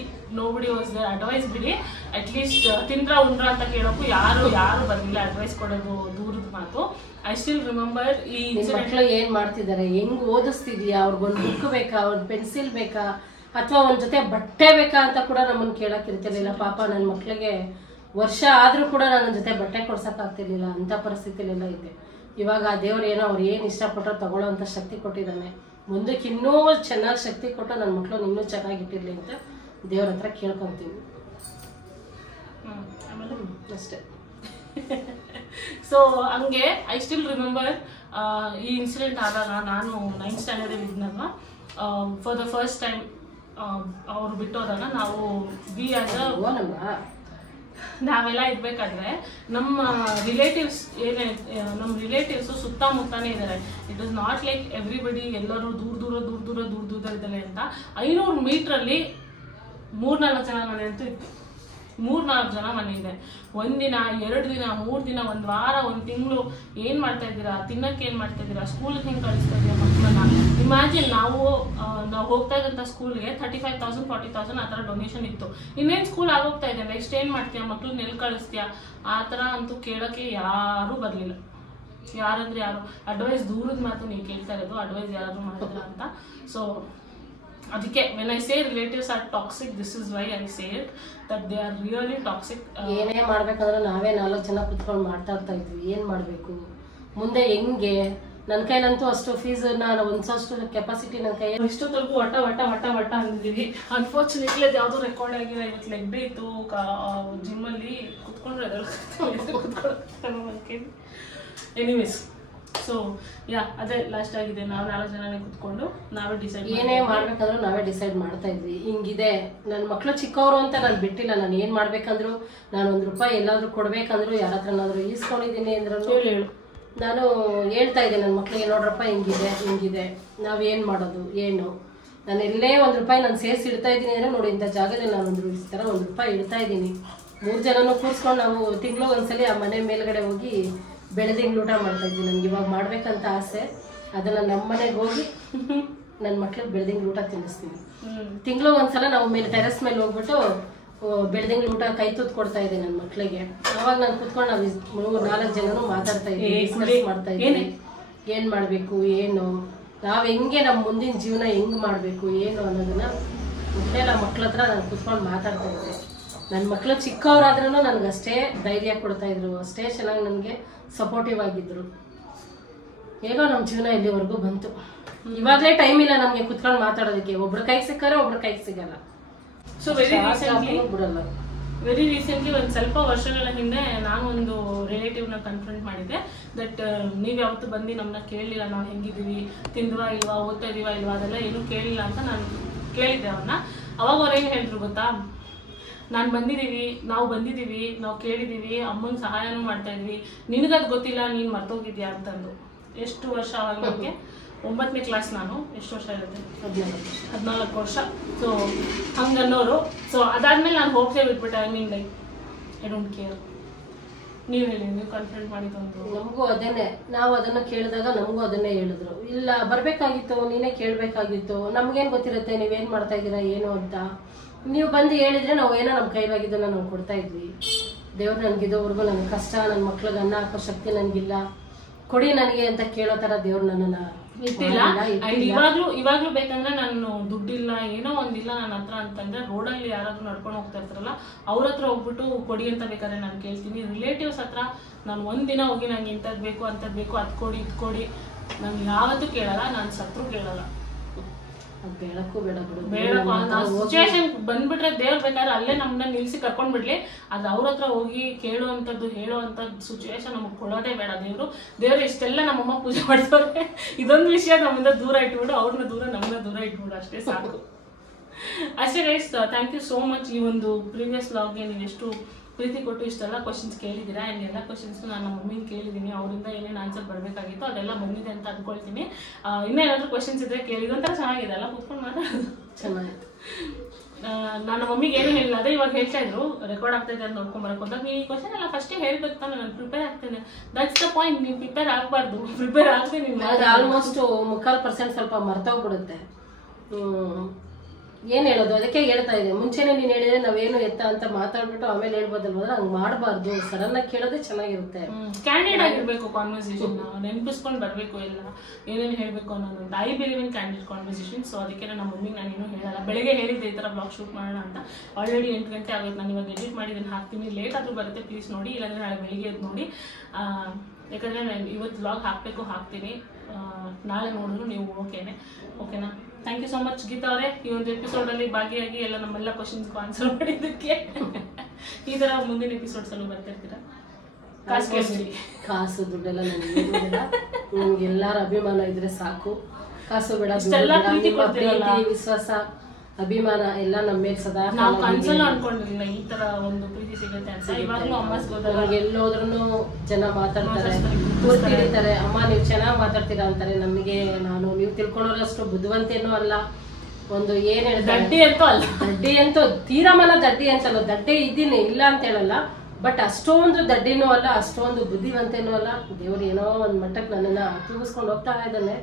ವಾಸ್ ದ ಅಡ್ವೈಸ್ ಬಿಡಿ. ಅಟ್ಲೀಸ್ಟ್ ತಿಂದ್ರ ಉಂಡ್ರ ಅಂತ ಕೇಳೋಕ್ಕೂ ಯಾರು ಬಂದಿಲ್ಲ ಅಡ್ವೈಸ್ ಕೊಡೋದು ದೂರದ ಮಾತು. ಐ ಸ್ಟಿಲ್ ರಿಮೆಂಬರ್ ಈ ಮಕ್ಕಳು ಏನ್ ಮಾಡ್ತಿದ್ದಾರೆ, ಹೆಂಗ್ ಓದಿಸ್ತಿದ್ಯಾ, ಅವ್ರಿಗೊಂದು ಬುಕ್ ಬೇಕಾ, ಒಂದ್ ಪೆನ್ಸಿಲ್ ಬೇಕಾ, ಅಥವಾ ಒಂದ್ ಜೊತೆ ಬಟ್ಟೆ ಬೇಕಾ ಅಂತ ಕೂಡ ನಮ್ಮನ್ನ ಕೇಳಕ್ ಇರ್ತಿರ್ಲಿಲ್ಲ. ಪಾಪ ನನ್ನ ಮಕ್ಳಿಗೆ ವರ್ಷ ಆದ್ರೂ ಕೂಡ ನನ್ನ ಜೊತೆ ಬಟ್ಟೆ ಕೊಡ್ಸಕ್ ಆಗ್ತಿರ್ಲಿಲ್ಲ, ಅಂತ ಪರಿಸ್ಥಿತಿಲೆಲ್ಲ ಇದ್ದೆ. ಇವಾಗ ಆ ದೇವ್ರು ಏನೋ ಅವ್ರು ಏನ್ ಇಷ್ಟಪಟ್ಟರು ತಗೊಳ್ಳೋ ಅಂತ ಶಕ್ತಿ ಕೊಟ್ಟಿದ್ದಾನೆ. ಮುಂದಕ್ಕೆ ಇನ್ನೂ ಚೆನ್ನಾಗಿ ಶಕ್ತಿ ಕೊಟ್ಟು ನನ್ನ ಮಕ್ಳು ಇನ್ನೂ ಚೆನ್ನಾಗಿಟ್ಟಿರ್ಲಿ ಅಂತ ದೇವ್ರ ಹತ್ರ ಕೇಳ್ಕೊಂತೀವಿ ಅಷ್ಟೇ. ಸೊ ಹಂಗೆ ಐ ಸ್ಟಿಲ್ ರಿಮೆಂಬರ್ ಈ ಇನ್ಸಿಡೆಂಟ್ ಆದಾಗ ನಾನು 9th ಸ್ಟ್ಯಾಂಡರ್ಡ್ ಇದ್ನಲ್ವಾ, ಫಾರ್ ದ ಫಸ್ಟ್ ಟೈಮ್ ಅವ್ರು ಬಿಟ್ಟೋದಾಗ ನಾವು ನಾವೆಲ್ಲ ಇರ್ಬೇಕಾದ್ರೆ ನಮ್ಮ ರಿಲೇಟಿವ್ಸ್ ಸುತ್ತಮುತ್ತಾನೆ ಇದ್ದಾರೆ. It was not like everybody ಎಲ್ಲರೂ ದೂರ ಇದ್ದಾರೆ ಅಂತ. 500 ಮೀಟ್ರಲ್ಲಿ 3-4 ಜನ ಮನೆ ಅಂತೂ ಇತ್ತು. 3-4 ಜನ ಮನೆ ಇದೆ. 1 ದಿನ 2 ದಿನ 3 ದಿನ 1 ವಾರ 1 ತಿಂಗಳು ಏನ್ ಮಾಡ್ತಾ ಇದ್ದೀರಾ, ತಿನ್ನಕ್ಕೆ ಏನ್ ಮಾಡ್ತಾ ಇದ್ದೀರಾ, ಸ್ಕೂಲ್ಗೆ ಹೆಂಗೆ ಕಳಿಸ್ತಾ ಇದ್ದೀರಾ ಮಕ್ಕಳನ್ನ. ಇಮ್ಯಾಜಿನ್ ನಾವು ಹೋಗ್ತಾ ಇದ್ದಂಥ ಸ್ಕೂಲ್ಗೆ 35,000 40,000 ಆ ಥರ ಡೊನೇಷನ್ ಇತ್ತು. ಇನ್ನೇನು ಸ್ಕೂಲ್ ಆಗೋಗ್ತಾ ಇದೆ, ನೆಕ್ಸ್ಟ್ ಏನು ಮಾಡ್ತೀಯಾ, ಮಕ್ಳನ್ನ ಎಲ್ಲಿ ಕಳಿಸ್ತೀಯಾ, ಆ ಥರ ಅಂತೂ ಕೇಳೋಕ್ಕೆ ಯಾರೂ ಬರಲಿಲ್ಲ. ಯಾರಂದ್ರೆ ಯಾರು ಅಡ್ವೈಸ್ ದೂರದ ಮಾತು ನೀವು ಕೇಳ್ತಾ ಇರೋದು, ಅಡ್ವೈಸ್ ಯಾರಾದ್ರೂ ಮಾಡಿದ್ರ ಅಂತ. ಸೊ ಅದಕ್ಕೆ when I say relatives are toxic, this is why I say it, that they are really toxic. ಏನೇ ಮಾಡ್ಬೇಕಂದ್ರೆ ನಾವೇ 4 ಜನ ಕುತ್ಕೊಂಡು ಮಾತಾಡ್ತಾ ಇದ್ವಿ, ಏನ್ ಮಾಡ್ಬೇಕು ಮುಂದೆ ಹೆಂಗೆ. ನನ್ನ ಕೈಲಂತೂ ಅಷ್ಟು ಫೀಸ್ ನಾನು ಒಂದ್ಸಷ್ಟು ಕೆಪಾಸಿಟಿ ನನ್ನ ಕೈ ಇಷ್ಟೊತ್ತರೆಗೂ ವಟ ವಟ ವಟ ವಟ ಅಂದಿದ್ದೀವಿ. ಅನ್ಫಾರ್ಚುನೇಟ್ಲಿ ಅದು ಯಾವುದೂ ರೆಕಾರ್ಡ್ ಆಗಿಲ್ಲ. ಇವತ್ತು ಲೆಗ್ ಡೇ ಇತ್ತು, ಜಿಮ್ಮಲ್ಲಿ ಕುತ್ಕೊಂಡ್ರೆ ಎನಿವೇಸ್. ಸೊ ಯಾ ಅದೇ ಲಾಸ್ಟ್ ಆಗಿದೆ. ನಾವು 4 ಜನನೇ ಕುತ್ಕೊಂಡು ನಾವೇ ಡಿಸೈಡ್, ಏನೇ ಮಾಡ್ಬೇಕಂದ್ರೂ ನಾವೇ ಡಿಸೈಡ್ ಮಾಡ್ತಾ ಇದ್ವಿ. ಹಿಂಗಿದೆ ನನ್ನ ಮಕ್ಳು ಚಿಕ್ಕವರು ಅಂತ ನಾನು ಬಿಟ್ಟಿಲ್ಲ. ನಾನು ಏನ್ ಮಾಡ್ಬೇಕಂದ್ರು, ನಾನು ₹1 ಎಲ್ಲಾದ್ರೂ ಕೊಡ್ಬೇಕಂದ್ರು, ಯಾರ ಹತ್ರನಾದ್ರೂ ಈಸ್ಕೊಂಡಿದ್ದೀನಿ ಅಂದ್ರೂ ಹೇಳು ನಾನು ಹೇಳ್ತಾ ಇದ್ದೆ ನನ್ನ ಮಕ್ಳಿಗೆ, ನೋಡ್ರಪ್ಪ ಹಿಂಗಿದೆ ನಾವೇನ್ ಮಾಡೋದು ಏನು. ನಾನು ಎಲ್ಲೇ ₹1 ನಾನು ಸೇರಿಸಿ ಇಡ್ತಾ ಇದ್ದೀನಿ ಅಂದ್ರೆ ನೋಡಿ, ಇಂಥ ಜಾಗದಲ್ಲಿ ನಾನು ಈ ಥರ ₹1 ಇಡ್ತಾ ಇದ್ದೀನಿ. 3 ಜನನೂ ಕೂರ್ಸ್ಕೊಂಡು ನಾವು ತಿಂಗಳು ಒಂದ್ಸಲಿ ಆ ಮನೆ ಮೇಲ್ಗಡೆ ಹೋಗಿ ಬೆಳೆದಿಂಗ್ಳು ಊಟ ಮಾಡ್ತಾ ಇದ್ವಿ. ನನ್ಗೆ ಇವಾಗ ಮಾಡ್ಬೇಕಂತ ಆಸೆ. ಅದನ್ನ ನಮ್ಮ ಮನೆಗೆ ಹೋಗಿ ನನ್ನ ಮಕ್ಳಿಗೆ ಬೆಳೆದಿಂಗ್ಳು ಊಟ ತಿನ್ನಿಸ್ತೀವಿ. ತಿಂಗಳು ಒಂದ್ಸಲ ನಾವು ಮೇಲೆ ಟೆರೆಸ್ ಮೇಲೆ ಹೋಗ್ಬಿಟ್ಟು ಬೆಳೆದಿಂಗ್ಳು ಊಟ ಕೈ ತೂತ್ ಕೊಡ್ತಾ ಇದ್ದೆ ನನ್ನ ಮಕ್ಳಿಗೆ. ಅವಾಗ ನಾನು ಕುತ್ಕೊಂಡು ನಾವು 4 ಜನನು ಮಾತಾಡ್ತಾ ಇದ್ವಿ, ಡಿಸ್ಕಸ್ ಮಾಡ್ತಾ ಇದ್ವಿ ಏನ್ ಮಾಡ್ಬೇಕು, ಏನು ನಾವ್ ಹೆಂಗೆ ನಮ್ಮ ಮುಂದಿನ ಜೀವನ ಹೆಂಗ್ ಮಾಡ್ಬೇಕು ಏನು ಅನ್ನೋದನ್ನ ನಮ್ಮ ಮಕ್ಳ ಹತ್ರ ನಾನು ಕುತ್ಕೊಂಡು ಮಾತಾಡ್ತಾ ಇದ್ದೆ. ನನ್ನ ಮಕ್ಳು ಚಿಕ್ಕವರಾದ್ರೂ ನನ್ಗಷ್ಟೇ ಧೈರ್ಯ ಕೊಡ್ತಾ ಇದ್ರು, ಅಷ್ಟೇ ಚೆನ್ನಾಗಿ ನನಗೆ ಸಪೋರ್ಟಿವ್ ಆಗಿದ್ರು. ಹೇಗೋ ನಮ್ಮ ಜೀವನ ಇಲ್ಲಿವರೆಗೂ ಬಂತು. ಇವಾಗಲೇ ಟೈಮ್ ಇಲ್ಲ ನಮ್ಗೆ ಕುತ್ಕೊಂಡು ಮಾತಾಡೋದಕ್ಕೆ. ಒಬ್ರ ಕೈಗೆ ಸಿಕ್ಕಾರೆ ಒಬ್ರ ಕೈಗೆ ಸಿಗಲ್ಲ. ಸೊ ವೆರಿ ರೀಸೆಂಟ್ಲಿ ಒಂದು ಸ್ವಲ್ಪ ವರ್ಷಗಳ ಹಿಂದೆ ನಾನು ಒಂದು ರಿಲೇಟಿವ್ನ ಕನ್ಫ್ರಂಟ್ ಮಾಡಿದ್ದೆ. ದಟ್ ನೀವು ಯಾವತ್ತು ಬಂದು ನಮ್ಮನ್ನ ಕೇಳಲಿಲ್ಲ, ನಾವು ಹೆಂಗಿದ್ದೀವಿ, ತಿಂದ್ವಾ ಇಲ್ವಾ, ಓದ್ತಾ ಇದೀವಾ ಇಲ್ವಾ, ಅದೆಲ್ಲ ಏನೂ ಕೇಳಿಲ್ಲ ಅಂತ ನಾನು ಕೇಳಿದ್ದೆ ಅವ್ರನ್ನ. ಅವಾಗ ಅವ್ರು ಏನು ಹೇಳಿದ್ರು ಗೊತ್ತಾ, ನಾವು ಬಂದಿದ್ದೀವಿ, ನಾವು ಕೇಳಿದ್ದೀವಿ, ಅಮ್ಮನ ಸಹಾಯನೂ ಮಾಡ್ತಾ ಇದ್ವಿ, ನಿನಗದು ಗೊತ್ತಿಲ್ಲ, ನೀನು ಮರ್ತೋಗಿದ್ಯಾ ಅಂತಂದು. ಎಷ್ಟು ವರ್ಷ ಆವಾಗ ನನಗೆ 9ನೇ ಕ್ಲಾಸ್, ನಾನು ಎಷ್ಟು ವರ್ಷ ಇರುತ್ತೆ, 14 ವರ್ಷ. ಸೊ ಹಂಗನ್ನೋರು. ಸೊ ಅದಾದ್ಮೇಲೆ ನಾನು ಹೋಗ್ತೇ ಬಿಟ್ಬಿಟ್ಟೆ. I mean like I don't care. ನೀವು ಹೇಳಿ, ನೀವು ಕನ್ಫ್ರಂಟ್ ಮಾಡಿದ್ದು. ನಮಗೂ ಅದೇನೆ, ನಾವು ಅದನ್ನ ಕೇಳಿದಾಗ ನಮಗೂ ಅದನ್ನೇ ಹೇಳಿದ್ರು, ಇಲ್ಲ ಬರ್ಬೇಕಾಗಿತ್ತು, ನೀನೇ ಕೇಳ್ಬೇಕಾಗಿತ್ತು, ನಮ್ಗೇನ್ ಗೊತ್ತಿರುತ್ತೆ ನೀವೇನ್ ಮಾಡ್ತಾ ಇದ್ದೀರಾ ಏನು ಅಂತ. ನೀವು ಬಂದು ಹೇಳಿದ್ರೆ ನಾವು ಏನೋ ನಮ್ಮ ಕೈಲಾಗಿದ್ದನ್ನ ನಾವು ಕೊಡ್ತಾ ಇದ್ವಿ. ದೇವ್ರು ನನ್ಗಿದೋವರೆಗೂ ನನ್ನ ಕಷ್ಟ, ನನ್ನ ಮಕ್ಳಿಗೆ ಅನ್ನ ಹಾಕೋ ಶಕ್ತಿ ನನ್ಗಿಲ್ಲ, ಕೊಡಿ ನನಗೆ ಅಂತ ಕೇಳೋ ತರ ದೇವ್ರು ನನ್ನನ್ನ ಇಟ್ಟಿಲ್ಲ. ಇವಾಗ್ಲೂ ಬೇಕಂದ್ರೆ ನಾನು ದುಡ್ಡಿಲ್ಲ, ಏನೋ ಒಂದಿಲ್ಲ ನನ್ನ ಹತ್ರ ಅಂತಂದ್ರೆ ರೋಡಲ್ಲಿ ಯಾರಾದ್ರೂ ನಡ್ಕೊಂಡು ಹೋಗ್ತಾ ಇರ್ತಾರಲ್ಲ ಅವ್ರ ಹತ್ರ ಹೋಗ್ಬಿಟ್ಟು ಕೊಡಿ ಅಂತ ಬೇಕಾದ್ರೆ ನಾನು ಕೇಳ್ತೀನಿ. ರಿಲೇಟಿವ್ಸ್ ಹತ್ರ ನಾನು 1 ದಿನ ಹೋಗಿ ನಂಗೆ ಇಂಥದ್ದು ಬೇಕು ಅಂತದ್ದು ಬೇಕು, ಅದು ಕೊಡಿ ಇದು ಕೊಡಿ ನಾನು ಯಾವತ್ತೂ ಕೇಳಲ್ಲ. ನಾನು ಸತ್ರು ಕೇಳಲ್ಲ. ಬೇಡಕ್ಕೂ ಬೇಡ ಸಿಚುವೇಶನ್ ಬಂದ್ಬಿಟ್ರೆ ದೇವ್ರ ಬೇಕಾದ್ರೆ ಅಲ್ಲೇ ನಮ್ಮನ್ನ ನಿಲ್ಸಿ ಕರ್ಕೊಂಡ್ ಬಿಡ್ಲಿ. ಅದು ಅವ್ರ ಹತ್ರ ಹೋಗಿ ಕೇಳುವಂಥದ್ದು ಹೇಳುವಂಥದ್ದು ಸಿಚುವೇಶನ್ ನಮಗೆ ಕೊಡೋದೇ ಬೇಡ. ದೇವ್ರು ಇಷ್ಟೆಲ್ಲ ನಮ್ಮಮ್ಮ ಪೂಜೆ ಮಾಡ್ತವ್ರೆ, ಇದೊಂದು ವಿಷಯ ನಮ್ಮಿಂದ ದೂರ ಇಟ್ಬಿಡು, ಅವ್ರನ್ನ ದೂರ ನಮ್ಮನ್ನ ದೂರ ಇಟ್ಬಿಡು, ಅಷ್ಟೇ ಸಾಕು. ಅಷ್ಟೇ guys, thank you so much. ಈ ಒಂದು ಪ್ರೀವಿಯಸ್ ವ್ಲಾಗ್ಗೆ ನೀವು ಎಷ್ಟು ಪ್ರೀತಿ ಕೊಟ್ಟು ಇಷ್ಟೆಲ್ಲ ಕ್ವಶನ್ಸ್ ಕೇಳಿದ್ದೀರಾ. ಆ್ಯಂಡ್ ಎಲ್ಲ ಕ್ವಶನ್ಸ್ನು ನಾನು ನಮ್ಮ ಮಮ್ಮಿನ ಕೇಳಿದ್ದೀನಿ, ಅವರಿಂದ ಏನೇನು ಆನ್ಸರ್ ಬರಬೇಕಾಗಿತ್ತು ಅದೆಲ್ಲ ಬಂದಿದೆ ಅಂತ ಅಂದ್ಕೊಳ್ತೀನಿ. ಇನ್ನೇನಾದರೂ ಕ್ವಶನ್ಸ್ ಇದ್ದರೆ ಕೇಳಿದ ಒಂಥರ ಚೆನ್ನಾಗಿದೆ ಅಲ್ಲ, ಕೂತ್ಕೊಂಡು ಮಾತಾಡೋದು ಚೆನ್ನಾಗಿತ್ತು. ನಾನು ಮಮ್ಮಿಗೆ ಏನು ಹೇಳಿಲ್ಲ, ಅದೇ ಇವಾಗ ಹೇಳ್ತಾ ಇದ್ರು ರೆಕಾರ್ಡ್ ಆಗ್ತಾಯಿದೆ ಅಂತ ನೋಡ್ಕೊಂಬರಕ್ಕೆ ಹೋದಾಗ ನೀವು ಈ ಕ್ವಶನ್ ಎಲ್ಲ ಫಸ್ಟೇ ಹೇಳ್ಬೇಕು ತಾನೆ, ನಾನು ಪ್ರಿಪೇರ್ ಆಗ್ತೇನೆ. That's the point. ನೀವು ಪ್ರಿಪೇರ್ ಆಗಬಾರ್ದು, ಪ್ರಿಪೇರ್ ಆಗದೆ ನೀವು ಆಲ್ಮೋಸ್ಟ್ 3% ಸ್ವಲ್ಪ ಮರ್ತೋಗ್ಬಿಡುತ್ತೆ. ಏನ್ ಹೇಳೋದು, ಅದಕ್ಕೆ ಹೇಳ್ತಾ ಇದೆ. ಮುಂಚೆನೆ ನೀನ್ ಹೇಳಿದ್ರೆ ನಾವೇನು ಎತ್ತ ಅಂತ ಮಾತಾಡ್ಬಿಟ್ಟು ಆಮೇಲೆ ಹೇಳ್ಬೋದಲ್ವ, ಹಂಗ್ ಮಾಡಬಾರ್ದು. ಸಡನ್ ಆಗಿ ಕೇಳೋದೇ ಚೆನ್ನಾಗಿರುತ್ತೆ. ಕ್ಯಾಂಡಿಡೇಟ್ ಆಗಿರ್ಬೇಕು, ಕಾನ್ವರ್ಸೇಷನ್ ನೆನಪಿಸ್ಕೊಂಡು ಬರ್ಬೇಕು, ಎಲ್ಲ ಏನೇನು ಹೇಳ್ಬೇಕು ಅನ್ನೋದು. I believe in candidate conversation. So ಅದಕ್ಕೆ ನಮ್ಮ ಮಮ್ಮಿಗೆ ನಾನು ಏನೂ ಹೇಳಲ್ಲ. ಬೆಳಗ್ಗೆ ಹೇಳಿದ್ದೆ ಈ ಥರ ಬ್ಲಾಗ್ ಶೂಟ್ ಮಾಡೋಣ ಅಂತ. ಆಲ್ರೆಡಿ 8 ಗಂಟೆ ಆಗುತ್ತೆ. ನಾನು ಇವಾಗ ಎಡಿಟ್ ಮಾಡಿದ್ದೀನಿ, ಹಾಕ್ತೀನಿ. ಲೇಟ್ ಆದರೂ ಬರುತ್ತೆ, ಪ್ಲೀಸ್ ನೋಡಿ. ಇಲ್ಲಾಂದ್ರೆ ನಾಳೆ ಬೆಳಿಗ್ಗೆ ಎದ್ದು ನೋಡಿ. ಯಾಕಂದರೆ ನಾನು ಇವತ್ತು ಬ್ಲಾಗ್ ಹಾಕ್ತೀನಿ. ನಾಳೆ ನೋಡಿದ್ರು ನೀವು ಓಕೆನಾ. Thank you so much Geetha ಅವರೇ, ಈ ಒಂದು ಎಪಿಸೋಡಲ್ಲಿ ಭಾಗಿಯಾಗಿ ಎಲ್ಲ ನಮ್ಮೆಲ್ಲ ಕ್ವಶನ್ಸ್ಗೂ ಆನ್ಸರ್ ಮಾಡಿದ್ದಕ್ಕೆ. ಈ ಥರ ಮುಂದಿನ ಎಪಿಸೋಡ್ಸಲ್ಲೂ ಬರ್ತಿರ್ತೀರಾ. ಕಾಸು ದುಡ್ಡೆಲ್ಲ ನನಗೆ ಎಲ್ಲಾರ ಅಭಿಮಾನ ಇದ್ರೆ ಸಾಕು. ಕಾಸು ಬೇಡ, ಪ್ರೀತಿ ವಿಶ್ವಾಸ ಅಭಿಮಾನ ಎಲ್ಲ ನಮ್ಮ ಮೇಲೆ ಸದಾ. ನಾವು ಕನ್ಸಲ್ಲೂ ಅನ್ಕೊಂಡಿರ್ಲಿಲ್ಲ ಈ ತರ ಒಂದು ಪ್ರೀತಿ ಸಿಗುತ್ತೆ ಅಂತ. ಇವಾಗಲೂ ಅಮ್ಮ ಎಲ್ಲೋದ್ರೂ ಜನ ಮಾತಾಡ್ತಾರೆ, ಕೂರ್ತಿರ್ತಾರೆ, ಅಮ್ಮ ನೀವು ಚೆನ್ನಾಗಿ ಮಾತಾಡ್ತೀರಾ ಅಂತಾರೆ. ನಮಗೆ ನೀವು ತಿಳ್ಕೊಳ್ಳೋರಷ್ಟು ಬುದ್ಧಿವಂತೇನೂ ಅಲ್ಲ, ಒಂದು ಏನ್ ಹೇಳ್ತಾರೆ, ದಡ್ಡಿ ಅಂತೂ ಅಲ್ಲ, ದಡ್ಡಿ ಅಂತೂ ತೀರಮಲ್ಲ, ದಡ್ಡಿ ಅಂತಲ್ಲ, ದಡ್ಡಿ ಇದ್ದೀನಿ ಇಲ್ಲ ಅಂತ ಹೇಳಲ್ಲ, ಬಟ್ ಅಷ್ಟೊಂದು ದಡ್ಡಿನೂ ಅಲ್ಲ, ಅಷ್ಟೊಂದು ಬುದ್ಧಿವಂತೇನೂ ಅಲ್ಲ. ದೇವ್ರು ಏನೋ ಒಂದ್ ಮಟ್ಟಕ್ಕೆ ನನ್ನನ್ನ ತೂಗಿಸ್ಕೊಂಡು ಹೋಗ್ತಾ ಇದ್ದಾನೆ.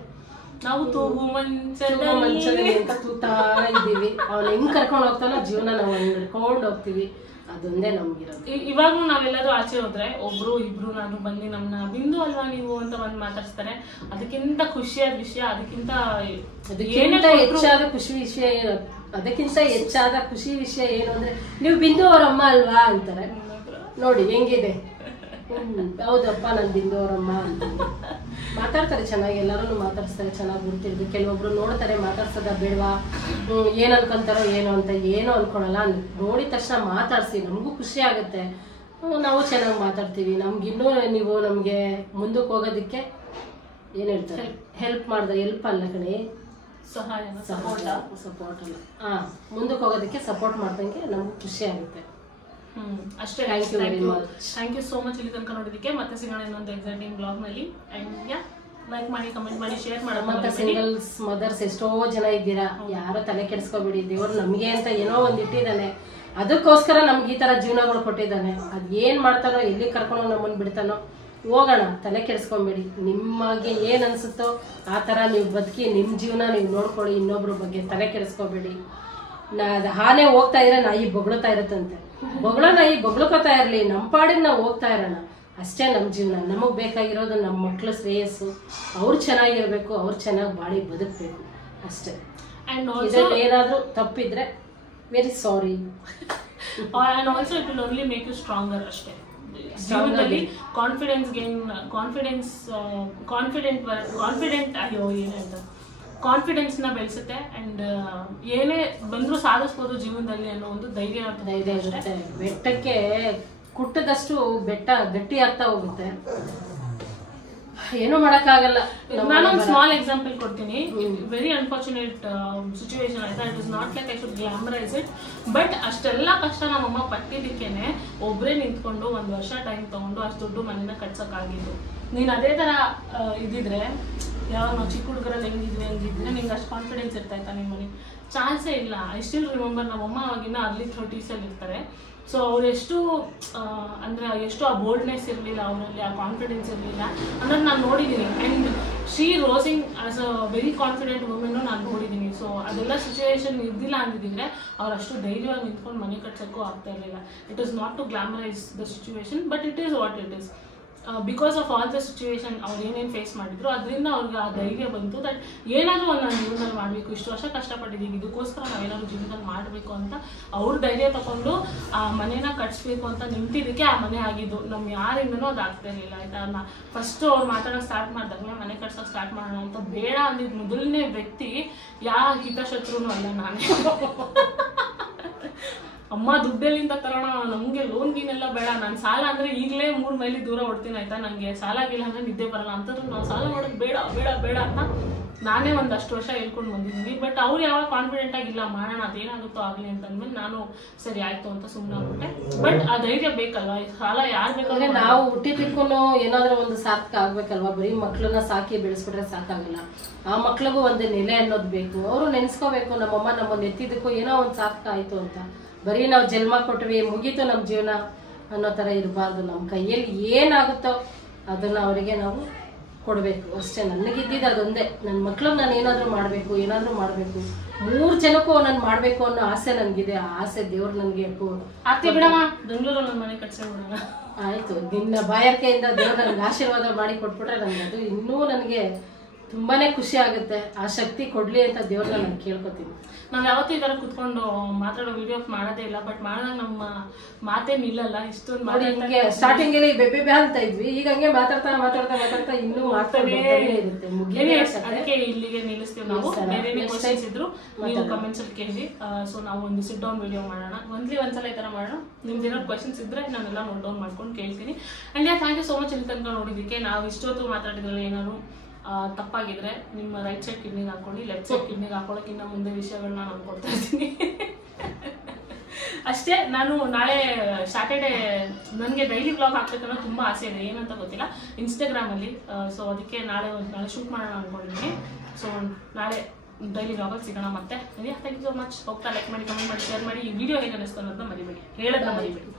ನಾವು ತೂಗು ಮಂಚದಲ್ಲಿ ಅಂತ ತೂತಾ ಇದ್ದೀವಿ. ಅವ್ನ ಹೆಂಗ್ ಕರ್ಕೊಂಡು ಹೋಗ್ತಾನೋ ಜೀವನ ನಾವು ನಡ್ಕೊಂಡು ಹೋಗ್ತೀವಿ. ಅದೊಂದೇ ನಮ್ಗಿರೋದು. ಇವಾಗೂ ನಾವೆಲ್ಲರೂ ಆಚೆ ಹೋದ್ರೆ ಒಬ್ರು ಇಬ್ರು ನಾನು ಬಂದು ನಮ್ನ ಬಿಂದು ಅಲ್ವಾ ನೀವು ಅಂತ ಬಂದು ಮಾತಾಡ್ಸ್ತಾರೆ. ಅದಕ್ಕಿಂತ ಖುಷಿಯಾದ ವಿಷಯ, ಅದಕ್ಕಿಂತ ಹೆಚ್ಚಾದ ಖುಷಿ ವಿಷಯ ಏನು, ಅದಕ್ಕಿಂತ ಹೆಚ್ಚಾದ ಖುಷಿ ವಿಷಯ ಏನು ಅಂದ್ರೆ ನೀವು ಬಿಂದು ಅವರಮ್ಮ ಅಲ್ವಾ ಅಂತಾರೆ. ನೋಡಿ ಹೆಂಗಿದೆ, ಹೌದಪ್ಪ ನನ್ ಬಿಂದು ಅವರಮ್ಮ ಅಂತ ಮಾತಾಡ್ತಾರೆ. ಚೆನ್ನಾಗಿ ಎಲ್ಲರೂ ಮಾತಾಡಿಸ್ತಾರೆ, ಚೆನ್ನಾಗಿ ಗುರ್ತಿರ್ದು. ಕೆಲವೊಬ್ರು ನೋಡ್ತಾರೆ ಮಾತಾಡ್ಸೋದ ಬೇಡವಾ, ಏನ್ ಅನ್ಕೊಂತಾರೋ ಏನೋ ಅಂತ, ಏನೋ ಅನ್ಕೊಳಲ್ಲ. ನೋಡಿದ ತಕ್ಷಣ ಮಾತಾಡ್ಸಿ, ನಮಗೂ ಖುಷಿ ಆಗುತ್ತೆ, ನಾವು ಚೆನ್ನಾಗಿ ಮಾತಾಡ್ತೀವಿ. ನಮ್ಗಿನ್ನೂ ನೀವು ನಮ್ಗೆ ಮುಂದಕ್ಕೆ ಹೋಗೋದಿಕ್ಕೆ ಏನ್ ಹೇಳ್ತಾರೆ, ಹೆಲ್ಪ್ ಮಾಡಿದ್ರೆ, ಹೆಲ್ಪ್ ಅಲ್ಲ ಕಣೆ, ಸಪೋರ್ಟ್ ಅಲ್ಲ, ಮುಂದಕ್ಕೆ ಹೋಗೋದಕ್ಕೆ ಸಪೋರ್ಟ್ ಮಾಡ್ದಂಗೆ ನಮ್ಗೂ ಖುಷಿ ಆಗುತ್ತೆ. ಅಷ್ಟೇ. ಥ್ಯಾಂಕ್ ಯು ಸೋ ಮಚ್ ಇಲ್ಲಿ ತನಕ ನೋಡಿದಕ್ಕೆ. ಮತ್ತೆ ಸಿಗೋಣ ಇನ್ನೊಂದು ಎಕ್ಸೈಟಿಂಗ್ ಬ್ಲಾಗ್ ನಲ್ಲಿ. ಲೈಕ್ ಮಾಡಿ, ಕಮೆಂಟ್ ಮಾಡಿ, ಶೇರ್ ಮಾಡಿ. ಮತ್ತೆ ಸಿಂಗಲ್ಸ್ ಮದರ್ಸ್ ಎಷ್ಟೋ ಜನ ಇದ್ದೀರಾ, ಯಾರೋ ತಲೆ ಕೆಡಿಸ್ಕೋಬೇಡಿ. ದೇವ್ರು ನಮ್ಗೆ ಅಂತ ಏನೋ ಒಂದ್ ಇಟ್ಟಿದ್ದಾನೆ, ಅದಕ್ಕೋಸ್ಕರ ನಮ್ಗೆ ಈ ತರ ಜೀವನಗಳು ಕೊಟ್ಟಿದ್ದಾನೆ. ಅದ್ ಏನ್ ಮಾಡ್ತಾನೋ, ಎಲ್ಲಿ ಕರ್ಕೊಂಡು ನಮ್ಮನ್ ಬಿಡ್ತಾನೋ ಹೋಗೋಣ, ತಲೆ ಕೆಡಿಸ್ಕೊಂಬೇಡಿ. ನಿಮಗೆ ಏನ್ ಅನ್ಸುತ್ತೋ ಆ ತರ ನೀವು ಬದುಕಿ, ನಿಮ್ ಜೀವನ ನೀವು ನೋಡ್ಕೊಳ್ಳಿ, ಇನ್ನೊಬ್ರ ಬಗ್ಗೆ ತಲೆ ಕೆಡಿಸ್ಕೋಬೇಡಿ. ಹಾನೇ ಹೋಗ್ತಾ ಇದ್ರೆ ನಾಯಿ ಬೊಗಳ್ತಾ ಇರತ್ತಂತೆ, ಬೊಗಳೋ ನಾಯಿ ಬೊಗಳ್ಕೋತಾ ಇರ್ಲಿ, ನಮ್ಮ ಪಾಡಿಗೆ ನಾವು ಹೋಗ್ತಾ ಇರೋಣ, ಅಷ್ಟೇ ನಮ್ಮ ಜೀವನ. ನಮಗ್ ಬೇಕಾಗಿರೋದು ನಮ್ಮ ಮಕ್ಳ ಶ್ರೇಯಸ್ಸು, ಅವ್ರು ಚೆನ್ನಾಗಿರ್ಬೇಕು, ಅವ್ರು ಚೆನ್ನಾಗಿ ಬಾಳಿ ಬದುಕಬೇಕು ಅಷ್ಟೇ. ಇದ್ರಲ್ಲಿ ಏನಾದ್ರೂ ತಪ್ಪಿದ್ರೆ very sorry. And also it will only make you stronger ಅಷ್ಟೇ. ಜೀವನದಲ್ಲಿ ಕಾನ್ಫಿಡೆನ್ಸ್ ನ ಬೆಳೆಸುತ್ತೆ. ಅಂಡ್ ಏನೇ ಬಂದ್ರು ಸಾಧಿಸ್ಬೋದು ಜೀವನದಲ್ಲಿ ಅನ್ನೋ ಒಂದು ಧೈರ್ಯ ಇರುತ್ತೆ. ಬೆಟ್ಟಕ್ಕೆ ಕುಟ್ಟದಷ್ಟು ಬೆಟ್ಟ ಗಟ್ಟಿ ಆಗ್ತಾ ಹೋಗುತ್ತೆ, ಏನೂ ಮಾಡಕ್ಕಾಗಲ್ಲ. ನಾನೊಂದು ಸ್ಮಾಲ್ ಎಕ್ಸಾಂಪಲ್ ಕೊಡ್ತೀನಿ. ವೆರಿ ಅನ್ಫಾರ್ಚುನೇಟ್ ಸಿಚುವೇಶನ್ ಆಯ್ತಾ. It is not like I should glamorize it, but ಅಷ್ಟೆಲ್ಲ ಕಷ್ಟ ನಮ್ಮಮ್ಮ ಪಟ್ಟಿದ್ದಕ್ಕೇನೆ ಒಬ್ಬರೇ ನಿಂತ್ಕೊಂಡು 1 ವರ್ಷ ಟೈಮ್ ತಗೊಂಡು ಅಷ್ಟು ದುಡ್ಡು ಮನೇನ ಕಟ್ಸೋಕ್ಕಾಗಿದ್ದು. ನೀನು ಅದೇ ಥರ ಇದ್ದಿದ್ರೆ, ಯಾವಾಗ ನಾವು ಚಿಕ್ಕ ಹುಡುಗರಲ್ಲಿ ಹಂಗಿದ್ರೆ ನಿಂಗೆ ಅಷ್ಟು ಕಾನ್ಫಿಡೆನ್ಸ್ ಇರ್ತಾಯ್ತಾ ನಿಮ್ಮ ಮನೆ? ಚಾನ್ಸೇ ಇಲ್ಲ. ಐ ಸ್ಟಿಲ್ ರಿಮೆಂಬರ್ ನಮ್ಮಮ್ಮ ಅವಾಗಿನ ಅರ್ಲಿ 30s ಇರ್ತಾರೆ. ಸೊ ಅವ್ರು ಎಷ್ಟು ಅಂದರೆ ಎಷ್ಟು ಆ ಬೋಲ್ಡ್ನೆಸ್ ಇರಲಿಲ್ಲ ಅವರಲ್ಲಿ, ಆ ಕಾನ್ಫಿಡೆನ್ಸ್ ಇರಲಿಲ್ಲ ಅನ್ನೋದು ನಾನು ನೋಡಿದ್ದೀನಿ. And she rising as a very confident ವುಮೆನ್ನು ನಾನು ನೋಡಿದ್ದೀನಿ. ಸೊ ಅದೆಲ್ಲ ಸಿಚುವೇಶನ್ ಇದ್ದಿಲ್ಲ ಅಂದಿದ್ರೆ ಅವ್ರು ಅಷ್ಟು ಧೈರ್ಯವಾಗಿ ನಿಂತ್ಕೊಂಡು ಮನೆ ಕಟ್ಸೋಕ್ಕೂ ಆಗ್ತಾ ಇರಲಿಲ್ಲ. It is not to glamorize the situation, but it is what it is. Because of all the situation ಅವ್ರು ಏನೇನು ಫೇಸ್ ಮಾಡಿದ್ರು, ಅದರಿಂದ ಅವ್ರಿಗೆ ಆ ಧೈರ್ಯ ಬಂತು ದಟ್ ಏನಾದರೂ ಒಂದು ನಾನು ಜೀವನದಲ್ಲಿ ಮಾಡಬೇಕು, ಇಷ್ಟು ವರ್ಷ ಕಷ್ಟಪಟ್ಟಿದ್ದೀವಿ, ಇದಕ್ಕೋಸ್ಕರ ನಾವೇನಾದ್ರು ಜೀವನದಲ್ಲಿ ಮಾಡಬೇಕು ಅಂತ ಅವ್ರ ಧೈರ್ಯ ತಗೊಂಡು ಆ ಮನೇನ ಕಟ್ಸ್ಬೇಕು ಅಂತ ನಿಂತಿದ್ದಕ್ಕೆ ಆ ಮನೆ ಆಗಿದ್ದು. ನಮ್ಮ ಯಾರಿಂದನೂ ಅದು ಆಗ್ತಾ ಇರಲಿಲ್ಲ ಆಯ್ತಾ. ಫಸ್ಟ್ ಅವ್ರು ಮಾತಾಡೋಕೆ ಸ್ಟಾರ್ಟ್ ಮಾಡಿದಾಗ ಮನೆ ಕಟ್ಸೋಕೆ ಸ್ಟಾರ್ಟ್ ಮಾಡೋಣ ಅಂತ ಬೇಡ ಅಂದಿದ್ದು ಮೊದಲನೇ ವ್ಯಕ್ತಿ ಯಾವ ಹಿತಶತ್ರುನೂ ಅಲ್ಲ, ನಾನೇ. ಅಮ್ಮ ದುಡ್ಡೆಲ್ಲಿಂದ ತರೋಣ, ನಮಗೆ ಲೋನ್ ಗೀನೆಲ್ಲ ಬೇಡ, ನಾನು ಸಾಲ ಅಂದರೆ ಈಗಲೇ 3 ಮೈಲಿ ದೂರ ಹೊಡ್ತೀನಿ ಆಯ್ತಾ, ನನಗೆ ಸಾಲ ಆಗಿಲ್ಲ ಅಂದರೆ ನಿದ್ದೆ ಬರಲ್ಲ ಅಂತಂದ್ರೆ ನಾವು ಸಾಲ ಮಾಡೋದು ಬೇಡ ಬೇಡ ಬೇಡ ಅಂತ ನಾನೇ ಒಂದಷ್ಟು ವರ್ಷ ಹೇಳ್ಕೊಂಡು ಬಂದಿದ್ದೀನಿ. ಬಟ್ ಅವ್ರು ಯಾವಾಗ ಕಾನ್ಫಿಡೆಂಟ್ ಆಗಿಲ್ಲ, ಮಾಡೋಣ ಅದೇನಾಗುತ್ತೋ ಆಗಲಿ ಅಂತಂದ್ಮೇಲೆ ನಾನು ಸರಿ ಆಯಿತು ಅಂತ ಸುಮ್ಮನೆ ಆಗ್ಬಿಟ್ಟೆ. ಬಟ್ ಆ ಧೈರ್ಯ ಬೇಕಲ್ವಾ, ಸಾಲ ಯಾರು ಬೇಕಂದ್ರೆ ನಾವು ಹುಟ್ಟಿದ್ದಕ್ಕೂ ಏನಾದರೂ ಒಂದು ಸಾರ್ಥಕ ಆಗ್ಬೇಕಲ್ವಾ. ಬರೀ ಮಕ್ಳನ್ನ ಸಾಕಿ ಬೆಳೆಸ್ಬಿಟ್ರೆ ಸಾಕಾಗಲ್ಲ, ಆ ಮಕ್ಳಿಗೂ ಒಂದು ನೆಲೆ ಅನ್ನೋದು ಬೇಕು. ಅವರು ನೆನೆಸ್ಕೋಬೇಕು, ನಮ್ಮಮ್ಮ ನಮ್ಮನ್ನು ಎತ್ತಿದ್ದಕ್ಕೂ ಏನೋ ಒಂದು ಸಾರ್ಥಕ ಆಯಿತು ಅಂತ. ಬರೀ ನಾವು ಜನ್ಮ ಕೊಟ್ವಿ ಮುಗೀತು ನಮ್ಮ ಜೀವನ ಅನ್ನೋ ಥರ ಇರಬಾರ್ದು. ನಮ್ಮ ಕೈಯಲ್ಲಿ ಏನಾಗುತ್ತೋ ಅದನ್ನು ಅವರಿಗೆ ನಾವು ಕೊಡಬೇಕು ಅಷ್ಟೇ. ನನಗಿದ್ದಿದ್ದು ಅದೊಂದೇ, ನನ್ನ ಮಕ್ಳಿಗೆ ನಾನು ಏನಾದರೂ ಮಾಡಬೇಕು, ಏನಾದರೂ ಮಾಡಬೇಕು, 3 ಜನಕ್ಕೂ ನಾನು ಮಾಡಬೇಕು ಅನ್ನೋ ಆಸೆ ನನಗಿದೆ. ಆ ಆಸೆ ದೇವ್ರು ನನಗೆ ಆತಿ ಬಿಡಮ್ಮ, ಬೆಂಗಳೂರಲ್ಲಿ ನನ್ನ ಮನೆ ಕಟ್ಸ್ಕೊಂಡ್ಬಿಡೋಣ. ಆಯಿತು, ನಿನ್ನ ಬಾಯರ್ಕೆಯಿಂದ ದೇವ್ರು ನನಗೆ ಆಶೀರ್ವಾದ ಮಾಡಿ ಕೊಟ್ಬಿಟ್ರೆ ನನಗೆ ಅದು ಇನ್ನೂ ನನಗೆ ತುಂಬಾನೇ ಖುಷಿ ಆಗುತ್ತೆ. ಆ ಶಕ್ತಿ ಕೊಡ್ಲಿ ಅಂತ ದೇವ್ರನ್ನ ನಾನು ಕೇಳ್ಕೊತೀನಿ. ನಾವು ಯಾವತ್ತೂ ಈ ಥರ ಕುತ್ಕೊಂಡು ಮಾತಾಡೋ ವಿಡಿಯೋಸ್ ಮಾಡೋದೇ ಇಲ್ಲ, ಬಟ್ ಮಾಡಿದಾಗ ನಮ್ಮ ಮಾತೇ ನಿಲ್ಲಲ್ಲ. ಇಷ್ಟೊಂದು ಮಾಡಿ ಹಿಂಗೆ ಸ್ಟಾರ್ಟಿಂಗ್ ಅಲ್ಲಿ ಬೆಬ್ಬೆ ಅಂತ ಇದ್ವಿ, ಈಗ ಹಂಗೆ ಮಾತಾಡ್ತಾ ಮಾತಾಡ್ತಾ ಮಾತಾಡ್ತಾ ಇನ್ನೂ ಮಾತಾಡ್ತಾನೆ ಇರುತ್ತೆ. ಅದಕ್ಕೆ ಇಲ್ಲಿಗೆ ನಿಲ್ಲಿಸ್ತೀವಿ ನಾವು. ಬೇರೆ ಕ್ವಶನ್ಸ್ ಇದ್ರು ನೀವು ಕಮೆಂಟ್ಸ್ ಅಲ್ಲಿ ಕೇಳಿ. ಸೊ ನಾವು ಒಂದು ಸಿಟ್ ಡೌನ್ ವಿಡಿಯೋ ಮಾಡೋಣ, ಒಂದ್ಸಲ ಈ ಥರ ಮಾಡೋಣ. ನಿಮ್ದು ಏನಾದ್ರು ಕ್ವಶನ್ಸ್ ಇದ್ರೆ ನಾನೆಲ್ಲ ನೋಟ್ ಡೌನ್ ಮಾಡ್ಕೊಂಡು ಕೇಳ್ತೀನಿ. And thank you so much ಇಲ್ಲಿ ತನಕ ನೋಡಿದ್ದಕ್ಕೆ. ನಾವು ಇಷ್ಟೊತ್ತು ಮಾತಾಡಿದ್ರಲ್ಲಿ ಏನಾದ್ರು ತಪ್ಪಾಗಿದ್ರೆ ನಿಮ್ಮ ರೈಟ್ ಸೈಡ್ ಕಿಡ್ನಿಗೆ ಹಾಕೊಳ್ಳಿ, ಲೆಫ್ಟ್ ಸೈಡ್ ಕಿಡ್ನಿಗೆ ಹಾಕೊಳ್ಳೋಕ್ಕಿಂತ ಮುಂದೆ ವಿಷಯಗಳನ್ನ ನಾನು ಕೊಡ್ತಾ ಇದ್ದೀನಿ ಅಷ್ಟೇ. ನಾನು ನಾಳೆ ಸ್ಯಾಟರ್ಡೇ ನನಗೆ ಡೈಲಿ ಬ್ಲಾಗ್ ಹಾಕ್ಬೇಕನ್ನೋ ತುಂಬ ಆಸೆ ಇದೆ, ಏನಂತ ಗೊತ್ತಿಲ್ಲ, ಇನ್ಸ್ಟಾಗ್ರಾಮಲ್ಲಿ. ಸೊ ಅದಕ್ಕೆ ನಾಳೆ ಶೂಟ್ ಮಾಡೋಣ ಅಂದ್ಕೊಂಡಿದ್ದೀನಿ. ಸೊ ನಾಳೆ ಡೈಲಿ ವ್ಲಾಗಲ್ಲಿ ಸಿಗೋಣ ಮತ್ತೆ. Thank you so much. ಹೋಗ್ತಾ ಲೈಕ್ ಮಾಡಿ, ಕಮೆಂಟ್ ಮಾಡಿ, ಶೇರ್ ಮಾಡಿ. ಈ ವಿಡಿಯೋ ಹೇಗೆ ಅನಿಸ್ತು ಅನ್ನೋದನ್ನ ಮರಿಬೇಡಿ, ಹೇಳೋದನ್ನ ಮರಿಬೇಡಿ.